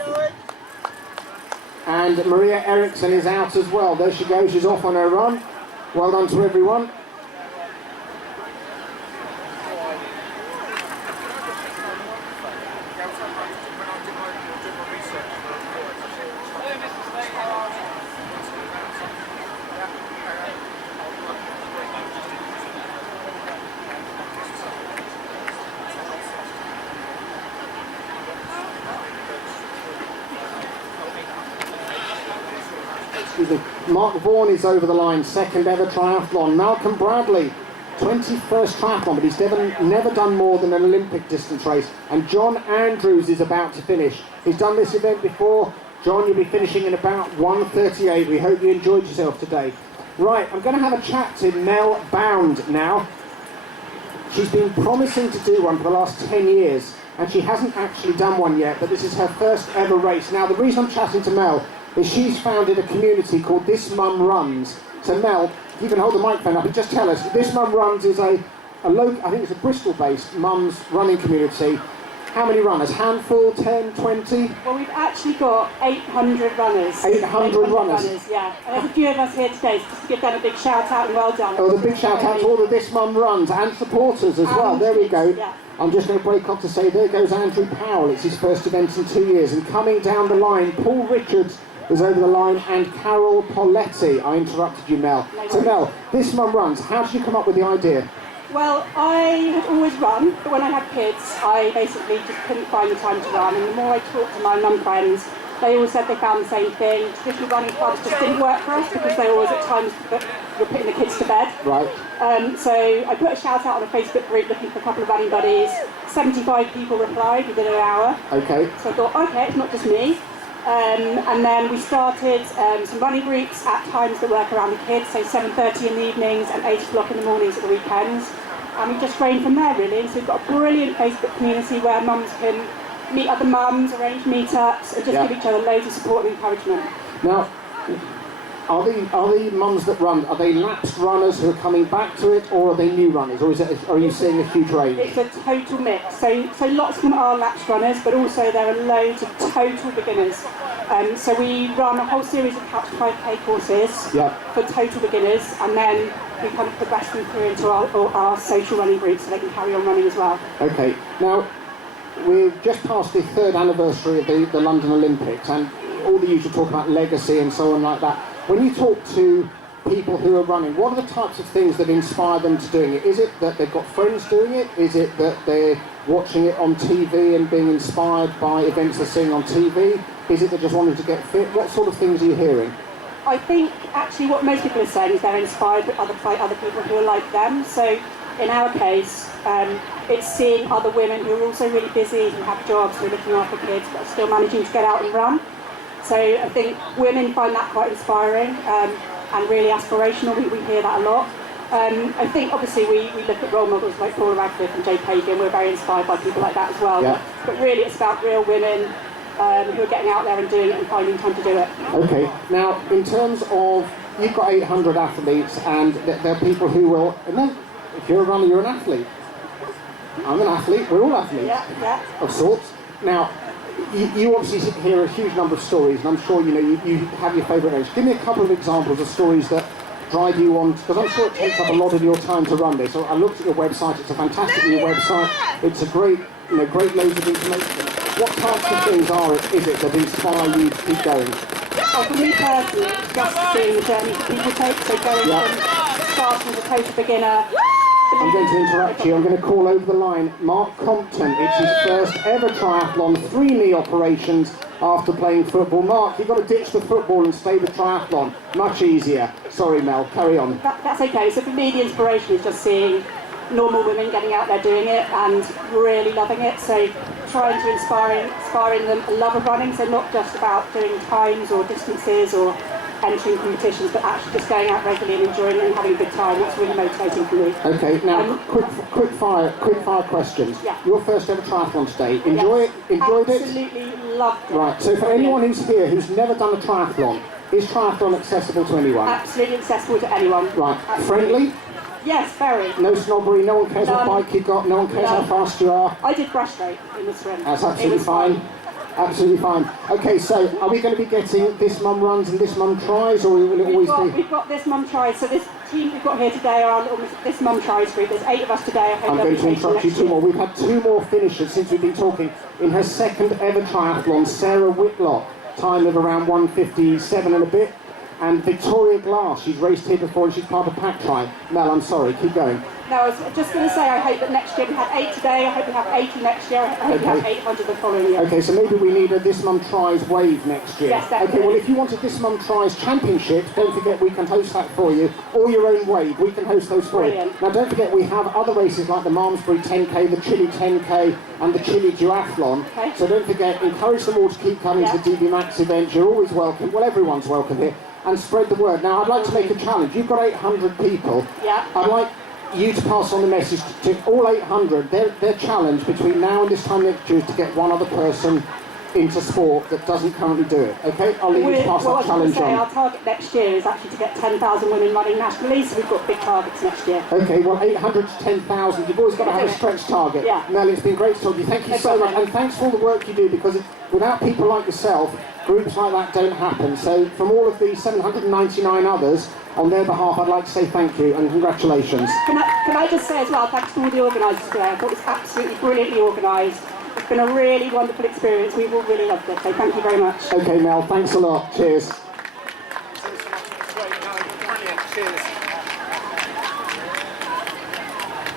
And Maria Eriksson is out as well. There she goes, she's off on her run. Well done to everyone. Mark Vaughan is over the line, second ever triathlon. Malcolm Bradley, 21st triathlon, but he's never done more than an Olympic distance race. And John Andrews is about to finish. He's done this event before. John, you'll be finishing in about 1:38. We hope you enjoyed yourself today. Right, I'm going to have a chat to Mel Bound now. She's been promising to do one for the last 10 years, and she hasn't actually done one yet, but this is her first ever race. Now, the reason I'm chatting to Mel is she's founded a community called This Mum Runs. So Mel, if you can hold the microphone up and just tell us, This Mum Runs is a local, I think it's a Bristol-based mums running community. How many runners? Handful, 10, 20? Well, we've actually got 800 runners. 800 runners? Yeah. And there's a few of us here today, so just to give them a big shout out and well done. Oh, the big shout out to all the This Mum runs and supporters as well. There we go. Yeah. I'm just going to break off to say there goes Andrew Powell. It's his first event in 2 years. And coming down the line, Paul Richards was over the line and Carol Poletti. I interrupted you, Mel. So Mel, This Mum runs. How did you come up with the idea? Well, I had always run, but when I had kids, I basically just couldn't find the time to run. And the more I talked to my mum friends, they all said they found the same thing. Traditional running clubs just didn't work for us because they always at times were putting the kids to bed. Right. So I put a shout out on a Facebook group looking for a couple of running buddies. 75 people replied within an hour. Okay. So I thought, okay, it's not just me. And then we started some running groups at times that work around the kids, so 7:30 in the evenings and 8 o'clock in the mornings at the weekends. And we just grown from there really. And so we've got a brilliant Facebook community where mums can meet other mums, arrange meetups, and just give each other loads of support and encouragement. Now, are the mums that run, are they lapsed runners who are coming back to it, or are they new runners, or are you seeing a huge range? It's a total mix. So lots of them are lapsed runners, but also there are loads of total beginners. So we run a whole series of Couch 5K courses for total beginners, and then we kind of progress them through into our social running groups so they can carry on running as well. Okay. Now, we've just passed the 3rd anniversary of the London Olympics, and all the usual talk about legacy and so on like that. When you talk to people who are running, what are the types of things that inspire them to doing it? Is it that they've got friends doing it? Is it that they're watching it on TV and being inspired by events they're seeing on TV? Is it they're just wanting to get fit? What sort of things are you hearing? I think actually what most people are saying is they're inspired by other people who are like them. So in our case, it's seeing other women who are also really busy, who have jobs, who are looking after kids, but are still managing to get out and run. So I think women find that quite inspiring and really aspirational. We hear that a lot. I think obviously we look at role models like Paula Radcliffe and Jay Pagan. We're very inspired by people like that as well. Yeah. But really it's about real women who are getting out there and doing it and finding time to do it. Okay. Now, in terms of, you've got 800 athletes, and there are people who will, no, if you're a runner, you're an athlete. I'm an athlete. We're all athletes. Yeah. Of sorts. Now, you obviously hear a huge number of stories, and I'm sure you have your favourite race. Give me a couple of examples of stories that drive you on, because I'm sure it takes up a lot of your time to run this. So I looked at your website. It's a fantastic new website. It's a great loads of information. What types of things is it that inspire you to keep going? Oh, for me personally, it's just seeing the journey that people take. So going from starting as a total beginner. I'm going to interrupt you. I'm going to call over the line Mark Compton. It's his first ever triathlon, 3 knee operations after playing football. Mark, you've got to ditch the football and stay with triathlon. Much easier. Sorry, Mel, carry on. That's okay. So for me, the inspiration is just seeing normal women getting out there doing it and really loving it. So trying to inspiring them a love of running. So not just about doing times or distances or entering competitions, but actually just going out regularly and enjoying it and having a good time. That's really motivating for me. Okay, now quick fire questions. Yeah. Your first ever triathlon today. Enjoyed it? Absolutely loved it. Right, so for anyone who's here who's never done a triathlon, is triathlon accessible to anyone? Absolutely accessible to anyone. Right, Absolutely. friendly? Yes, very. No snobbery, no one cares what bike you got, no one cares how fast you are. I did breaststroke in the swim. That's absolutely fine. Absolutely fine. Okay, so are we going to be getting This Mum runs and This Mum tries, or will it always be? We've got This Mum tries. So this team we've got here today are our little This Mum tries group. There's 8 of us today. I'm going to interrupt you 2 more. We've had 2 more finishers since we've been talking. In her second ever triathlon, Sarah Whitlock, time of around 1:57 and a bit. And Victoria Glass, she's raced here before and she's part of Pack Tri. Mel, I'm sorry, keep going. No, I was just going to say, I hope that next year we have 8 today, I hope we have 80 next year, I hope we have 800 the following year. Okay, so maybe we need a This Mum Tries wave next year. Yes, definitely. Okay, well if you want a This Mum Tries Championships, don't forget we can host that for you, or your own wave, we can host those for Brilliant. you. Now don't forget we have other races like the Malmesbury 10K, the Chile 10K and the Chile Duathlon. Okay. So don't forget, encourage them all to keep coming to the DB Max events, you're always welcome, well everyone's welcome here, and spread the word. Now I'd like to make a challenge, you've got 800 people, I'd like you to pass on the message to all 800, their challenge between now and this time next year is to get one other person into sport that doesn't currently do it. Okay, I'll leave you to pass that challenge on. Our target next year is actually to get 10,000 women running nationally, so we've got big targets next year. Okay, well, 800 to 10,000. You've always got to have a stretch target. Yeah. Nelly, it's been great to talk to you. Thank you so much, and thanks for all the work you do, because without people like yourself, groups like that don't happen. So from all of the 799 others, on their behalf, I'd like to say thank you and congratulations. Can I just say as well, thanks to all the organisers today. I thought it was absolutely brilliantly organised. It's been a really wonderful experience. We've all really loved it, so thank you very much. Okay, Mel, thanks a lot. Cheers.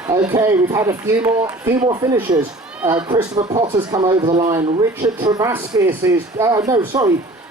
Okay, we've had a few more finishers. Christopher Potter's come over the line. Richard Travaskis is...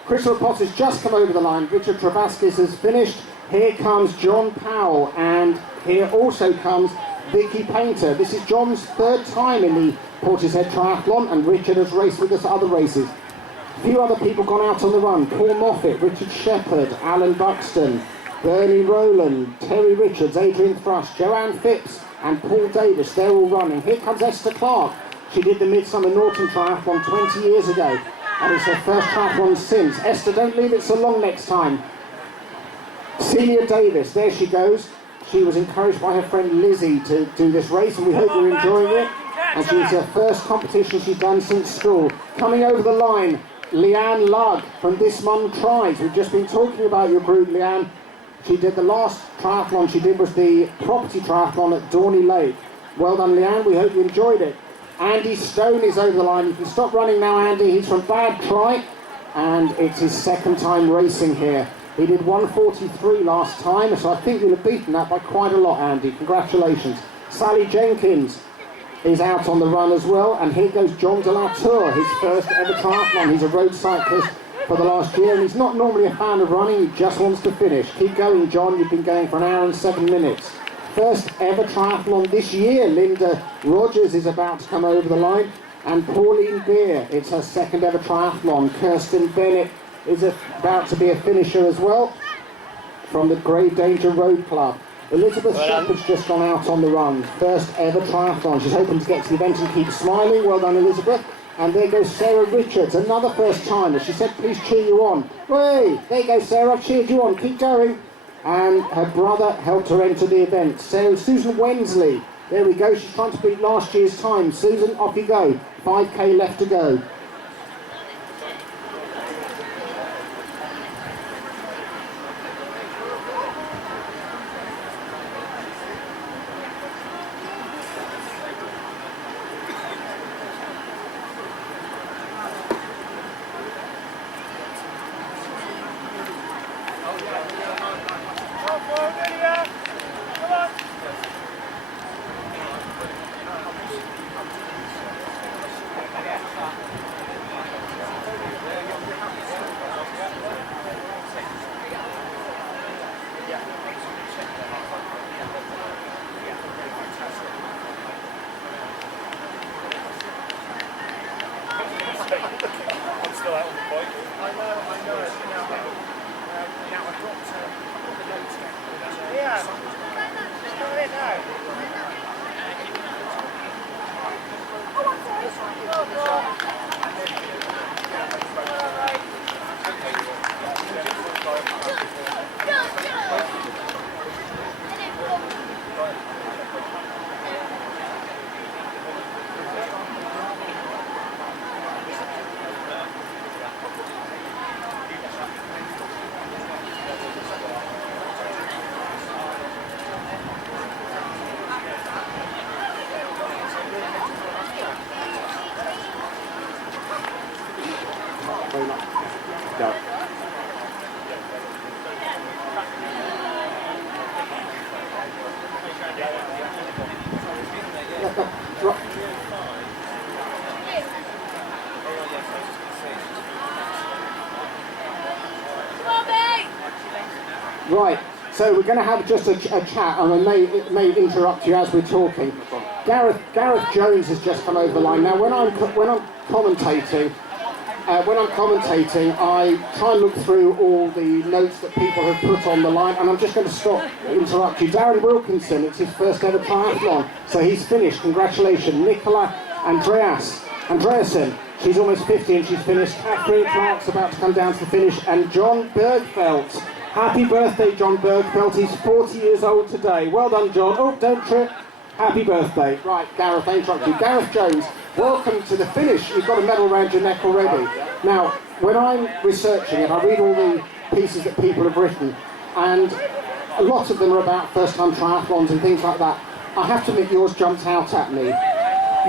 Christopher Potter's just come over the line. Richard Travaskis has finished. Here comes John Powell, and here also comes Vicky Painter. This is John's third time in the Portishead Triathlon, and Richard has raced with us at other races. A few other people gone out on the run. Paul Moffat, Richard Shepherd, Alan Buxton, Bernie Rowland, Terry Richards, Adrian Thrush, Joanne Phipps and Paul Davis. They're all running. Here comes Esther Clark. She did the Midsummer Norton Triathlon 20 years ago, and it's her first triathlon since. Esther, don't leave it so long next time. Celia Davis, there she goes. She was encouraged by her friend Lizzie to do this race, and we hope you're enjoying it. And she's her first competition she's done since school. Coming over the line, Leanne Lugg from This Mum Tries. We've just been talking about your group, Leanne. She did the last triathlon she did was the property triathlon at Dorney Lake. Well done, Leanne. We hope you enjoyed it. Andy Stone is over the line. You can stop running now, Andy. He's from Bad Try, and it's his second time racing here. He did 1:43 last time, so I think you'll have beaten that by quite a lot, Andy. Congratulations. Sally Jenkins is out on the run as well, and here goes John de la Tour, his first ever triathlon. He's a road cyclist for the last year, and he's not normally a fan of running, he just wants to finish. Keep going, John. You've been going for an hour and 7 minutes. First ever triathlon this year. Linda Rogers is about to come over the line, and Pauline Beer, it's her second ever triathlon. Kirsten Bennett is about to be a finisher as well from the Grave Danger Road Club. Elizabeth Shepherd's just gone out on the run. First ever triathlon. She's hoping to get to the event and keep smiling. Well done, Elizabeth. And there goes Sarah Richards, another first timer. She said, please cheer you on. Hey, there you go, Sarah. I've cheered you on. Keep going. And her brother helped her enter the event. So Susan Wensley. There we go. She's trying to beat last year's time. Susan, off you go. 5k left to go. I'm still out on the bike. I know. I've got the notes now. Yeah. Just go ahead now. Go. Right, so we're going to have just a chat, and it may interrupt you as we're talking. Gareth Jones has just come over the line. Now, when I'm commentating, I try and look through all the notes that people have put on the line, and I'm just going to interrupt you. Darren Wilkinson, it's his first ever triathlon, so he's finished. Congratulations. Nicola Andreasen She's almost 50 and she's finished. Catherine Clark's about to come down to the finish. And John Bergfeldt. Happy birthday, John Bergfeldt. He's 40 years old today. Well done, John. Oh, don't trip. Happy birthday. Right, Gareth, I interrupt you. Gareth Jones, welcome to the finish. You've got a medal around your neck already. Now, when I'm researching it, I read all the pieces that people have written, and a lot of them are about first-time triathlons and things like that. I have to admit, yours jumped out at me.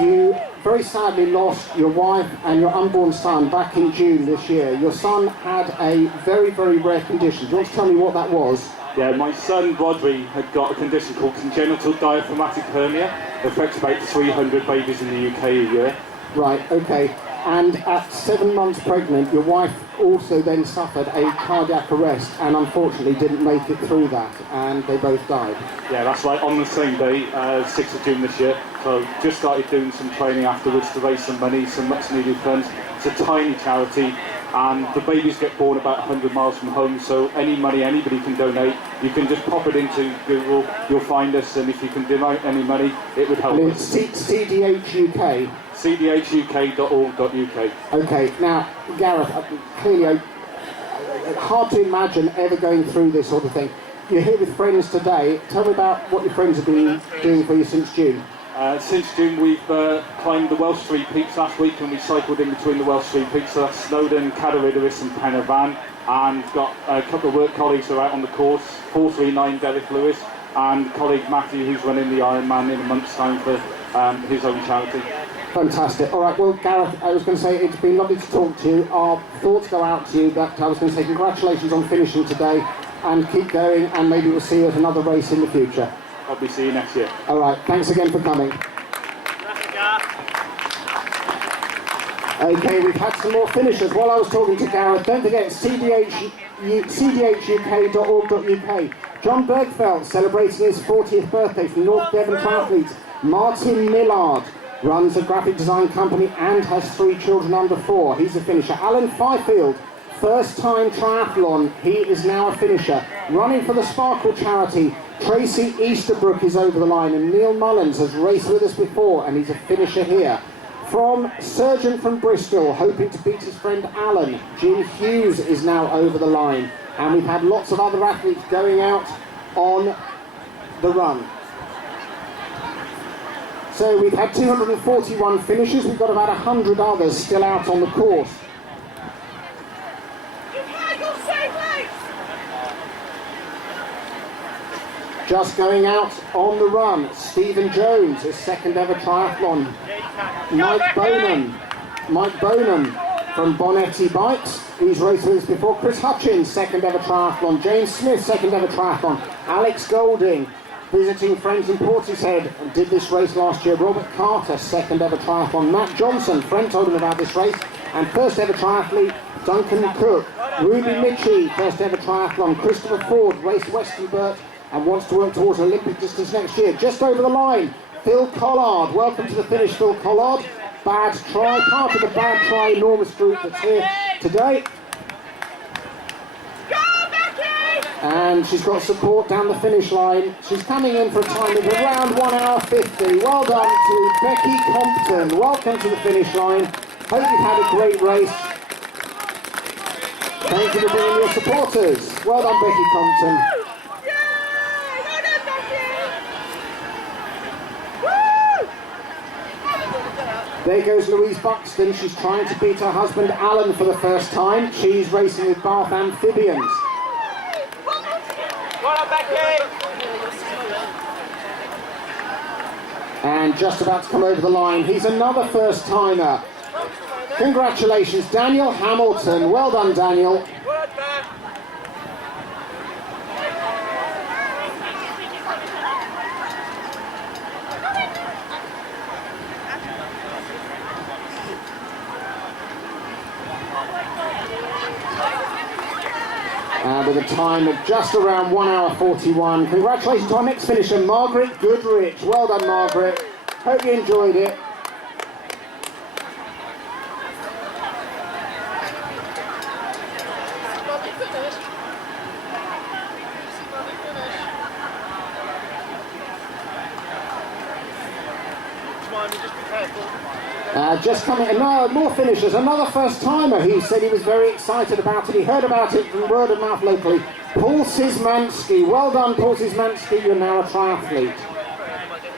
You very sadly lost your wife and your unborn son back in June this year. Your son had a very, very rare condition. Do you want to tell me what that was? Yeah, my son Rodri had got a condition called congenital diaphragmatic hernia. It affects about 300 babies in the UK a year. Right, okay. And at 7 months pregnant, your wife also then suffered a cardiac arrest and unfortunately didn't make it through that, and they both died. Yeah, that's right, on the same day, 6th of June this year. So just started doing some training afterwards to raise some money, some much needed funds. It's a tiny charity, and the babies get born about 100 miles from home, so any money anybody can donate, you can just pop it into Google, you'll find us, and if you can donate any money, it would help And us. it's CDH UK. cdhuk.org.uk. Okay, now, Gareth, clearly hard to imagine ever going through this sort of thing. You're here with friends today. Tell me about what your friends have been doing for you since June. Since June, we've climbed the Welsh Street Peaks last week, and we cycled in between the Welsh Street Peaks, so that's Snowdon, Cadwallader and Pen y Fan, and got a couple of work colleagues who are out on the course, 439 Derek Lewis, and colleague Matthew, who's running the Ironman in a month's time for his own charity. Fantastic. All right, well, Gareth, I was going to say it's been lovely to talk to you. Our thoughts go out to you, but I was going to say congratulations on finishing today, and keep going, and maybe we'll see you at another race in the future. I'll be seeing you next year. All right, thanks again for coming. Okay, we've had some more finishers. While I was talking to Gareth, don't forget cdhuk.org.uk. John Bergfeldt celebrating his 40th birthday from North Devon triathletes. Martin Millard runs a graphic design company and has 3 children under 4. He's a finisher. Alan Fifield, first time triathlon. He is now a finisher. Running for the Sparkle charity, Tracy Easterbrook is over the line, and Neil Mullins has raced with us before, and he's a finisher here. From Surgeon from Bristol, hoping to beat his friend Alan, Jim Hughes is now over the line, and we've had lots of other athletes going out on the run. So we've had 241 finishers, we've got about 100 others still out on the course. Just going out on the run, Stephen Jones, his second ever triathlon. Mike Bonham from Bonetti Bikes, he's raced with us before. Chris Hutchins, second ever triathlon. James Smith, second ever triathlon. Alex Golding, visiting friends in Portishead, and did this race last year. Robert Carter, second ever triathlon. Matt Johnson, friend told him about this race. And first ever triathlete, Duncan Cook. Ruby Mitchie, first ever triathlon. Christopher Ford, raced Westonbirt and wants to work towards Olympic distance next year. Just over the line, Phil Collard. Welcome to the finish, Phil Collard. Bad try, part of the bad try enormous group that's here today. And she's got support down the finish line. She's coming in for a time of around 1 hour 50. Well done to Becky Compton. Welcome to the finish line. Hope you've had a great race. Thank you for bringing your supporters. Well done, Becky Compton. There goes Louise Buxton. She's trying to beat her husband Alan for the first time. She's racing with Bath Amphibians. And just about to come over the line, he's another first timer. Congratulations, Daniel Hamilton. Well done, Daniel. With a time of just around 1 hour 41. Congratulations to our next finisher, Margaret Goodrich. Well done, Margaret. Hope you enjoyed it. Just be careful. Just coming, no, more finishers, another first timer. He said he was very excited about it. He heard about it from word of mouth locally. Paul Szymanski, well done Paul Szymanski, you're now a triathlete.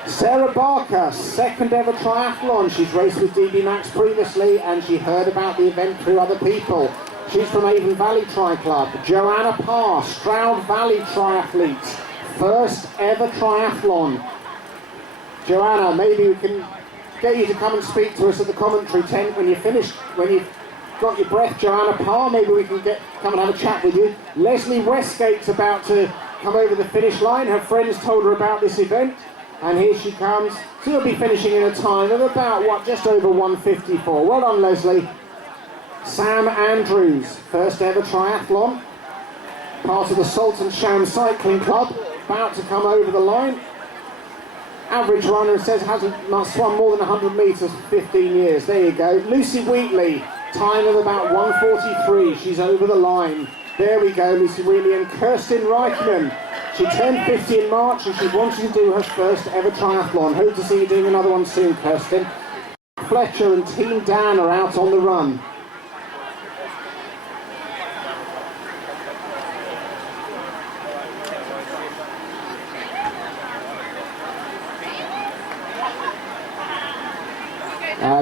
Sarah Barker, second ever triathlon. She's raced with DB Max previously and she heard about the event through other people. She's from Avon Valley Tri Club. Joanna Parr, Stroud Valley triathlete, first ever triathlon. Joanna, maybe we can get you to come and speak to us at the commentary tent when you're finished, when you've got your breath. Joanna Parr, maybe we can come and have a chat with you. Leslie Westgate's about to come over the finish line. Her friends told her about this event, and here she comes. She'll be finishing in a time of about, just over 1:54. Well done, Leslie. Sam Andrews, first ever triathlon, part of the Salt and Sham Cycling Club, about to come over the line. Average runner, says hasn't swum more than 100 metres for 15 years. There you go. Lucy Wheatley, time of about 1:43. She's over the line. There we go, Lucy Wheatley. And Kirsten Reichman. She turned 50 in March and she wanted to do her first ever triathlon. Hope to see you doing another one soon, Kirsten. Fletcher and Team Dan are out on the run.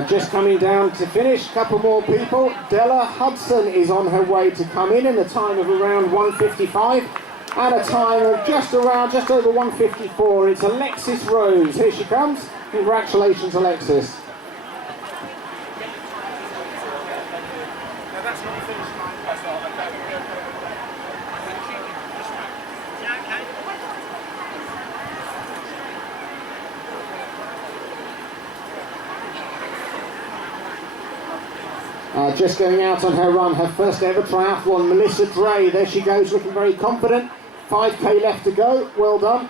Just coming down to finish, a couple more people. Della Hudson is on her way to come in a time of around 1:55 and a time of just over 1:54. It's Alexis Rose. Here she comes. Congratulations, Alexis. Just going out on her run, her first ever triathlon, Melissa Dray. There she goes, looking very confident. 5k left to go. Well done.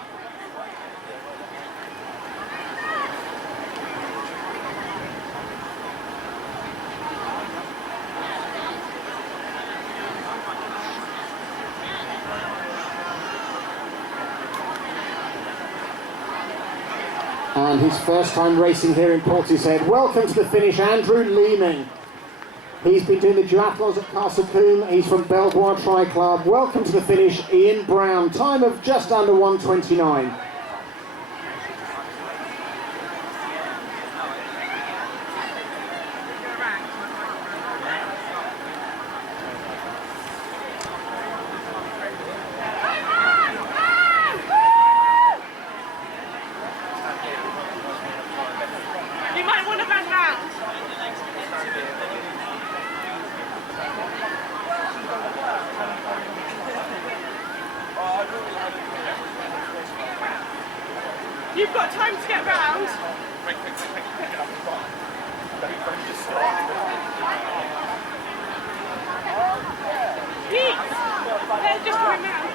And his first time racing here in Portishead. Welcome to the finish, Andrew Leeming. He's been doing the duathlons at Castle Combe. He's from Belvoir Tri Club. Welcome to the finish, Ian Brown. Time of just under 1:29. You might want to run round. You've got time to get round. Pete! They're just going round.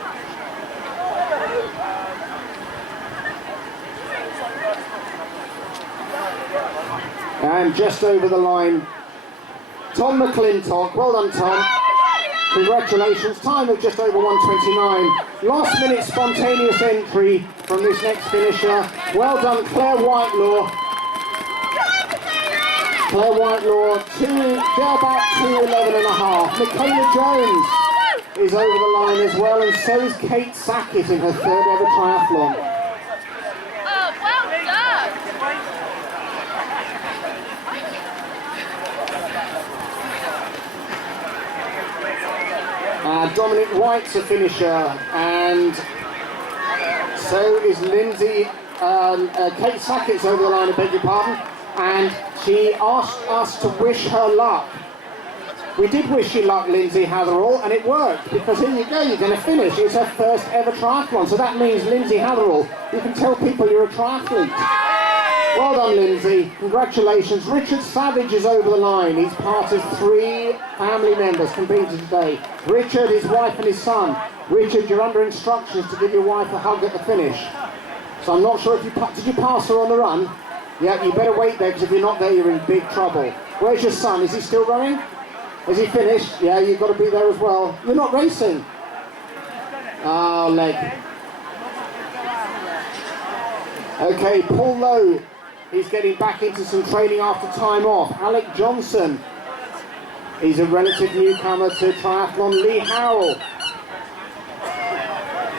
And just over the line, Tom McClintock. Well done, Tom. Congratulations. Time of just over 1:29. Last minute spontaneous entry from this next finisher. Well done, Claire Whitelaw. Claire Whitelaw, about 2:11 and a half. Michaela Jones is over the line as well, and so is Kate Sackett in her third ever triathlon. Oh, well done. Dominic White's a finisher, and so is Lindsay. Kate Sackett's over the line, I beg your pardon, and she asked us to wish her luck. We did wish you luck, Lindsay Hatherall, and it worked, because here you go, you're going to finish. It's her first ever triathlon, so that means, Lindsay Hatherall, you can tell people you're a triathlete. Well done, Lindsay. Congratulations. Richard Savage is over the line. He's part of 3 family members competing today. Richard, his wife and his son. Richard, you're under instructions to give your wife a hug at the finish. So I'm not sure if did you pass her on the run? Yeah, you better wait there, because if you're not there, you're in big trouble. Where's your son? Is he still running? Is he finished? Yeah, you've got to be there as well. You're not racing. Oh, leg. Okay, Paul Lowe He's getting back into some training after time off. Alec Johnson. He's a relative newcomer to triathlon. Lee Howell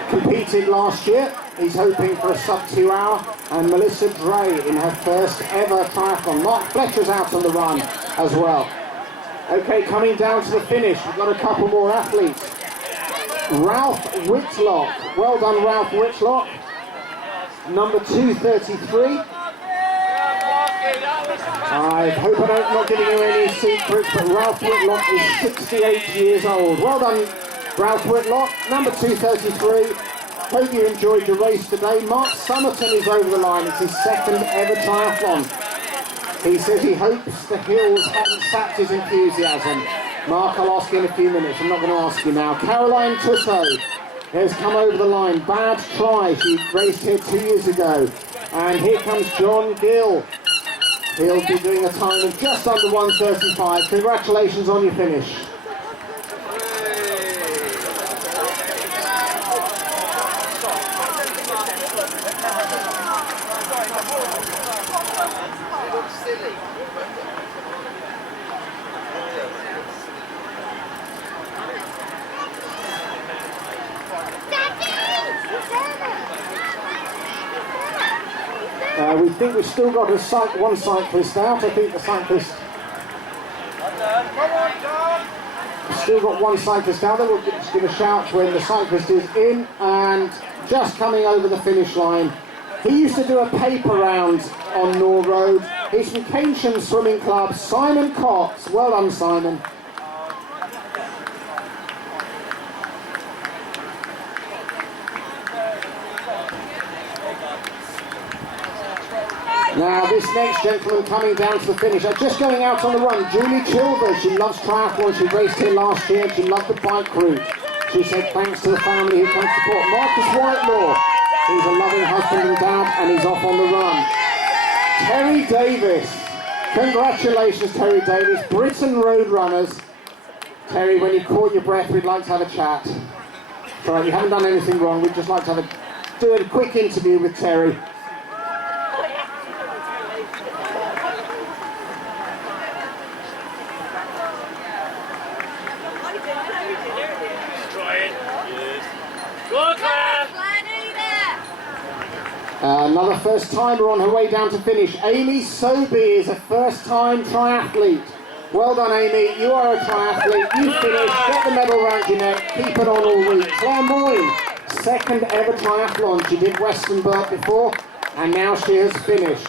competed last year. He's hoping for a sub 2 hour. And Melissa Dre in her first ever triathlon. Mark Fletcher's out on the run as well. Okay, coming down to the finish, we've got a couple more athletes. Ralph Whitlock. Well done, Ralph Whitlock. Number 233. I hope I'm not giving you any secrets, but Ralph Whitlock is 68 years old. Well done, Ralph Whitlock, number 233. Hope you enjoyed your race today. Mark Summerton is over the line. It's his second ever triathlon. He says he hopes the hills haven't sapped his enthusiasm. Mark, I'll ask you in a few minutes. I'm not going to ask you now. Caroline Tutto has come over the line. Bad try. She raced here 2 years ago. And here comes John Gill. He'll be doing a time of just under 1:35. Congratulations on your finish. We think we've still got one cyclist out. I think the cyclist... Still got one cyclist out there. We'll just give a shout when the cyclist is in and just coming over the finish line. He used to do a paper round on Nor Road. He's from Keynsham Swimming Club, Simon Cox. Well done, Simon. Now this next gentleman coming down to the finish, just going out on the run, Julie Chilvers. She loves triathlon, she raced here last year, she loved the bike route. She said thanks to the family who can support. Marcus Whitelaw, he's a loving husband and dad and he's off on the run. Terry Davis, congratulations Terry Davis, Britain Road Runners. Terry, when you caught your breath, we'd like to have a chat. It's all right, you haven't done anything wrong, we'd just like to do a quick interview with Terry. Another first timer on her way down to finish. Amy Sobey is a first time triathlete. Well done, Amy. You are a triathlete. You finished. Get the medal round your neck. Keep it on all week. Claire Moyne, second ever triathlon. She did Western Burt before and now she has finished.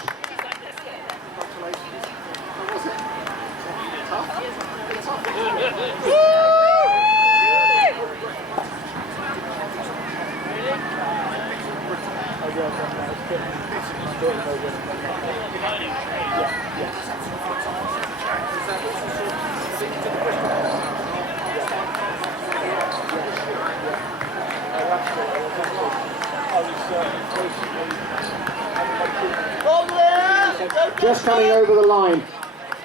Just coming over the line.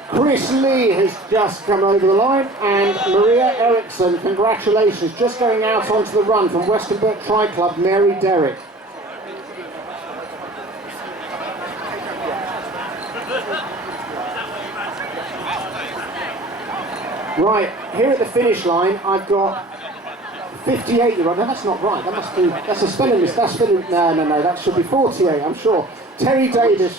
Chris Lee has just come over the line and Maria Eriksson, congratulations, just going out onto the run from Western Burt Tri Club, Mary Derrick. Right, here at the finish line, I've got 58-year-old. No, that's not right. That must be. That's a spelling mistake. That's spelling. No. That should be 48. I'm sure. Terry Davis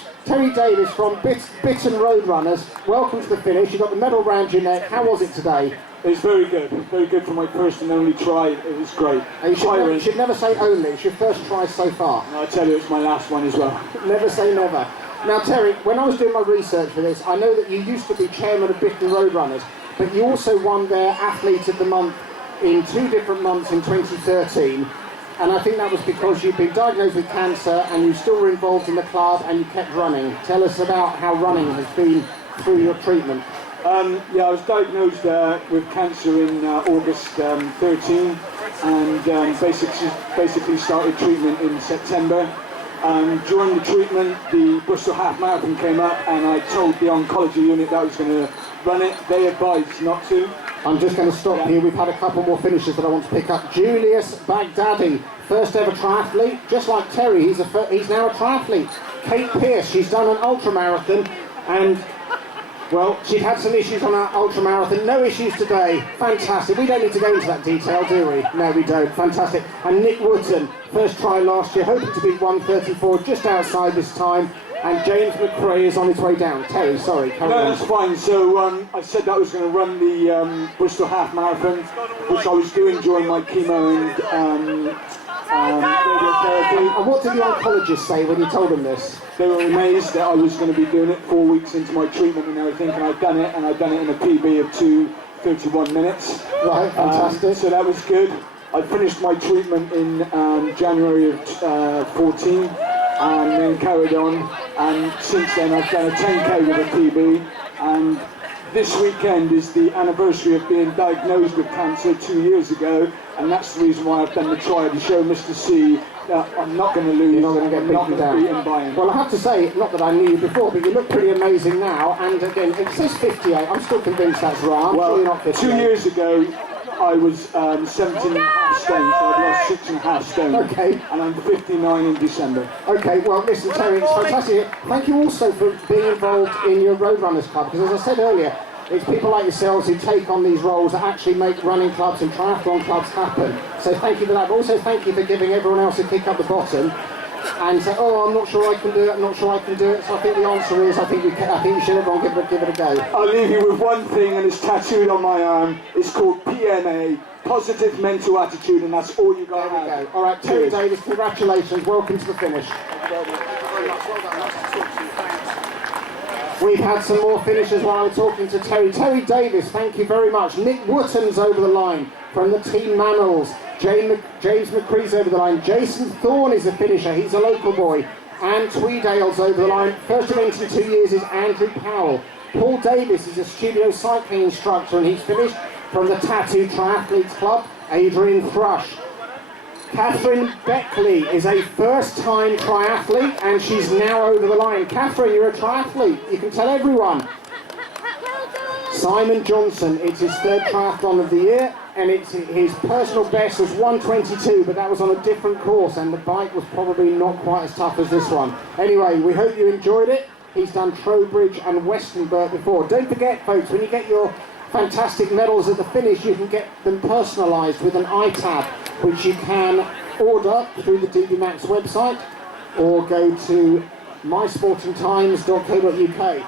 from Bitten Road Runners. Welcome to the finish. You got the medal round your neck. How was it today? It was very good. Very good for my first and only try. It was great. You should never say only. It's your first try so far. And I tell you, it's my last one as well. Never say never. Now, Terry, when I was doing my research for this, I know that you used to be chairman of Bitten Road Runners, but you also won their Athlete of the Month in 2 different months in 2013. And I think that was because you'd been diagnosed with cancer and you still were involved in the club and you kept running. Tell us about how running has been through your treatment. Yeah, I was diagnosed with cancer in August 13 and basically started treatment in September. During the treatment, the Bristol Half Marathon came up and I told the oncology unit that I was going to run it. They advised not to. I'm just going to stop here. We've had a couple more finishes that I want to pick up. Julius Baghdadi, first ever triathlete, just like Terry, he's now a triathlete. Kate Pierce, she's done an ultramarathon, and well, she'd had some issues on her ultramarathon. No issues today. Fantastic. We don't need to go into that detail, do we? No, we don't. Fantastic. And Nick Wootton, first try last year, hoping to beat 1:34, just outside this time. And James McRae is on his way down. Terry, sorry, carry on. No, that's fine. So I said that I was going to run the Bristol Half Marathon, which I was doing during my chemo and radiotherapy. And what did the oncologist say when you told them this? They were amazed that I was going to be doing it 4 weeks into my treatment and everything, and I'd done it, in a PB of 2:31 minutes. Right, fantastic. So that was good. I finished my treatment in January of 14, and then carried on, and since then I've done a 10k with a PB, and this weekend is the anniversary of being diagnosed with cancer 2 years ago, and that's the reason why I've done the try to show Mr. C that I'm not going to lose. You're not going to get beaten down. By him. Well, I have to say, not that I knew you before, but you look pretty amazing now, and again, it says 58, I'm still convinced that's right. I'm sure you're not 58. 2 years ago, I was 17 and a half stone, so I've lost 6.5 stone. Okay. And I'm 59 in December. Okay, well, listen, Terry, it's fantastic. Thank you also for being involved in your Roadrunners Club, because as I said earlier, it's people like yourselves who take on these roles that actually make running clubs and triathlon clubs happen. So thank you for that. But also thank you for giving everyone else a kick up the bottom and say, oh, I'm not sure I can do it, I'm not sure I can do it. So I think the answer is, I think you should everyone give it a go. I'll leave you with one thing, and it's tattooed on my arm. It's called PMA, Positive Mental Attitude, and that's all you got to have. There we go. All right, Terry Davis, congratulations. Welcome to the finish. We've had some more finishes while I'm talking to Terry. Terry Davis, thank you very much. Nick Wootton's over the line from the Team Mammals. James McCree's over the line. Jason Thorne is a finisher. He's a local boy. Anne Tweedale's over the line. First event in 2 years is Andrew Powell. Paul Davis is a studio cycling instructor, and he's finished from the Tattoo Triathletes Club. Adrian Thrush. Catherine Beckley is a first-time triathlete, and she's now over the line. Catherine, you're a triathlete. You can tell everyone. Simon Johnson, it's his third triathlon of the year, and it's his personal best was 1:22, but that was on a different course, and the bike was probably not quite as tough as this one. Anyway, we hope you enjoyed it. He's done Trowbridge and Westonbirt before. Don't forget, folks, when you get your fantastic medals at the finish, you can get them personalised with an iTab, which you can order through the DB Max website or go to mysportingtimes.co.uk.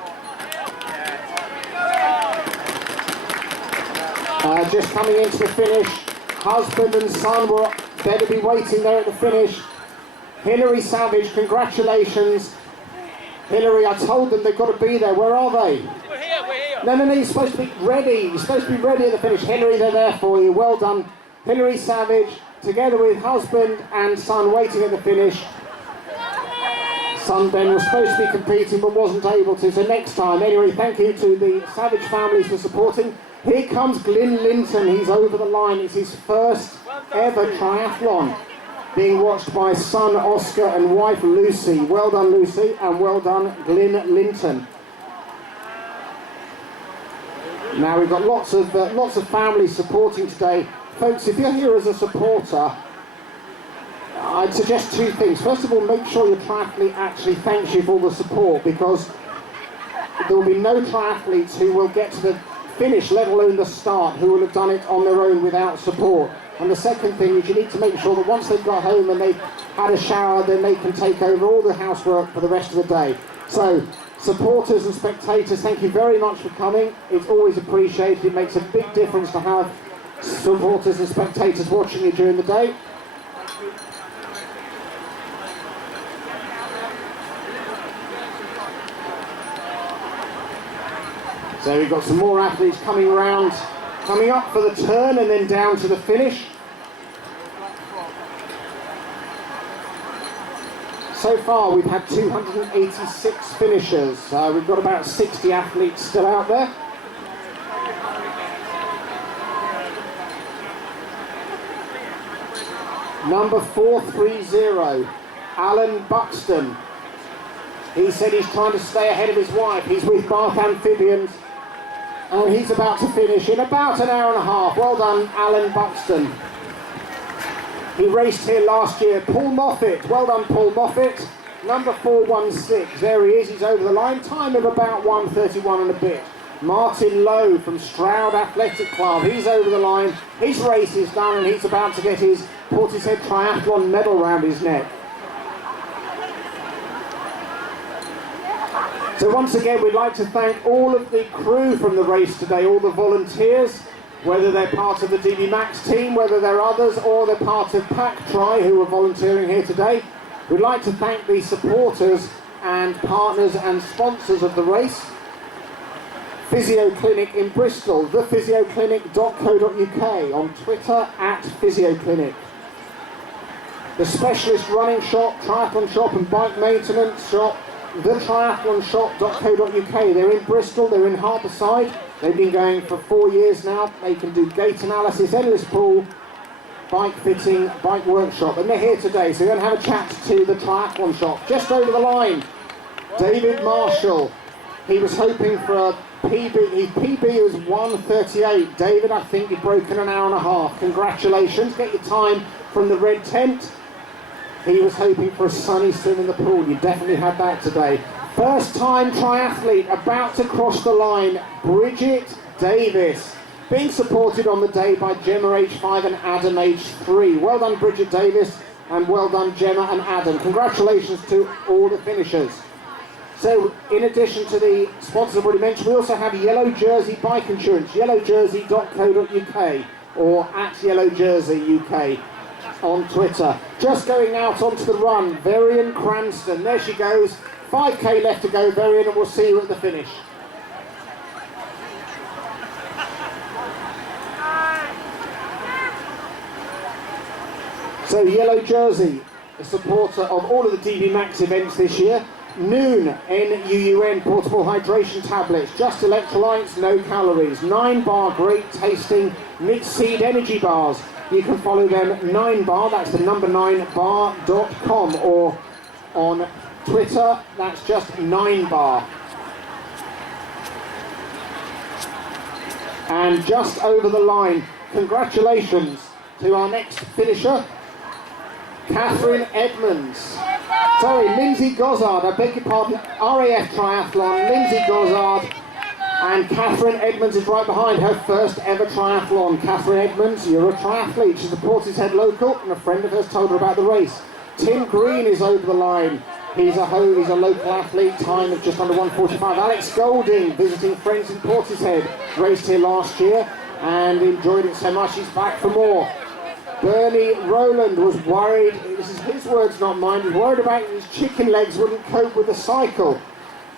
Just coming into the finish, husband and son were there to be waiting there at the finish. Hilary Savage, congratulations. Hilary, I told them they've got to be there. Where are they? We're here. No, you're supposed to be ready. You're supposed to be ready at the finish. Hilary, they're there for you. Well done. Hilary Savage, together with husband and son, waiting at the finish. Son Ben was supposed to be competing but wasn't able to, so next time. Anyway, thank you to the Savage families for supporting. Here comes Glyn Linton. He's over the line. It's his first ever triathlon, being watched by son Oscar and wife Lucy. Well done, Lucy, and well done, Glyn Linton. Now we've got lots of families supporting today. Folks, if you're here as a supporter, I'd suggest two things. First of all, make sure your triathlete actually thanks you for all the support, because there will be no triathletes who will get to the finish, let alone the start, who will have done it on their own without support. And the second thing is you need to make sure that once they've got home and they've had a shower, then they can take over all the housework for the rest of the day. So, supporters and spectators, thank you very much for coming. It's always appreciated. It makes a big difference to have supporters and spectators watching you during the day. So we've got some more athletes coming up for the turn and then down to the finish. So far we've had 286 finishers. We've got about 60 athletes still out there. Number 430, Alan Buxton. He said he's trying to stay ahead of his wife. He's with Bath Amphibians. And he's about to finish in about an hour and a half. Well done, Alan Buxton. He raced here last year. Paul Moffat, well done Paul Moffat. Number 416, there he is, he's over the line. Time of about 1:31 and a bit. Martin Lowe from Stroud Athletic Club, he's over the line. His race is done and he's about to get his Portishead Triathlon medal round his neck. So once again, we'd like to thank all of the crew from the race today, all the volunteers, whether they're part of the DB Max team, whether they're others, or they're part of Pack Tri, who are volunteering here today. We'd like to thank the supporters and partners and sponsors of the race. Physio Clinic in Bristol, thephysioclinic.co.uk, on Twitter @physioclinic. The Specialist Running Shop, Triathlon Shop and Bike Maintenance Shop, thetriathlonshop.co.uk. They're in Bristol, they're in Harborside. They've been going for 4 years now. They can do gait analysis, endless pool, bike fitting, bike workshop, and they're here today. So we're going to have a chat to the Triathlon Shop. Just over the line, David Marshall. He was hoping for a PB. His PB was 1:38. David, I think you've broken an hour and a half. Congratulations. Get your time from the red tent. He was hoping for a sunny swim in the pool. You definitely had that today. First time triathlete about to cross the line, Bridget Davis. Being supported on the day by Gemma H5 and Adam H3. Well done Bridget Davis and well done Gemma and Adam. Congratulations to all the finishers. So in addition to the sponsors I've already mentioned, we also have Yellow Jersey Bike Insurance, yellowjersey.co.uk or @yellowjerseyuk on Twitter. Just going out onto the run, Verian Cranston. There she goes. 5k left to go, Verian, and we'll see you at the finish. So Yellow Jersey, a supporter of all of the DB Max events this year. Noon, N-U-U-N, portable hydration tablets, just electrolytes, no calories. 9-bar, great tasting, mid-seed energy bars. You can follow them 9bar, that's the number 9bar.com, or on Twitter, that's just 9bar. And just over the line, congratulations to our next finisher, Catherine Edmonds. Sorry, Lindsay Gozard, I beg your pardon, RAF Triathlon, Lindsay Gozard, and Catherine Edmonds is right behind, her first ever triathlon. Catherine Edmonds, you're a triathlete. She's a Portishead local, and a friend of hers told her about the race. Tim Green is over the line. He's a local athlete, time of just under 1:45. Alex Golding, visiting friends in Portishead, raced here last year and enjoyed it so much he's back for more. Bernie Rowland was worried, this is his words not mine, he was worried about his chicken legs wouldn't cope with the cycle,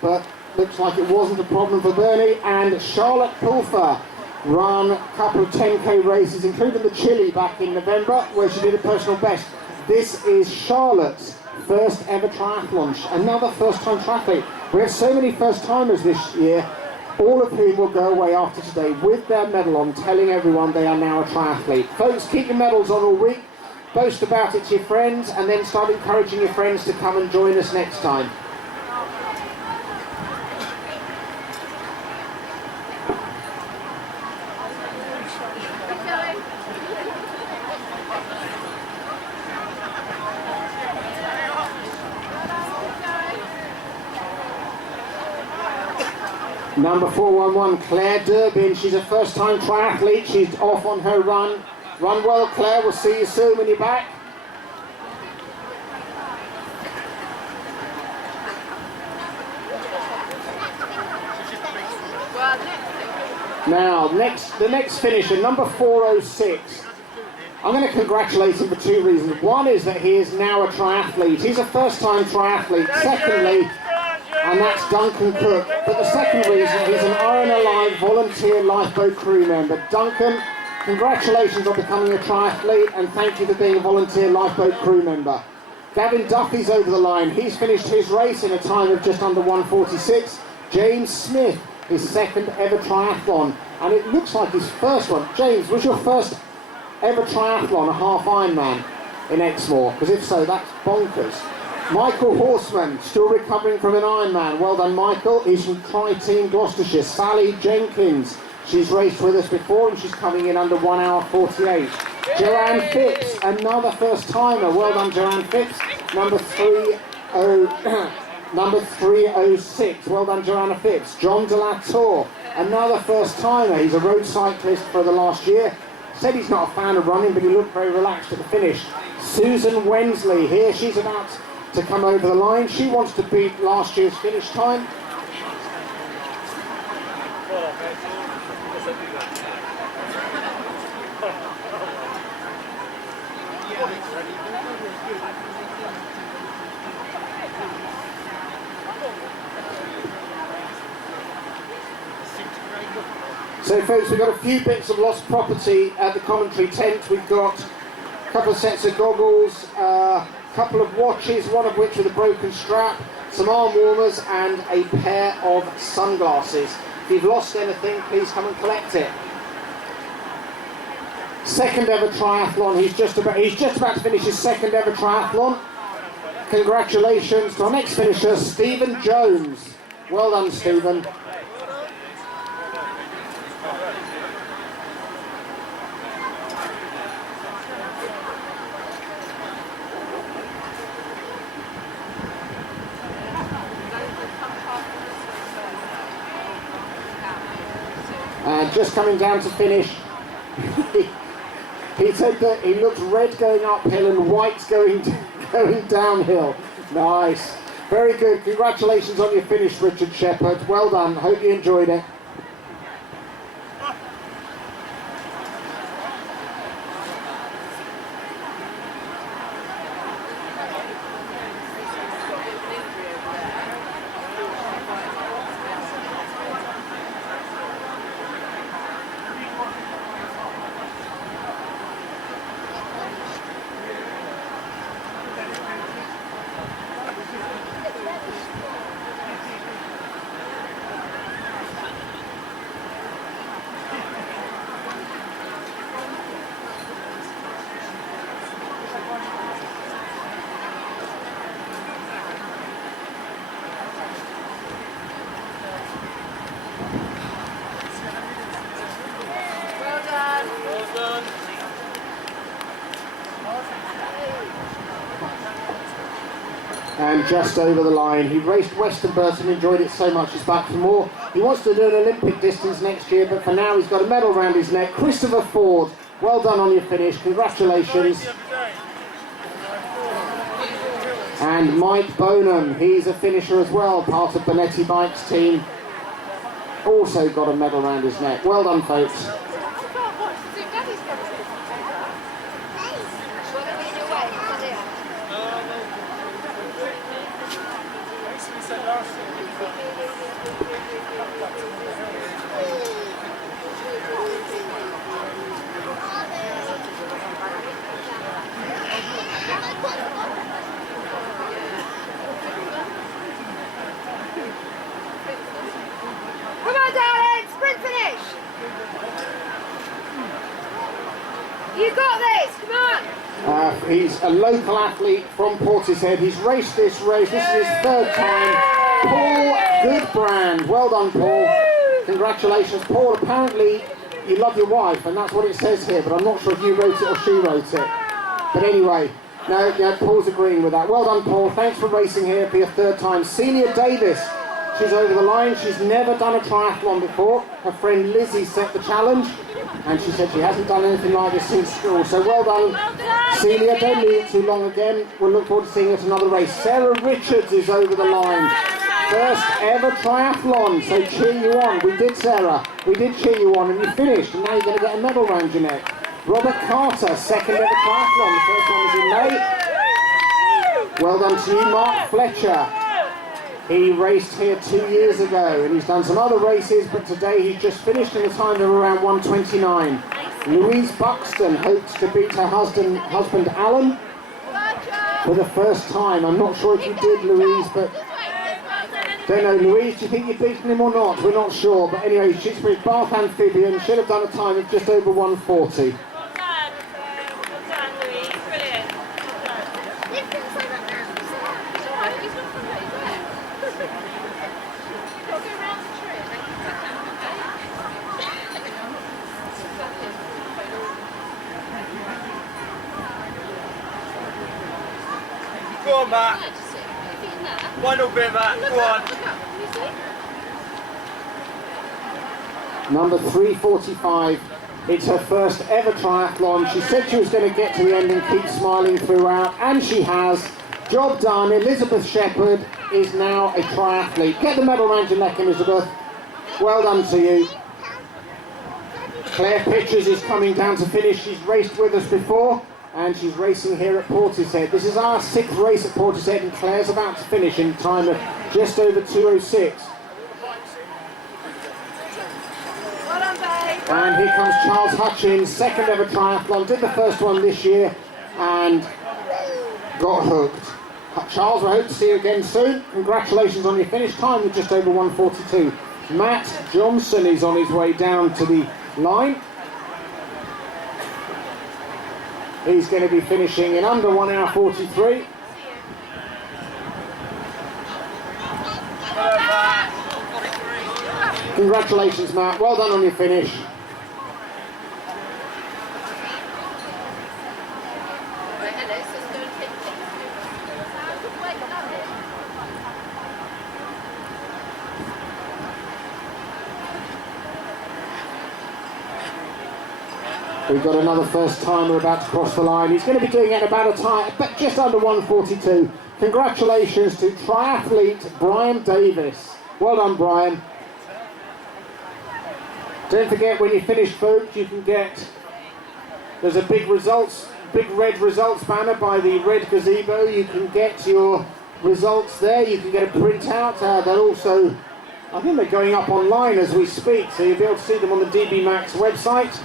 but looks like it wasn't a problem for Bernie. And Charlotte Pulfer ran a couple of 10k races, including the Chile back in November, where she did a personal best. This is Charlotte's first ever triathlon, another first time triathlete. We have so many first timers this year, all of whom will go away after today with their medal on, telling everyone they are now a triathlete. Folks, keep your medals on all week, boast about it to your friends, and then start encouraging your friends to come and join us next time. Number 411, Claire Durbin. She's a first-time triathlete. She's off on her run. Run well, Claire. We'll see you soon when you're back. Now, the next finisher, number 406. I'm going to congratulate him for two reasons. One is that he is now a triathlete. He's a first-time triathlete. Secondly, and that's Duncan Cook. But the second reason, he's an Iron Alive volunteer lifeboat crew member. Duncan, congratulations on becoming a triathlete, and thank you for being a volunteer lifeboat crew member. Gavin Duffy's over the line. He's finished his race in a time of just under 1:46. James Smith, his second ever triathlon, and it looks like his first one. James, was your first ever triathlon a half Ironman in Exmoor? Because if so, that's bonkers. Michael Horseman, still recovering from an Ironman. Well done, Michael. He's from Tri-Team Gloucestershire. Sally Jenkins, she's raced with us before and she's coming in under 1 hour 48. Joanne Phipps, another first timer. Well done, Joanne Phipps. Number 306. Well done, Joanna Phipps. John de la Tour, another first timer. He's a road cyclist for the last year. Said he's not a fan of running, but he looked very relaxed at the finish. Susan Wensley here. She's about to come over the line. She wants to beat last year's finish time. So folks, we've got a few bits of lost property at the commentary tent. We've got a couple of sets of goggles, a couple of watches, one of which with a broken strap, some arm warmers and a pair of sunglasses. If you've lost anything, please come and collect it. Second ever triathlon. He's just about to finish his second ever triathlon. Congratulations to our next finisher, Stephen Jones. Well done, Stephen. Just coming down to finish, he said that he looked red going uphill and white going downhill. Nice. Very good. Congratulations on your finish, Richard Shepherd. Well done. Hope you enjoyed it. And just over the line. He raced Western Burton, enjoyed it so much he's back for more. He wants to do an Olympic distance next year, but for now he's got a medal around his neck. Christopher Ford, well done on your finish, congratulations. And Mike Bonham, he's a finisher as well, part of Bonetti Bikes team. Also got a medal around his neck. Well done, folks. Come on, darling, sprint finish. You got this, come on. He's a local athlete from Portishead. He's raced this race. This is his third time. Paul Goodbrand. Well done, Paul. Congratulations, Paul. Apparently, you love your wife, and that's what it says here, but I'm not sure if you wrote it or she wrote it. But anyway, no, Paul's agreeing with that. Well done, Paul. Thanks for racing here for your third time. Celia Davis. She's over the line. She's never done a triathlon before. Her friend Lizzie set the challenge, and she said she hasn't done anything like this since school. So well done, Celia. Don't leave it too long again. We'll look forward to seeing you at another race. Sarah Richards is over the line. First ever triathlon, so cheer you on. We did, Sarah. We did cheer you on, and you finished, and now you're going to get a medal round your neck. Robert Carter, second ever triathlon. The first one was in May. Well done to you, Mark Fletcher. He raced here 2 years ago, and he's done some other races, but today he's just finished in a time of around 1:29. Louise Buxton hopes to beat her husband Alan for the first time. I'm not sure if you did, Louise, but don't know. Louise, do you think you've beaten him or not? We're not sure, but anyway, she's with Bath Amphibian, should have done a time of just over 1:40. Well done, Louise, brilliant. Go on, Matt. One little bit, Matt. Go on. Number 345. It's her first ever triathlon. She said she was going to get to the end and keep smiling throughout, and she has. Job done. Elizabeth Shepherd is now a triathlete. Get the medal round your neck, Elizabeth. Well done to you. Claire Pitchers is coming down to finish. She's raced with us before, and she's racing here at Portishead. This is our 6th race at Portishead, and Claire's about to finish in time of just over 2:06. And here comes Charles Hutchins, 2nd ever triathlon, did the first one this year and got hooked. Charles, we hope to see you again soon. Congratulations on your finish time with just over 1:42. Matt Johnson is on his way down to the line. He's going to be finishing in under 1 hour 43. Congratulations, Matt. Well done on your finish. We've got another first timer about to cross the line. He's going to be doing it about a time, but just under 1:42. Congratulations to triathlete Brian Davis. Well done, Brian. Don't forget, when you finish, folks, you can get, there's a big red results banner by the red gazebo. You can get your results there. You can get a printout. They're also, I think they're going up online as we speak, so you'll be able to see them on the DB Max website.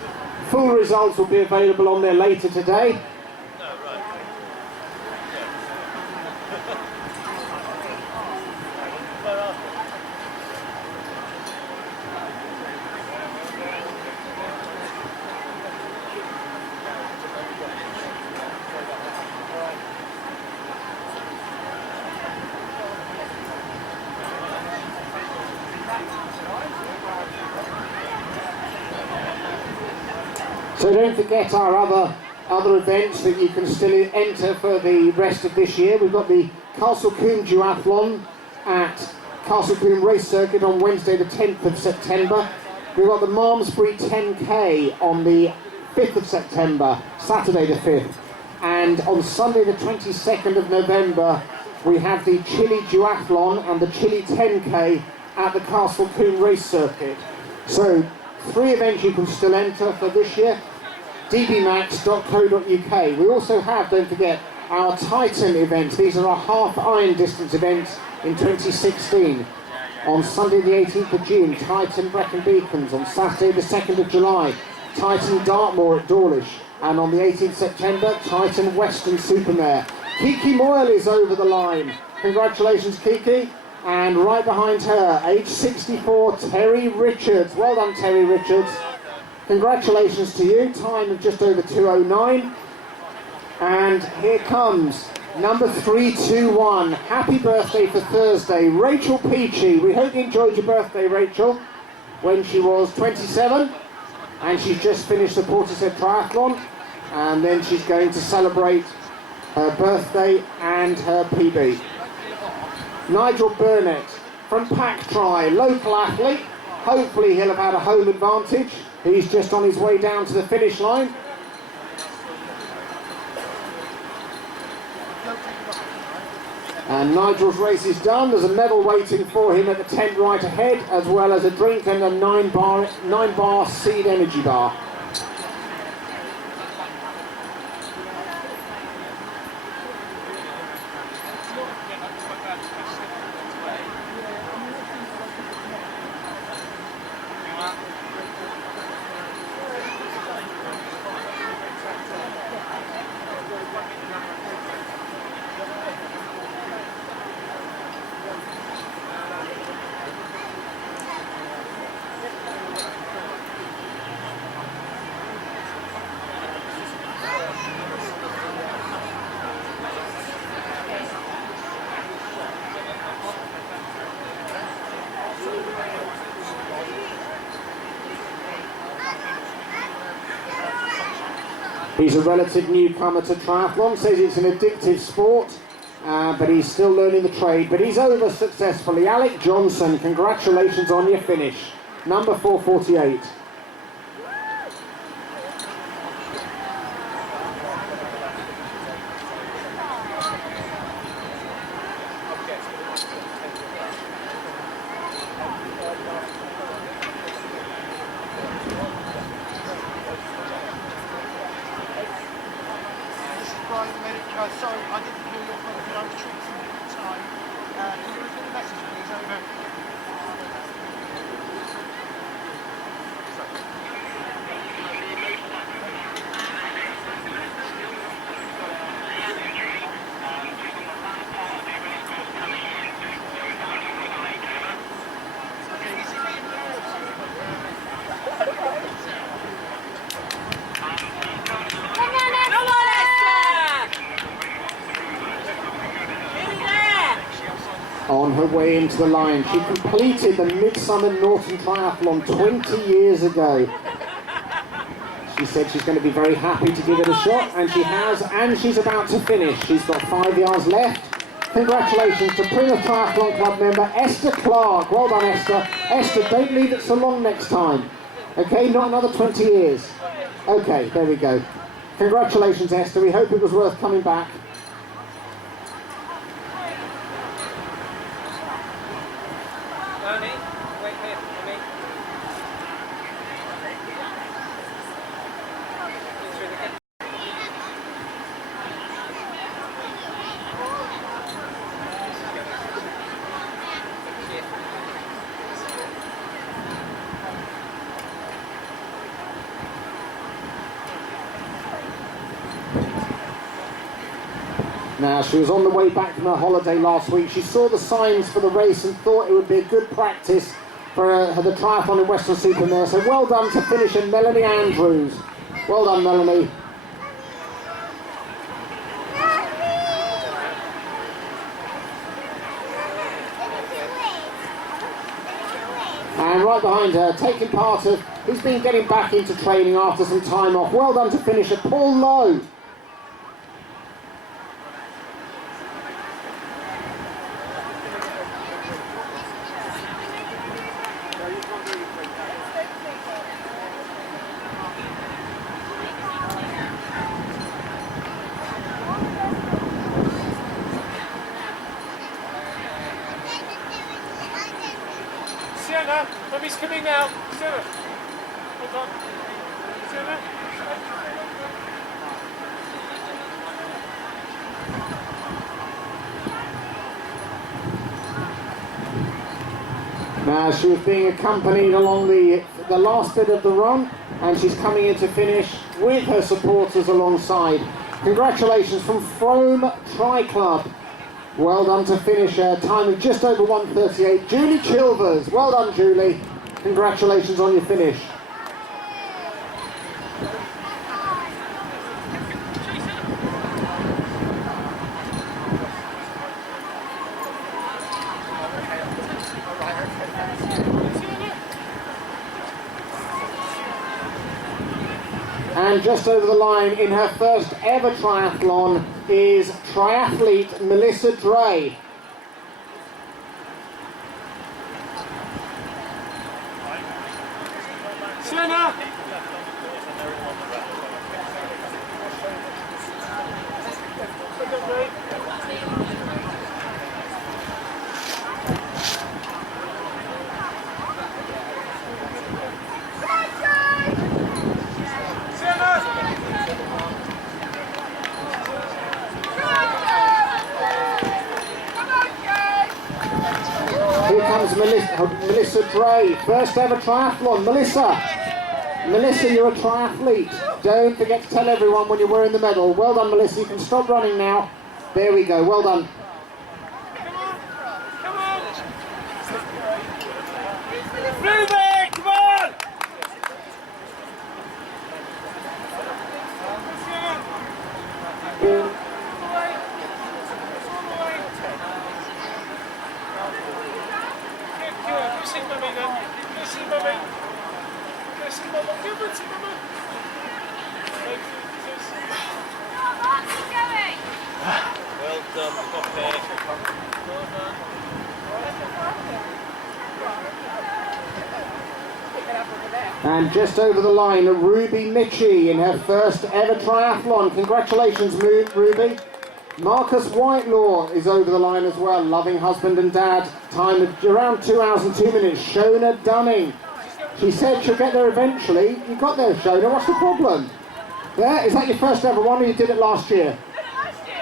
Full results will be available on there later today. So don't forget our other events that you can still enter for the rest of this year. We've got the Castle Combe Duathlon at Castle Combe Race Circuit on Wednesday the 10th of September. We've got the Malmesbury 10K on the 5th of September, Saturday the 5th. And on Sunday the 22nd of November, we have the Chile Duathlon and the Chile 10K at the Castle Combe Race Circuit. So 3 events you can still enter for this year. dbmax.co.uk. We also have, don't forget, our Titan events. These are our half iron distance events in 2016. On Sunday the 18th of June, Titan Brecon Beacons. On Saturday the 2nd of July, Titan Dartmoor at Dawlish. And on the 18th September, Titan Western Supermare. Kiki Moyle is over the line. Congratulations, Kiki. And right behind her, age 64, Terry Richards. Well done, Terry Richards. Congratulations to you, time of just over 2:09. And here comes number 321. Happy birthday for Thursday, Rachel Peachy. We hope you enjoyed your birthday, Rachel, when she was 27. And she's just finished the Portishead Triathlon. And then she's going to celebrate her birthday and her PB. Nigel Burnett from Pack Tri, local athlete. Hopefully he'll have had a home advantage. He's just on his way down to the finish line. And Nigel's race is done. There's a medal waiting for him at the tent right ahead, as well as a drink and a 9-bar Seed energy bar. He's a relative newcomer to triathlon, says it's an addictive sport, but he's still learning the trade. But he's over successfully. Alec Johnson, congratulations on your finish. Number 448. Sorry, I didn't hear your phone, but I was treating you at the time. Can you repeat the message, please? Over. On her way into the line, she completed the Midsummer Norton Triathlon 20 years ago. She said she's going to be very happy to give it a shot, and she has, and she's about to finish. She's got 5 yards left. Congratulations to Plymouth Triathlon Club member Esther Clark. Well done, Esther. Esther, don't leave it so long next time. Okay, not another 20 years. Okay, there we go. Congratulations, Esther. We hope it was worth coming back. Tony, wait here for me. Now, she was on the way back from her holiday last week. She saw the signs for the race and thought it would be a good practice for the triathlon in Western Supermare. So well done to finisher Melanie Andrews. Well done, Melanie. And right behind her, taking part of, who's been getting back into training after some time off. Well done to finisher Paul Lowe. Sienna, Mummy's coming now. Sienna. Hold on. Sienna. Now, she was being accompanied along the last bit of the run, and she's coming in to finish with her supporters alongside. Congratulations from Frome Tri Club. Well done to finisher, time of just over 1:38. Julie Chilvers. Well done, Julie. Congratulations on your finish. And just over the line in her first ever triathlon is triathlete Melissa Dray. Sienna. Here comes Melissa Dray, first ever triathlon. Melissa, you're a triathlete. Don't forget to tell everyone when you're wearing the medal. Well done, Melissa. You can stop running now. There we go. Well done. Come on. Ruben, come on. See Mummy then. See Mummy. See Mummy. Give it to Mummy. Well done, Poppy. And just over the line, Ruby Mitchie in her first ever triathlon. Congratulations, Ruby. Marcus Whitelaw is over the line as well, loving husband and dad. Time of around 2 hours and 2 minutes. Shona Dunning. She said she'll get there eventually. You got there, Shona. What's the problem? Yeah, is that your first ever one, or you did it last year?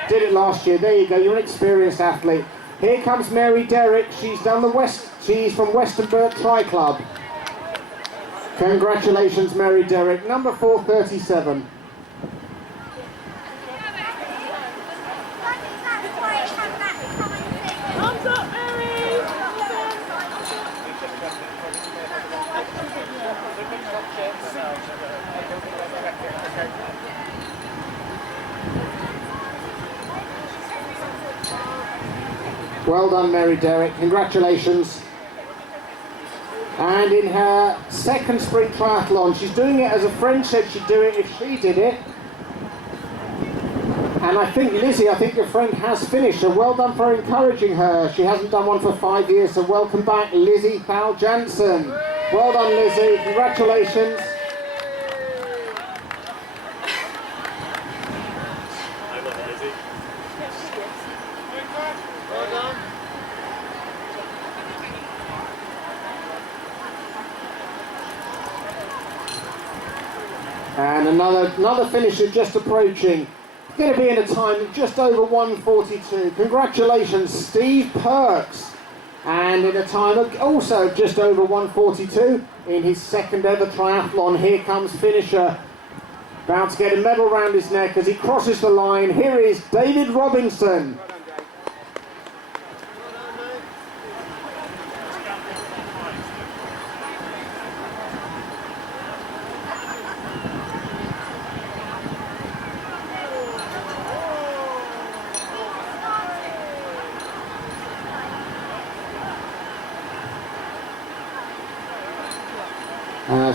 Did it last year. There you go. You're an experienced athlete. Here comes Mary Derrick. She's done She's from Western Burt Tri Club. Congratulations, Mary Derrick. Number 437. Thumbs up, Mary! Well done, Mary Derrick. Congratulations. And in her second sprint triathlon, she's doing it as a friend said she'd do it if she did it. And I think, Lizzie, your friend has finished, so well done for encouraging her. She hasn't done one for 5 years, so welcome back, Lizzie Thal Jansen. Well done, Lizzie. Congratulations. Well done. And another finisher just approaching. Going to be in a time of just over 1:42. Congratulations, Steve Perks. And in a time of also just over 1:42 in his second ever triathlon. Here comes finisher. About to get a medal round his neck as he crosses the line. Here is David Robinson.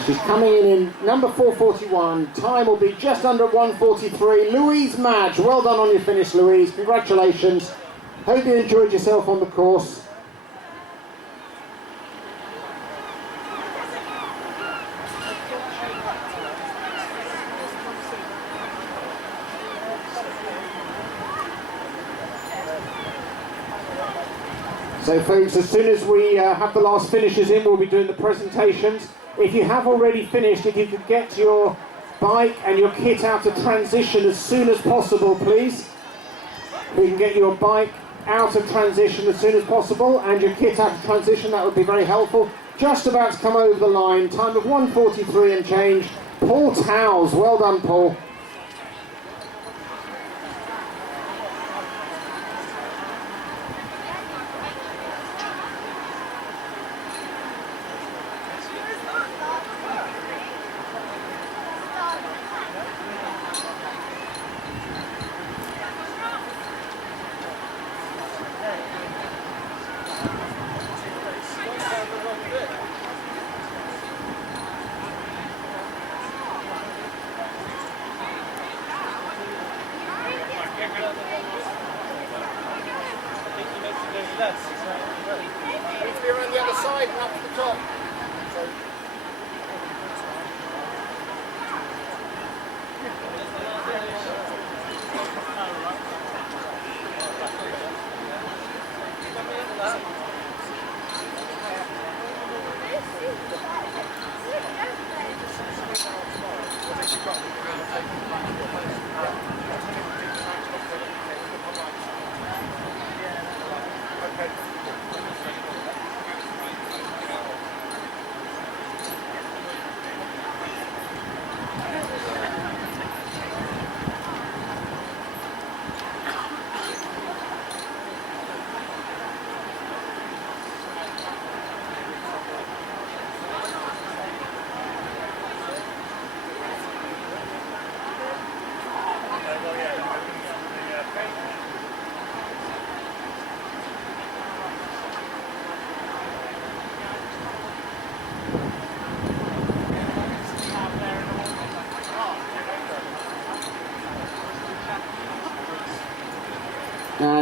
She's coming in number 441. Time will be just under 1:43. Louise Madge, well done on your finish, Louise. Congratulations. Hope you enjoyed yourself on the course. So folks, as soon as we have the last finishers in, we'll be doing the presentations. If you have already finished, if you could get your bike and your kit out of transition as soon as possible, please. If we can get your bike out of transition as soon as possible and your kit out of transition, that would be very helpful. Just about to come over the line, time of 1:43 and change. Paul Towles, well done, Paul. Needs to be around the other side and up to the top.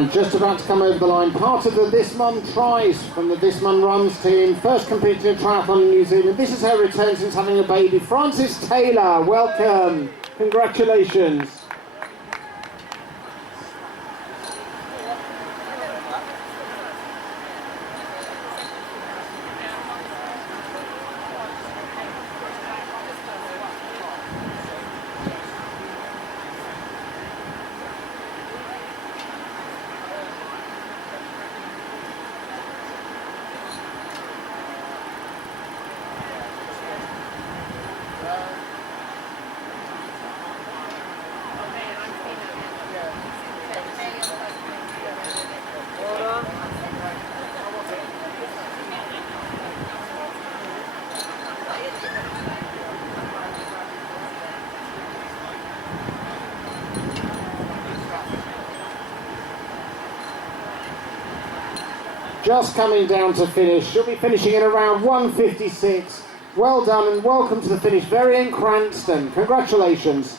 And just about to come over the line, part of the This Mum Tries from the This Mum Runs team, first competing in triathlon in New Zealand. This is her return since having a baby. Frances Taylor, welcome. Congratulations. Just coming down to finish. She'll be finishing in around 1:56. Well done and welcome to the finish. Varian Cranston. Congratulations.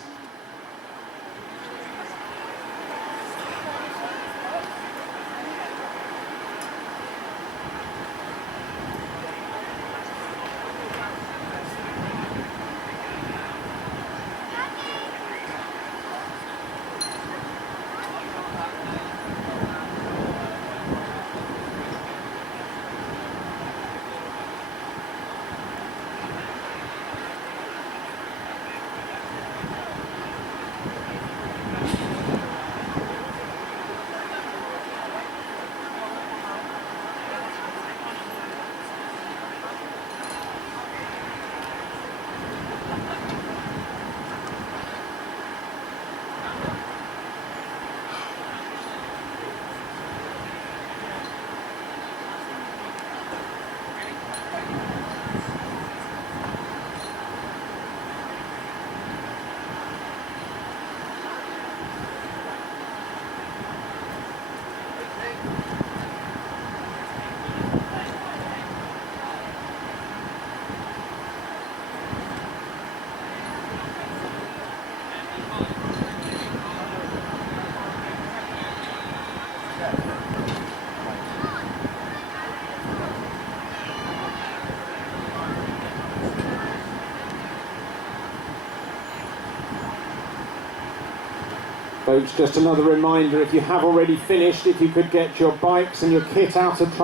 Folks, just another reminder, if you have already finished, if you could get your bikes and your kit out of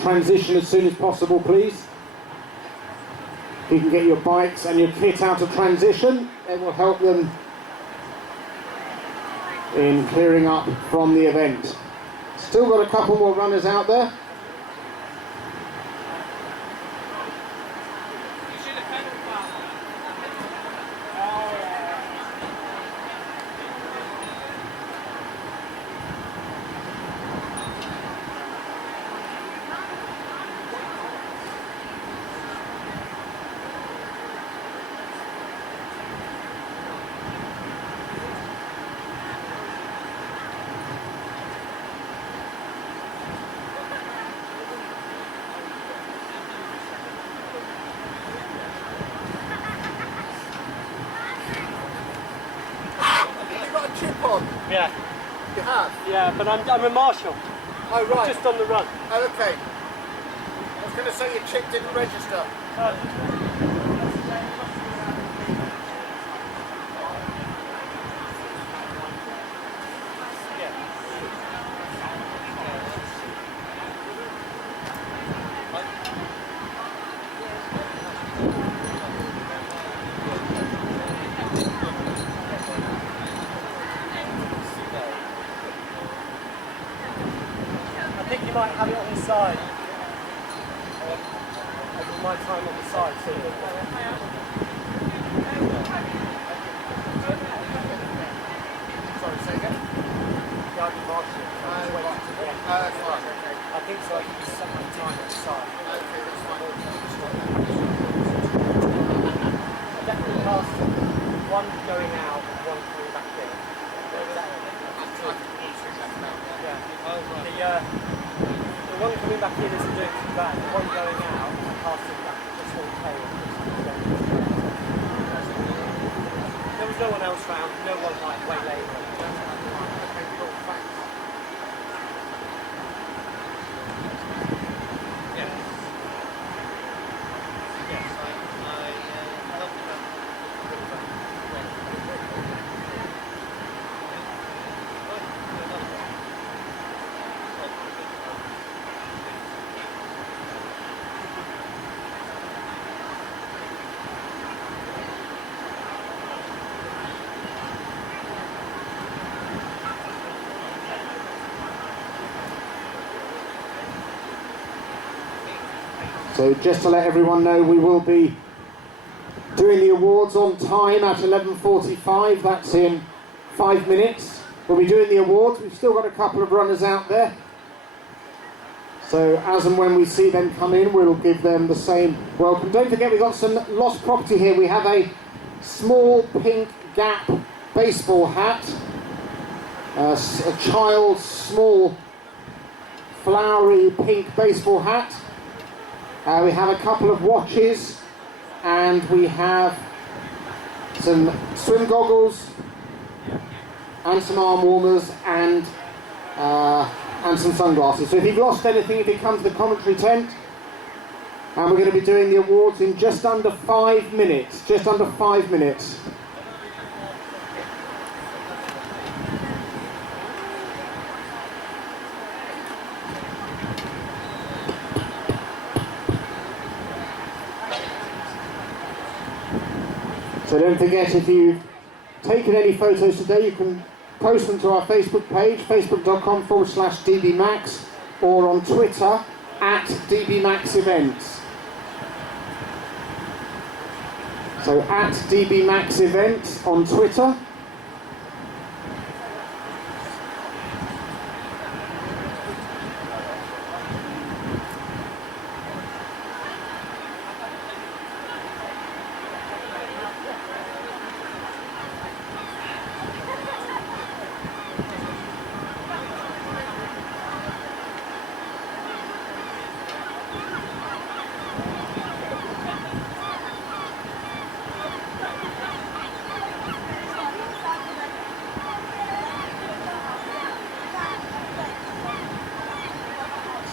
transition as soon as possible, please. If you can get your bikes and your kit out of transition, it will help them in clearing up from the event. Still got a couple more runners out there. Yeah. You have? Yeah, but I'm a marshal. Oh, right. Just on the run. Oh, okay. I was going to say your chip didn't register. I think you might have it on the side. Over my time on the side, so Sorry, say again? yeah, I can marshal it. That's fine. I think so. I can just set my time on the side. Okay, that's fine. I definitely passed one going out and one coming back in. Yeah. The one coming back in isn't doing too bad. The one going out, I passed it back to this whole tail. There was no one else round, no one like way later. Okay, cool, thanks. So just to let everyone know, we will be doing the awards on time at 11:45. That's in 5 minutes. We'll be doing the awards. We've still got a couple of runners out there. So as and when we see them come in, we'll give them the same welcome. Don't forget, we've got some lost property here. We have a small pink Gap baseball hat, a child's small flowery pink baseball hat. We have a couple of watches, and we have some swim goggles, and some arm warmers, and some sunglasses. So if you've lost anything, if you come to the commentary tent, and we're going to be doing the awards in just under 5 minutes. Just under 5 minutes. So don't forget, if you've taken any photos today, you can post them to our Facebook page, facebook.com/dbmax, or on Twitter @dbmaxevents. So @dbmaxevents on Twitter.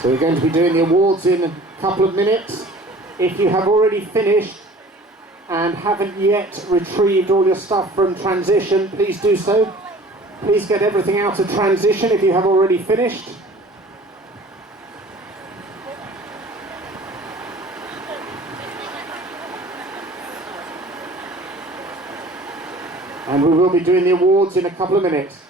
So we're going to be doing the awards in a couple of minutes. If you have already finished and haven't yet retrieved all your stuff from transition, please do so. Please get everything out of transition if you have already finished. And we will be doing the awards in a couple of minutes.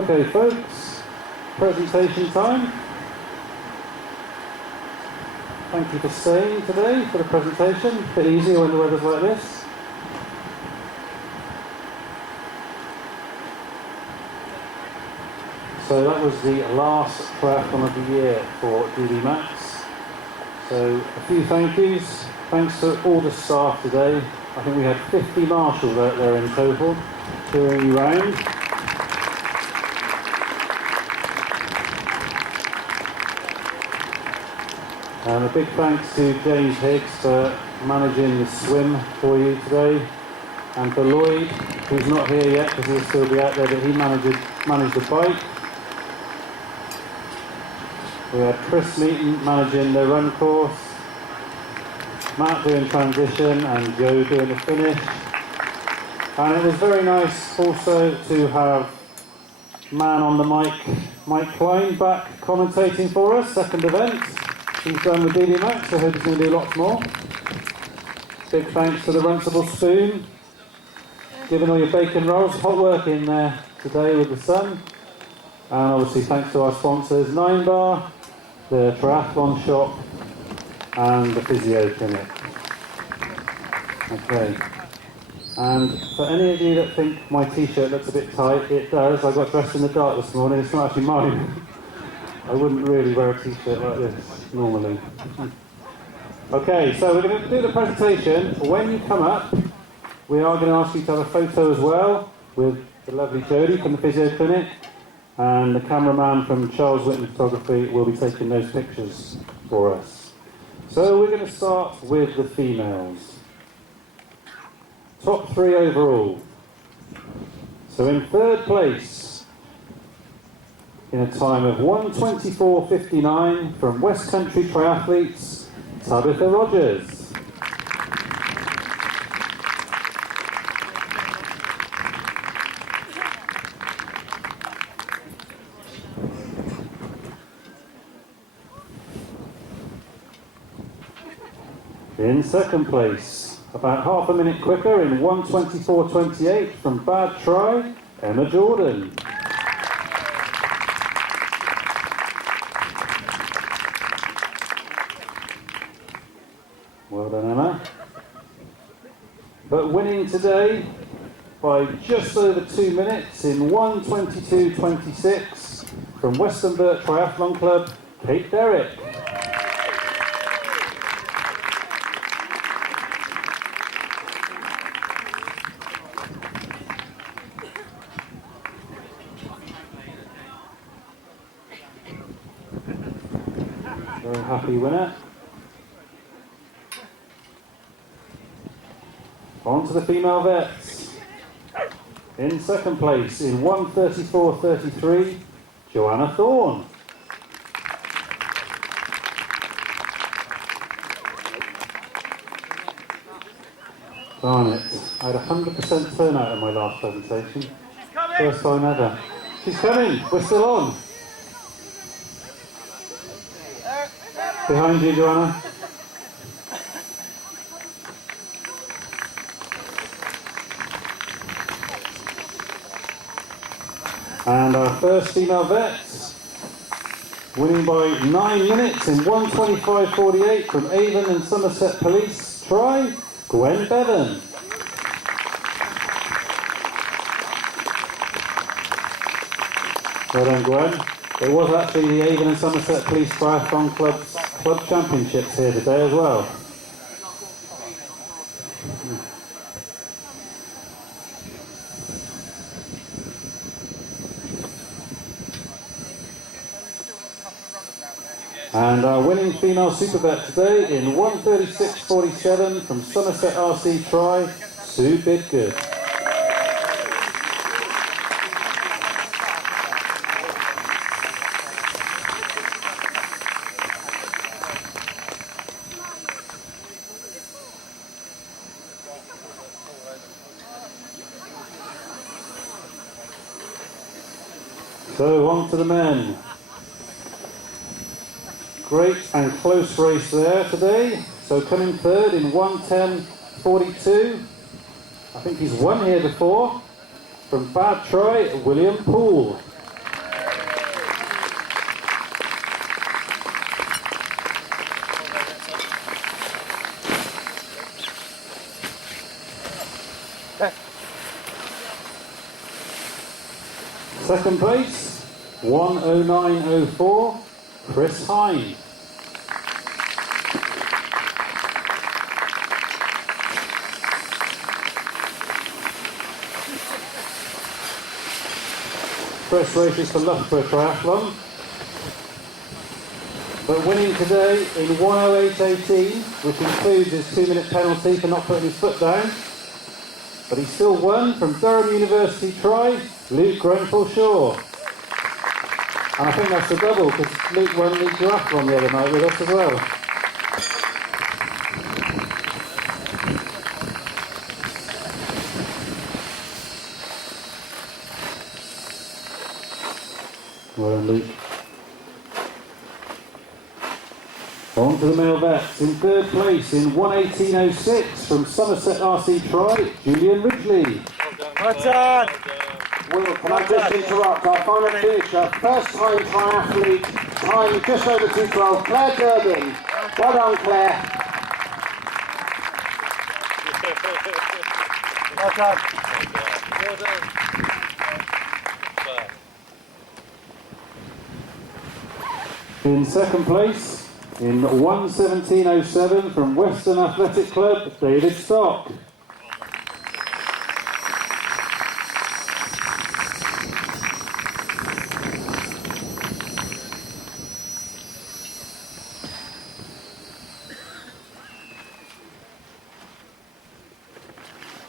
Okay folks, presentation time. Thank you for staying today for the presentation. A bit easier when the weather's like this. So that was the last triathlon of the year for DD Max. So a few thank yous. Thanks to all the staff today. I think we had 50 marshals out there in total, touring you round. And a big thanks to James Higgs for managing the swim for you today. And for Lloyd, who's not here yet because he'll still be out there, but he managed the bike. We had Chris Meaton managing the run course, Matt doing transition and Joe doing the finish. And it was very nice also to have man on the mic, Mike Klein, back commentating for us, second event. He's done with DD Max, so I hope he's going to do lots more. Big thanks to the Runcible Spoon, giving all your bacon rolls, hot work in there today with the sun. And obviously thanks to our sponsors, 9 Bar, the Triathlon Shop and the Physio Clinic. Okay. And for any of you that think my t-shirt looks a bit tight, it does. I got dressed in the dark this morning, it's not actually mine. I wouldn't really wear a t-shirt like this normally. Okay, so we're going to do the presentation. When you come up, we are going to ask you to have a photo as well with the lovely Jodie from the Physio Clinic. And the cameraman from Charles Whitman Photography will be taking those pictures for us. So we're going to start with the females. Top 3 overall. So in third place, in a time of 1:24.59 from West Country Triathletes, Tabitha Rogers. In second place, about half a minute quicker in 1:24.28 from Bad Try, Emma Jordan. Well done, Emma. But winning today by just over 2 minutes in 1:22.26 from Westonbirt Triathlon Club, Kate Derrick. Very happy winner. On to the female vets. In second place in 1:34.33, Joanna Thorne. Darn it, I had 100% turnout in my last presentation. First time ever. She's coming, we're still on. Behind you, Joanna. And our first female vets, winning by 9 minutes in 1:25.48 from Avon and Somerset Police, try Gwen Bevan. Well done, Gwen. It was actually the Avon and Somerset Police Triathlon Club's Club Championships here today as well. And our winning female super vet today in 1:36.47 from Somerset RC Try, Sue Bidgood. So on to the men. Great and close race there today. So coming third in 1:10.42. I think he's won here before. From Bad Try, William Poole. second place, 1:09.04, Chris Hine. First race is for Loughborough Triathlon, but winning today in 1:08.18, which includes his 2-minute penalty for not putting his foot down. But he still won from Durham University Tri, Luke Grenfell-Shaw. And I think that's a double, because Luke won the triathlon the other night with us as well. Well done, Luke. On to the male vets. In third place in 1:18.06 from Somerset RC Tri, Julian Ridgely. Well done. Will, can I just interrupt? Our final finisher, first time triathlete, time just over 2:12, Claire Durbin. Well done, Claire. Well done. Well done. In second place, in 1:17.07 from Western Athletic Club, David Stock.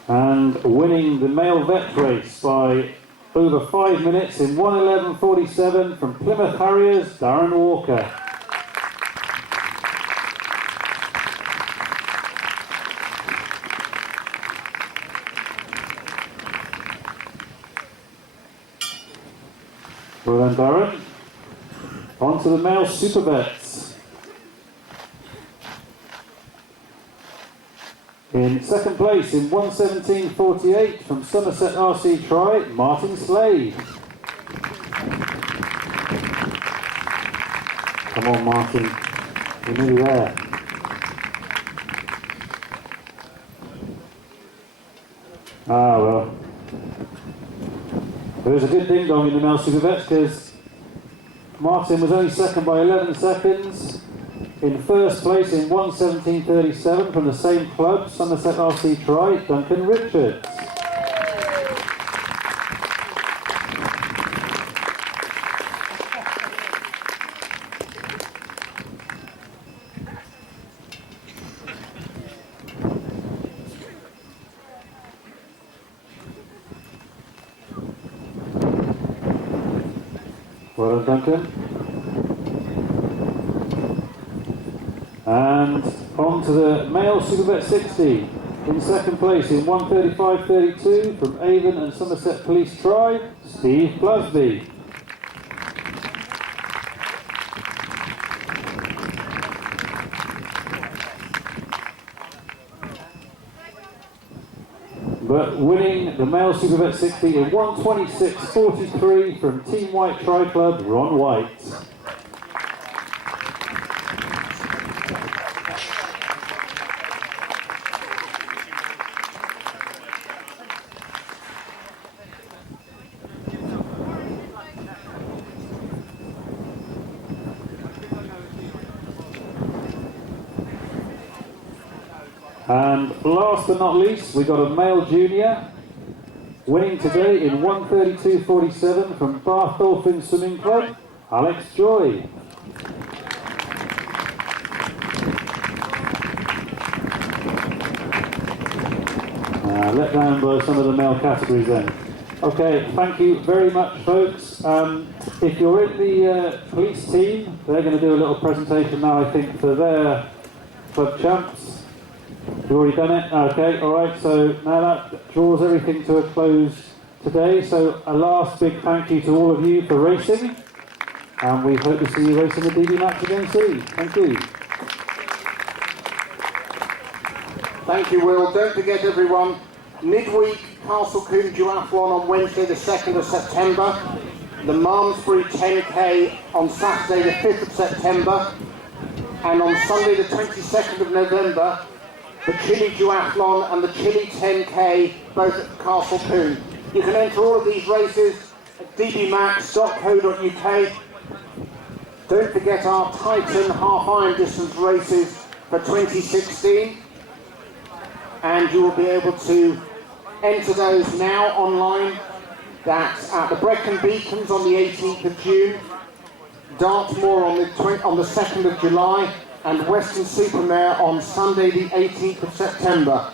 And winning the male vet race by over 5 minutes in 1:11.47 from Plymouth Harriers, Darren Walker. Well done, Darren. On to the male super vets. In second place in 1:17.48 from Somerset RC Tri, Martin Slade. Come on, Martin, you're nearly there. Ah, well. There was a good ding dong in the male super vets because Martin was only second by 11 seconds. In first place in 1:17.37 from the same club, Somerset RC Tri, Duncan Richards. Well done, Duncan. And on to the male Supervet 60. In second place in 1:35.32 from Avon and Somerset Police Tri, Steve Blasby. But winning the male Supervet 60 in 1:26.43 from Team White Tri Club, Ron White. And last but not least, we got a male junior winning today in 1:32.47 from Bath Dolphin Swimming Club, Alex Joy. Let down by some of the male categories then. Okay, thank you very much, folks. If you're in the police team, they're going to do a little presentation now, I think, for their club champs. You've already done it? Okay, alright, so now that draws everything to a close today. So a last big thank you to all of you for racing, and we hope to see you racing the DB Max again soon. Thank you. Thank you, Will. Don't forget, everyone, midweek Castle Combe Duathlon on Wednesday the 2nd of September, the Malmesbury 10K on Saturday the 5th of September, and on Sunday the 22nd of November, the Chile Duathlon and the Chile 10K, both at Castle Combe. You can enter all of these races dbmax.co.uk. Don't forget our Titan half iron distance races for 2016, and you will be able to enter those now online. That's at the Brecon Beacons on the 18th of June, Dartmoor on the 2nd of July, and Western Supermare on Sunday the 18th of September.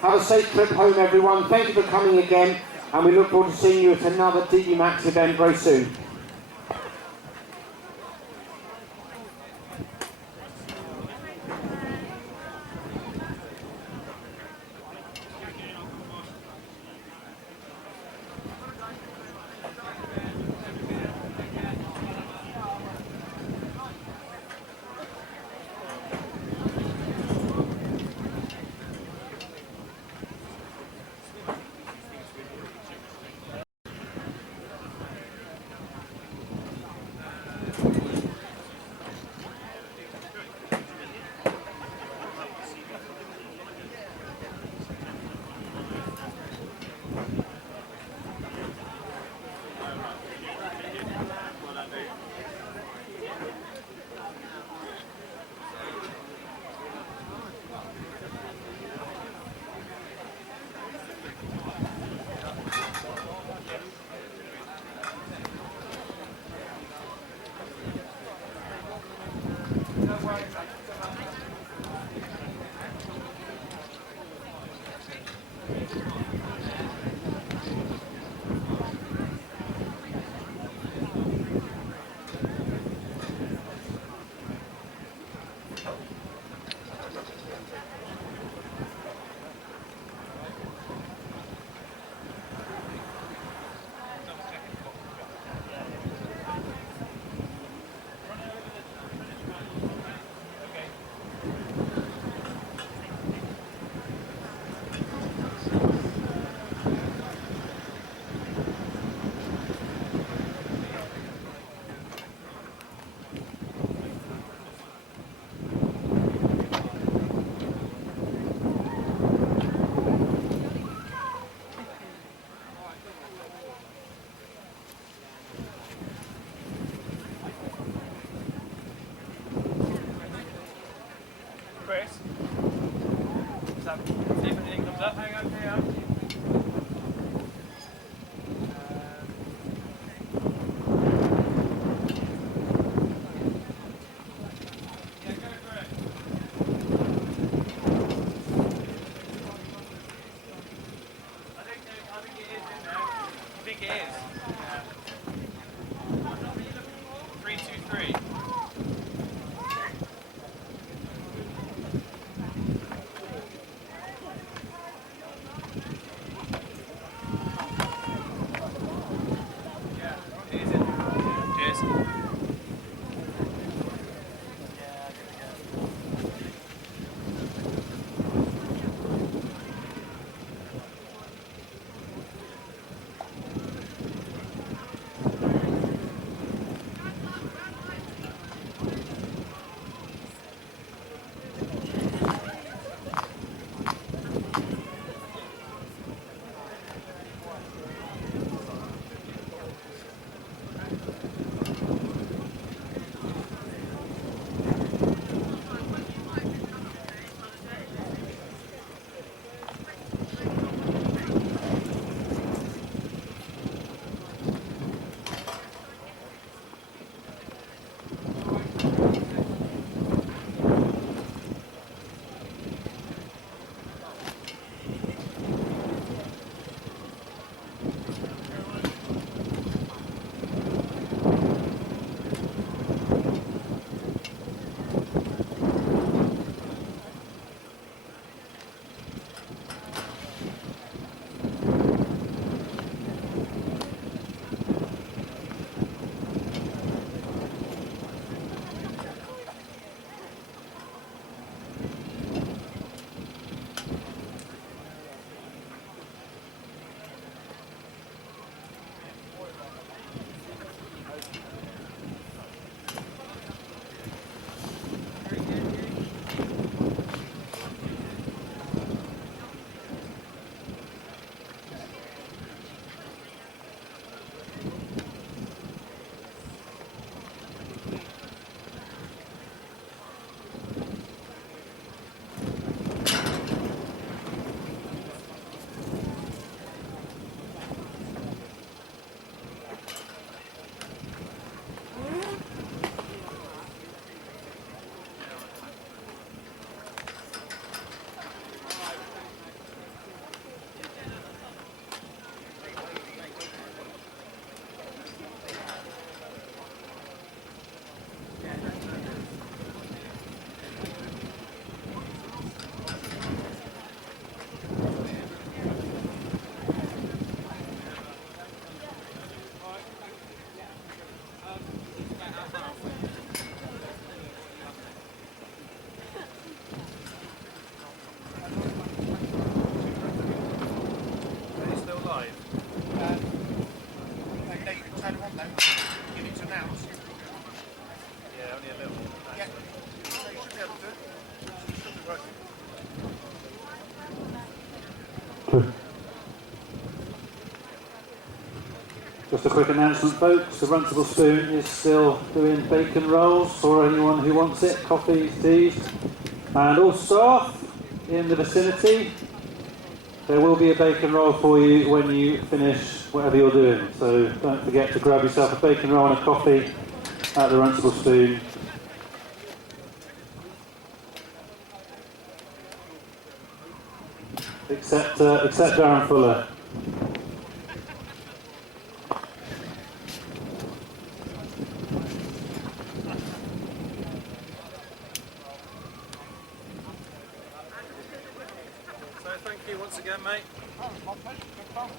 Have a safe trip home, everyone. Thank you for coming again, and we look forward to seeing you at another DB Max event very soon. Chris? See if anything comes up. Hang on. I think it is. 323. You need to announce. Yeah, only a little. Yeah. So you should be able to. It should be working. Just a quick announcement, folks. The Runtable Spoon is still doing bacon rolls for anyone who wants it, coffees, teas, and all staff in the vicinity. There will be a bacon roll for you when you finish whatever you're doing. So don't forget to grab yourself a bacon roll and a coffee at the Runtable Spoon. Except Darren Fuller. So thank you once again, mate. Oh, my pleasure. Good fun.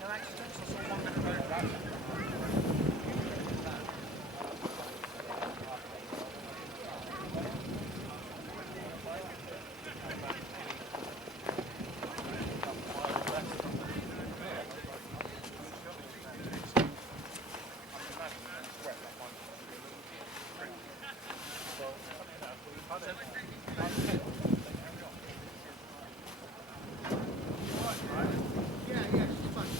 No accidents. I saw one bit about that. Yeah, she's fine.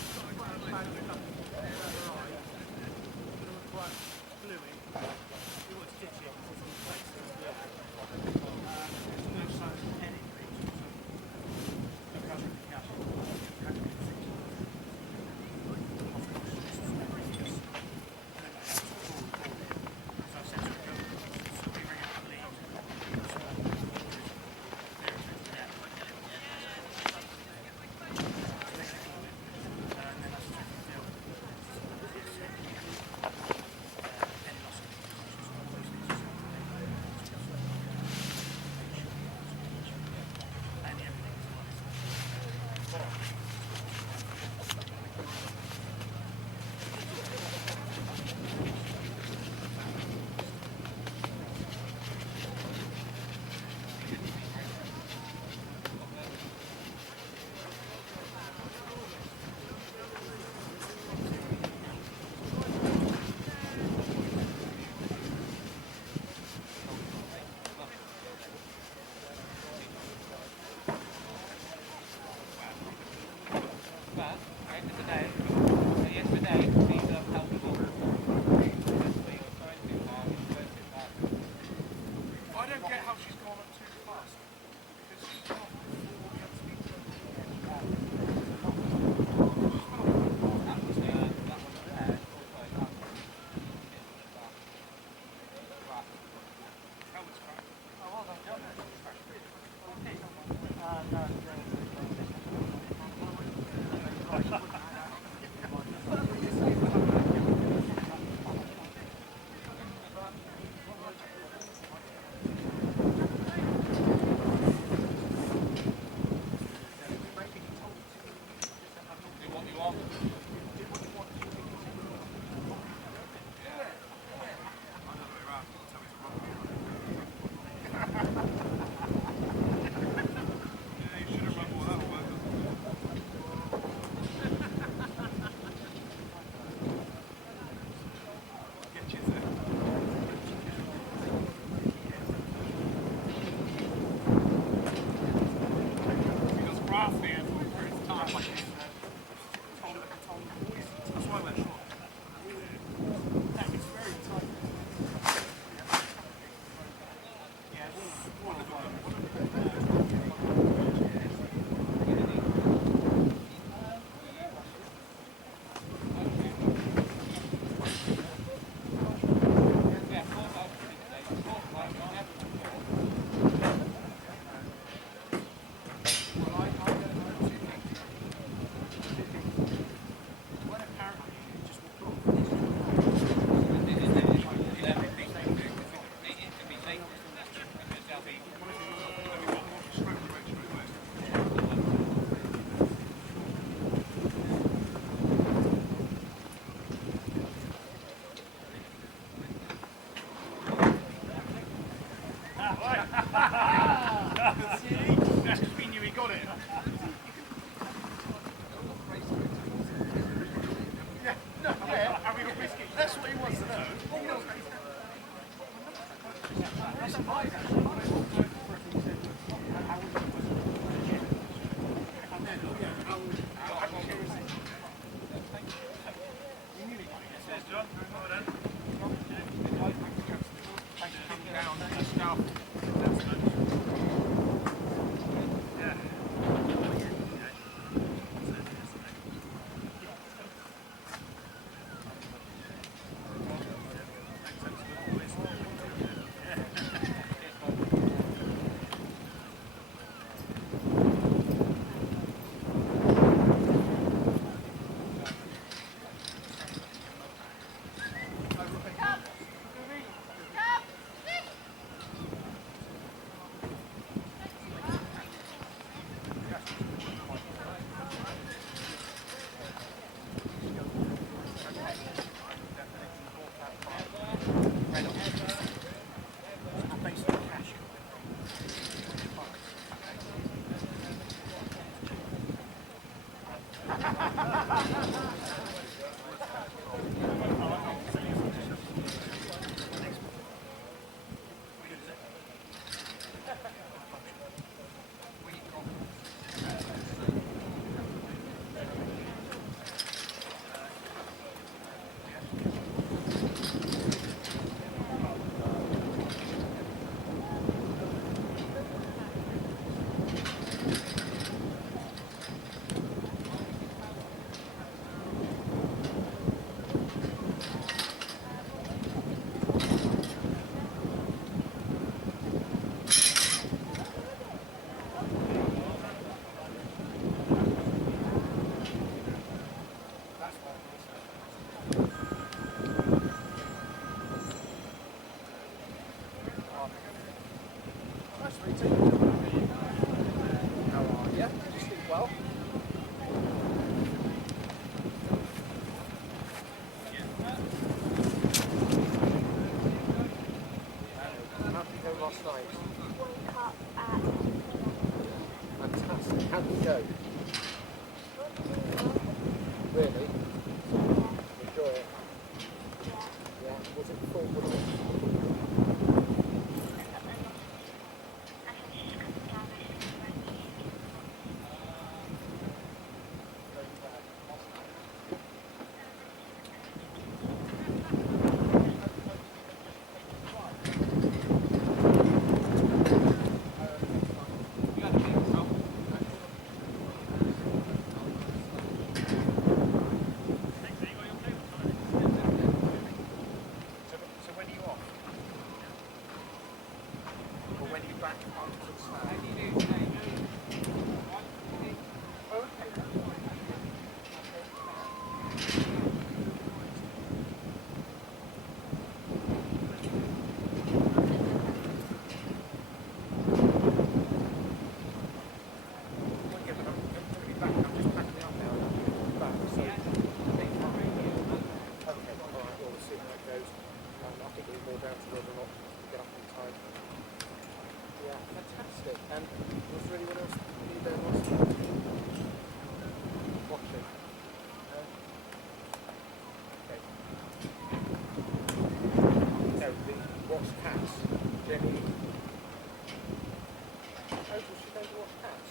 That's what he wants to know. Cheers, John. Well done. Fantastic. How did you go? Really? Enjoy it? Yeah. Was it full? Was it? And was there anyone else you there last night? Watching? Okay. No, the watch cats. Jenny. Oh, was she going to watch cats?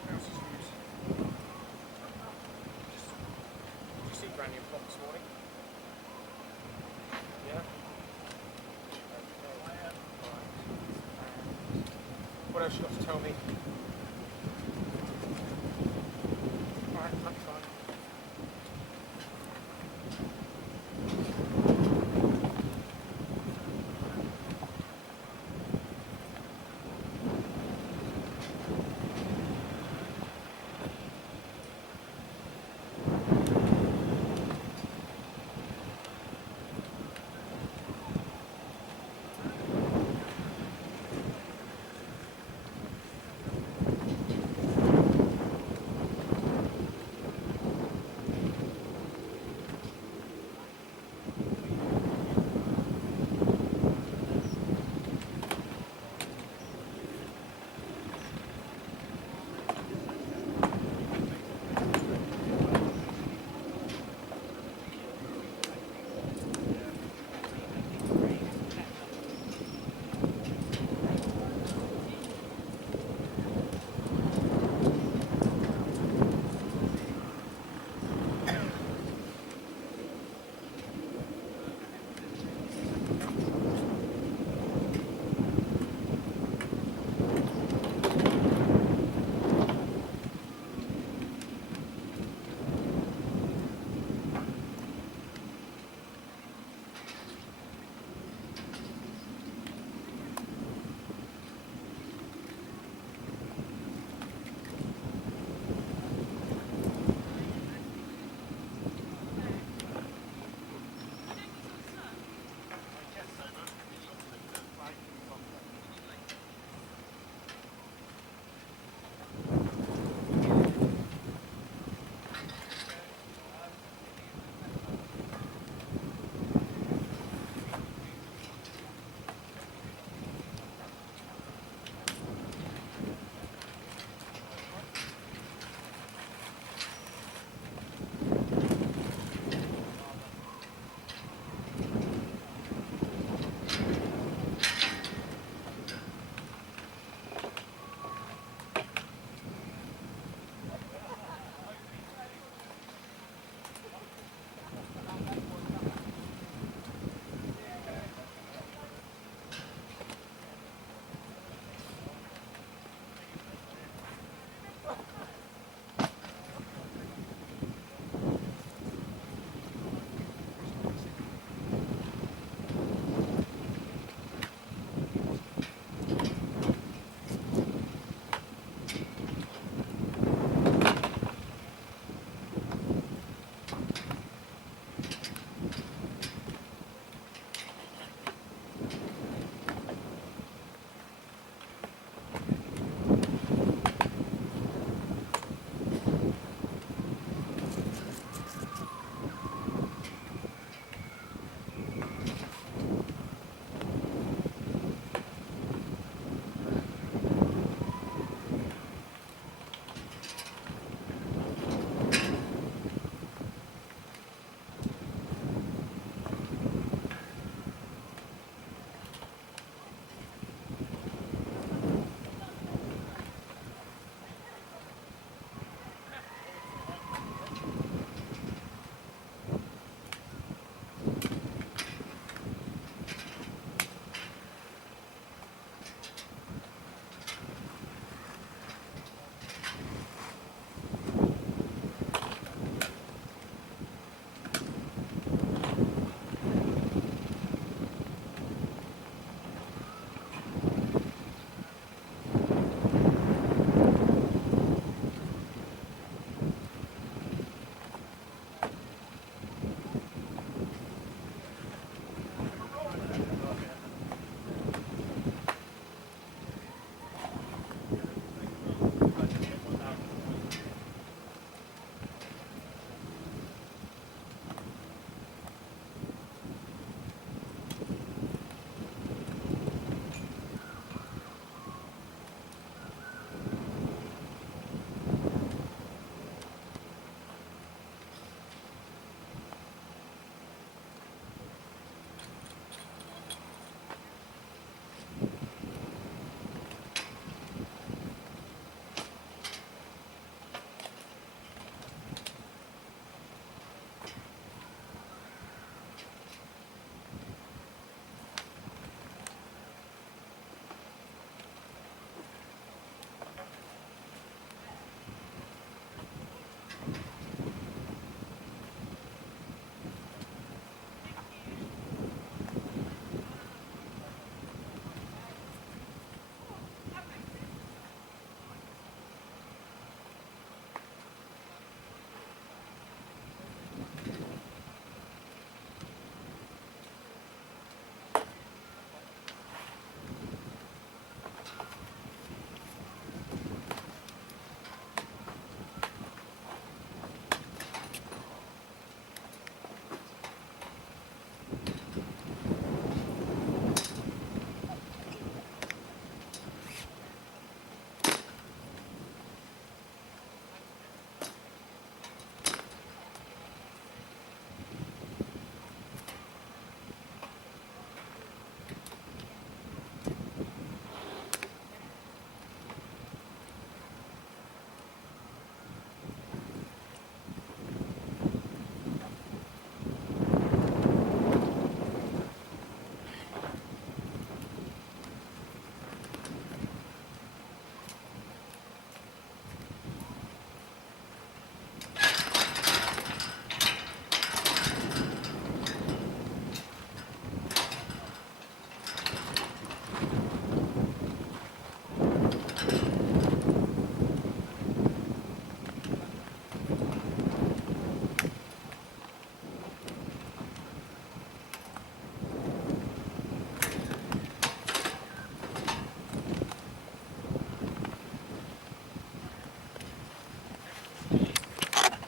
What else is news? Did you see Granny and Pop this morning? Yeah? Okay. Alright. What else you got to tell me?